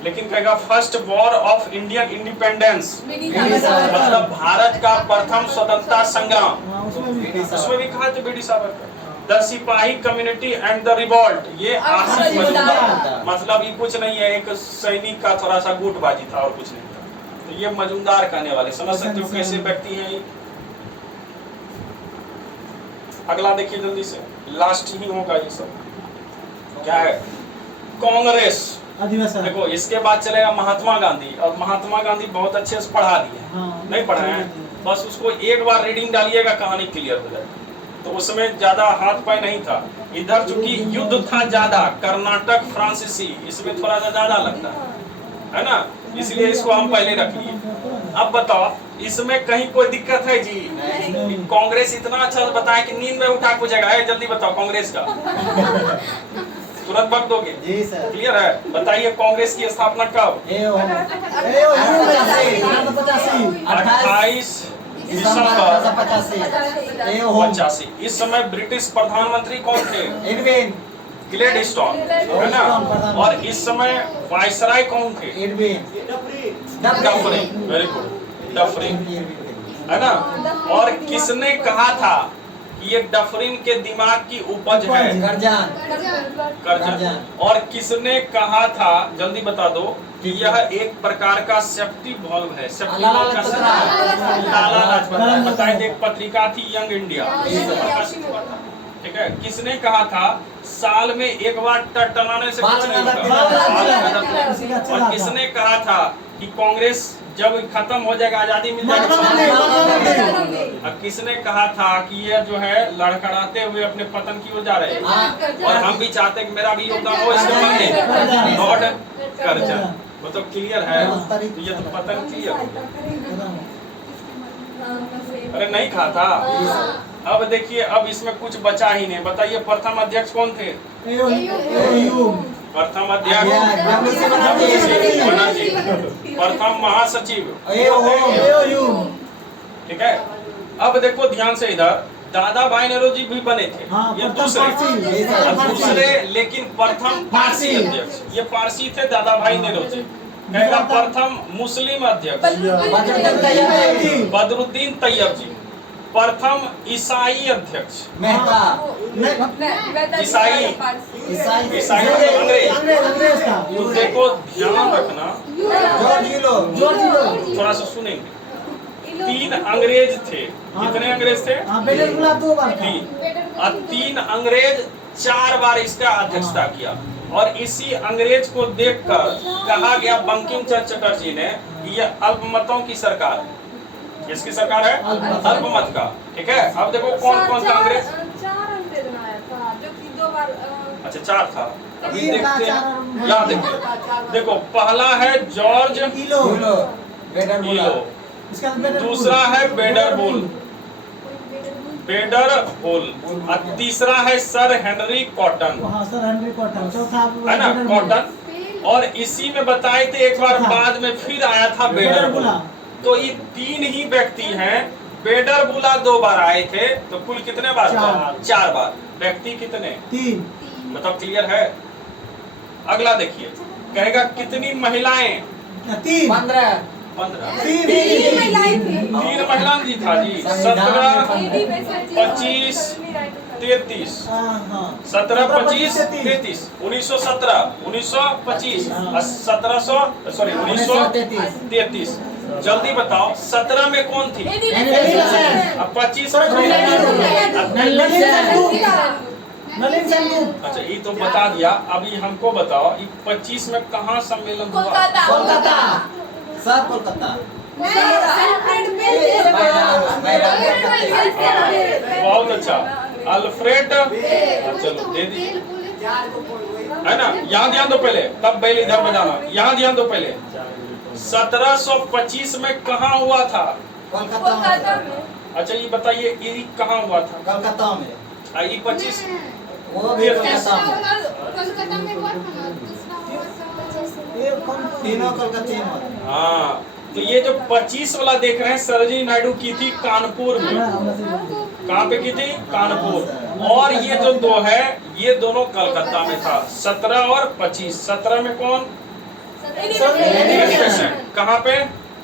लेकिन कहेगा first war of Indian independence, मतलब भारत का प्रथम स्वतंत्रता संग्राम, उसमें भी कहा था बीडी सावरकर। द सिपाही कम्युनिटी एंड द रिवॉल्ट, ये आसिफ मजूमदार, मतलब ये कुछ नहीं है, एक सैनिक का थोड़ा सा गुटबाजी था और कुछ नहीं था। तो ये मजूमदार कहने वाले, समझ सकते हो कैसे व्यक्ति हैं ये। अगला देखिए जल्दी से, लास्ट ही होगा ये सब। क्या है? कांग्रेस। देखो इसके बाद चलेगा महात्मा गांधी, और महात्मा गांधी बहुत अच्छे से पढ़ा दिए, नहीं पढ़े हैं, बस उसको एक बार रीडिंग डालिएगा, कहानी क्लियर हो जाएगी। तो उसमें ज्यादा हाथ पाई नहीं था। इधर चूंकि युद्ध था ज्यादा, कर्नाटक फ्रांसीसी, इसमें थोड़ा सा ज्यादा लगता है ना, इसलिए इसको हम पहले रख लिए। अब बताओ इसमें कहीं कोई दिक्कत है जी? कांग्रेस इतना अच्छा बताया कि नींद में उठा पूछेगा, जल्दी बताओ कांग्रेस का तुरंत बक दोगे? जी सर। क्लियर है? बताइए कांग्रेस की स्थापना कब? 28 दिसंबर 85। इस समय ब्रिटिश प्रधानमंत्री कौन थे? ग्लैडस्टोन, है ना। और इस समय वायसराय कौन थे? डफरिन, वेरी गुड, डफरिन, है ना। और किसने कहा था कि ये डफरिन के दिमाग की उपज है? करजन। और किसने कहा था, जल्दी बता दो, कि यह एक प्रकार का सेफ्टी वॉल्व है? सेफ्टी वॉल्व का लाला लाजपत राय। बताइए, एक पत्रिका थी यंग इंडिया, ठीक है। किसने कहा था साल में एक बार टनाने से कुछ नहीं होगा? और किसने कहा था कि कांग्रेस जब खत्म हो जाएगा, आजादी मिल जाएगी? और किसने कहा था कि ये जो है लड़खड़ाते हुए अपने पतन की ओर जा रहे हैं, और हम भी चाहते हैं कि मेरा भी योगदान हो इसके बनने? Lord Curzon. वो तो क्लियर है, तो ये तो पतन क्लियर हो गया। अरे नहीं कहा था। अब देखिए, अब इसमें कुछ बचा ही नहीं। बताइए प्रथम अध्यक्ष कौन थे? प्रथम अध्यक्ष बनर्जी, प्रथम महासचिव, ठीक है। अब देखो ध्यान से इधर, दादा भाई नेहरू भी बने थे, ये दूसरे, लेकिन प्रथम पारसी अध्यक्ष, ये पारसी थे दादा भाई नेहरू जी। कहेगा प्रथम मुस्लिम अध्यक्ष बदरुद्दीन तैयब जी। प्रथम ईसाई अध्यक्ष ईसाई अंग्रेज। तो देखो ध्यान रखना, थोड़ा सा सुनेंगे। 3 अंग्रेज थे। कितने अंग्रेज थे? 3। और 3 अंग्रेज 4 बार इसका अध्यक्षता किया। और इसी अंग्रेज को देखकर कहा गया बंकिम चंद्र चटर्जी ने, यह अल्पमतों की सरकार है। किसकी सरकार है? अल्पमत का, ठीक है। अब देखो कौन कौन था अंग्रेज? 4 अंग्रेज बनाया था, जो कि 2 बार अच्छा 4 था। अभी देखते हैं, यहाँ देखो पहला है जॉर्ज इलो, दूसरा है बेडरबोल, और तीसरा है सर हेनरी कॉटन, है ना, कॉटन। और इसी में बताए थे एक बार, बाद में फिर आया था बेडरबोल। तो ये 3 ही व्यक्ति हैं। बेडरबुला 2 बार आए थे, तो कुल कितने बार? 4 बार। व्यक्ति कितने? 3। मतलब क्लियर है? अगला देखिए, कहेगा कितनी महिलाएं? 15। 3 महिलाएं जी था जी। 17, 25, 33, 17, 25, 33, 1917, 1925, 1933। जल्दी बताओ 17 में कौन थी? 25 अच्छा ये तो बता दिया। अभी हमको बताओ 25 में कहाँ सम्मेलन हुआ? कोलकाता, सब कोलकाता। बहुत अच्छा, अल्फ्रेड। चलो दे दीजिए, है ना। यहाँ ध्यान दो पहले, तब बैल इधर बजाना। यहाँ ध्यान दो पहले, 1725 में कहाँ हुआ था? कोलकाता अच्छा ये बताइए ये कहाँ हुआ था? कलकत्ता में। ये 25 वो भी कलकत्ता में। कलकत्ता में हुआ था ना, दूसरा हुआ था। ये कौन तीनों कलकत्ते में। हाँ, तो ये जो 25 वाला देख रहे हैं सरोजिनी नायडू की थी कानपुर में। कहाँ पे की थी? कानपुर। और ये जो दो है ये दोनों कलकत्ता में था, 17 और 25। 17 में कौन? कहाँ पे?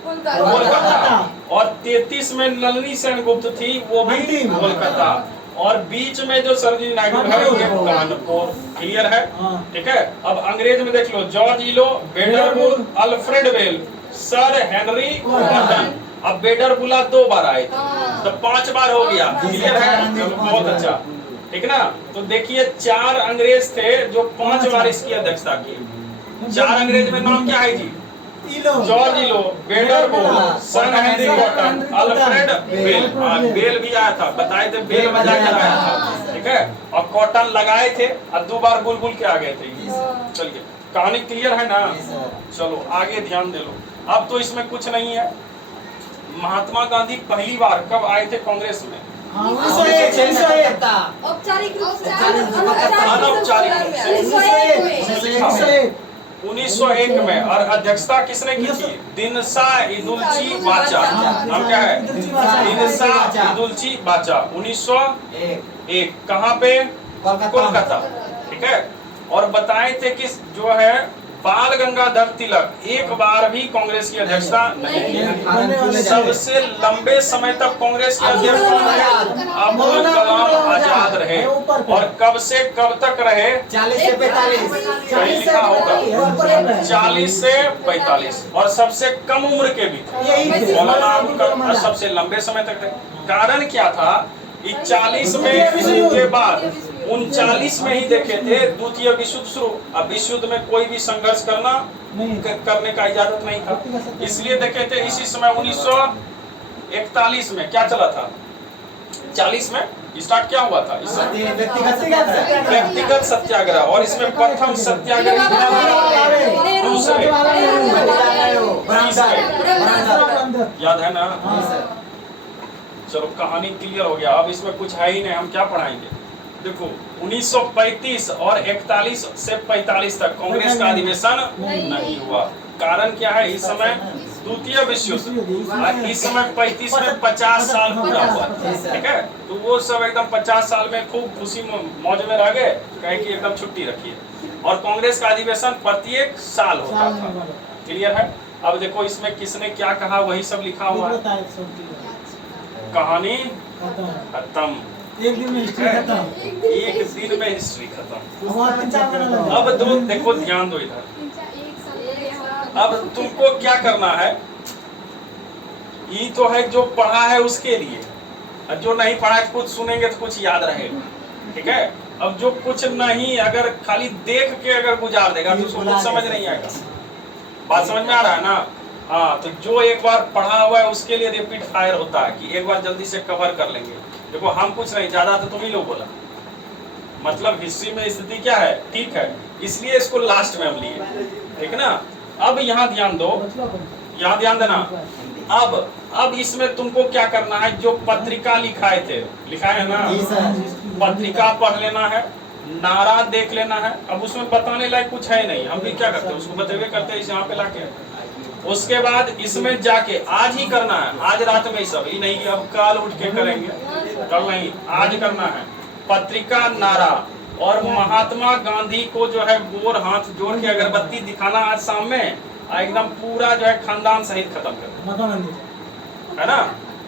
कोलकाता। और 33 में नलिनी सेनगुप्त थी, वो भी कोलकाता। और बीच में जो सरोजिनी नायडू है ये कानपुर। क्लियर है? ठीक है। अब अंग्रेज में देख लो, जॉर्ज इलो, Vanderbilt, Alfred Bell, sir Henry Cotton. अब वेंडरबिल्ट 2 बार आए थे, तो 5 बार हो गया। क्लियर है? चलो बहुत अच्छा, ठीक ना। तो देखिए 4 अंग्रेज थे जो 5 बार इसकी अध्यक्षता की। 4 अंग्रेज में नाम क्या है जी? जॉर्ज इलो, Vanderbilt, sir Henry Cotton, Alfred Bell. हाँ, बेल भी आया था, बताए थे बेल बजा कर आया था, ठीक है। और कॉटन लगाए थे और 2 बार बुलबुल के आ गए थे। चलिए कहानी क्लियर है ना? चलो आगे ध्यान दे लो। अब तो इसमें कुछ नहीं है। महात्मा गांधी पहली बार कब आए थे कांग्रेस में? औपचारिक रूप से अनौपचारिक रूप से 1901 में। और अध्यक्षता किसने की थी? दिनसा इदुल्ची वाचा। नाम क्या है? दिनसा इदुल्ची वाचा। 1901। कहाँ पे? कोलकाता। ठीक है। और बताए थे कि जो है बाल गंगाधर तिलक एक बार भी कांग्रेस की अध्यक्षता नहीं की। सबसे लंबे समय तक कांग्रेस के अध्यक्ष कौन रहे? अब्दुल कलाम आजाद रहे। और कब से कब तक रहे? 40 से 45। कहीं लिखा होगा 40 से 45। और सबसे कम उम्र के भी थे मौलाना अबुल कलाम, और सबसे लंबे समय तक रहे। कारण क्या था? 40 में के बाद 39 में ही देखे थे द्वितीय विश्व युद्ध शुरू। अब विश्व युद्ध में कोई भी संघर्ष करने का इजाजत नहीं था, इसलिए देखे थे। इसी समय 1941 में क्या चला था? 40 में स्टार्ट क्या हुआ था? इस समय व्यक्तिगत सत्याग्रह। और इसमें प्रथम सत्याग्रही दूसरे याद है ना? चलो कहानी क्लियर हो गया। अब इसमें कुछ है ही नहीं, हम क्या पढ़ाएंगे? देखो 1935 और 41 से 45 तक कांग्रेस का अधिवेशन नहीं हुआ। कारण क्या है? इस समय द्वितीय विश्व युद्ध, और इस समय 35 में 50 साल पूरा हुआ। ठीक है। तो वो सब एकदम 50 साल में खूब खुशी मौज में रह गए, कहे कि एकदम छुट्टी रखिए। और कांग्रेस का अधिवेशन प्रत्येक साल होता था। क्लियर है? अब देखो इसमें किसने क्या कहा वही सब लिखा हुआ है। कहानी खत्म। एक दिन में हिस्ट्री खत्म। एक दिन में हिस्ट्री खत्म। अब देखो ध्यान दो इधर। अब तुमको क्या करना है? ये तो है जो पढ़ा है उसके लिए, और जो नहीं पढ़ा है कुछ सुनेंगे तो कुछ याद रहेगा। ठीक है। अब जो कुछ नहीं, अगर खाली देख के अगर गुजार देगा तो उसको कुछ समझ नहीं आएगा। बात समझ में आ रहा है ना? हाँ, तो जो एक बार पढ़ा हुआ है उसके लिए रिपीट फायर होता है कि एक बार जल्दी से कवर कर लेंगे। देखो हम कुछ नहीं, ज्यादा तो तुम ही लोग बोला। मतलब हिस्ट्री में स्थिति क्या है? ठीक है, इसलिए इसको लास्ट में हम लिए। ठीक है ना? अब यहाँ ध्यान दो, यहाँ ध्यान देना। अब इसमें तुमको क्या करना है? जो पत्रिका लिखाए थे, लिखाए है ना? पत्रिका पढ़ लेना है, नारा देख लेना है। अब उसमें बताने लायक कुछ है नहीं, हम भी क्या करते हैं उसको बतेवे करते हैं यहाँ पे लाके। उसके बाद इसमें जाके आज ही करना है, आज रात में ही सब, ये नहीं कि अब कल उठ के करेंगे, कल नहीं, आज करना है। पत्रिका, नारा, और महात्मा गांधी को जो है गोर हाथ जोड़ के अगरबत्ती दिखाना आज शाम में, एकदम पूरा जो है खानदान सहित खत्म कर, है ना?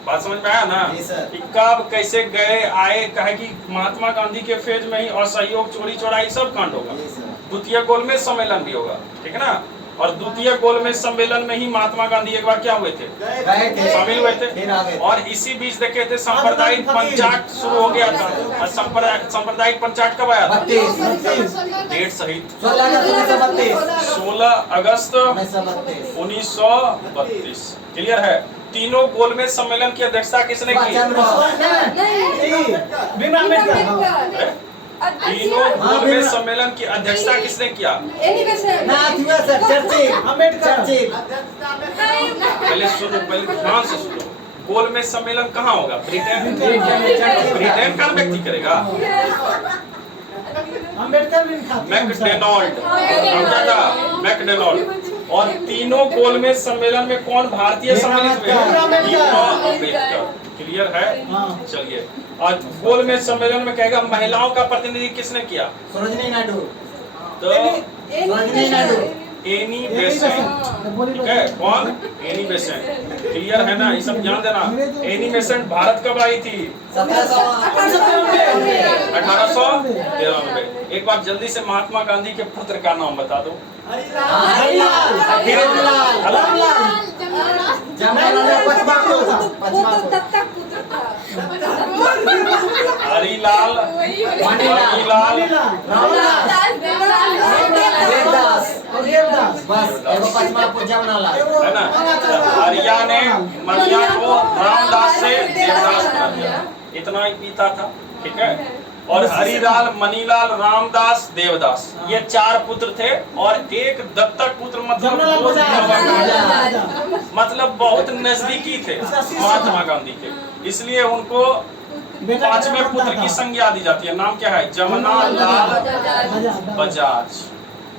बात समझ में आया ना? कि कब कैसे गए आए, कहे कि महात्मा गांधी के फेज में ही असहयोग, चोरी चोराई सब कांड होगा। द्वितीय गोलमेज सम्मेलन भी होगा। ठीक है ना? और द्वितीय गोलमेज सम्मेलन में ही महात्मा गांधी एक बार क्या हुए थे? शामिल हुए थे। और इसी बीच देखे थे सांप्रदायिक पंचायत शुरू हो गया था। और सांप्रदायिक पंचायत कब आया था? डेट सहित 16 अगस्त 1932। क्लियर है? तीनों गोलमेज सम्मेलन की अध्यक्षता किसने की? तीनों गोलमेज सम्मेलन की अध्यक्षता किसने किया? पहले सुनो, पहले ध्यान से सुनो। गोलमेज सम्मेलन कहाँ होगा? ब्रिटेन। ब्रिटेन का व्यक्ति करेगा। अम्बेडकर भी नहीं खाते। मैकडोनाल्ड, नाम क्या था? मैकडोनाल्ड। और तीनों गोलमेज सम्मेलन में कौन भारतीय सम्मिलित हुए? अम्बेडकर। क्लियर है? हाँ। चलिए, आज गोलमेज सम्मेलन में कहेगा महिलाओं का प्रतिनिधि किसने किया? सरोजिनी नायडू। तो सरोजिनी नायडू। Annie Besant. ठीक है, कौन? Annie Besant. क्लियर है ना? ये सब ध्यान देना। एनी बेसेंट भारत कब आई थी? 1893। एक बार जल्दी से महात्मा गांधी के पुत्र का नाम बता दो। हरिलाल। हरिलाल, मणिलाल, है ना? हरिया ने मणिया को रामदास से देवदास बना दिया। इतना ही पीता था। ठीक है। और हरिलाल, मणिलाल, रामदास, देवदास, ये 4 पुत्र थे। और एक दत्तक पुत्र, मतलब बहुत नजदीकी थे महात्मा गांधी के, इसलिए उनको 5वें पुत्र की संज्ञा दी जाती है। नाम क्या है? जमनालाल बजाज।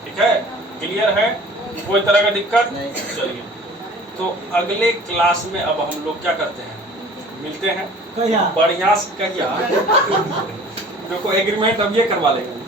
ठीक है, क्लियर है? कोई तरह का दिक्कत? चलिए, तो अगले क्लास में अब हम लोग क्या करते हैं? मिलते हैं बढ़िया से। कहिया देखो, एग्रीमेंट अब ये करवा लेंगे।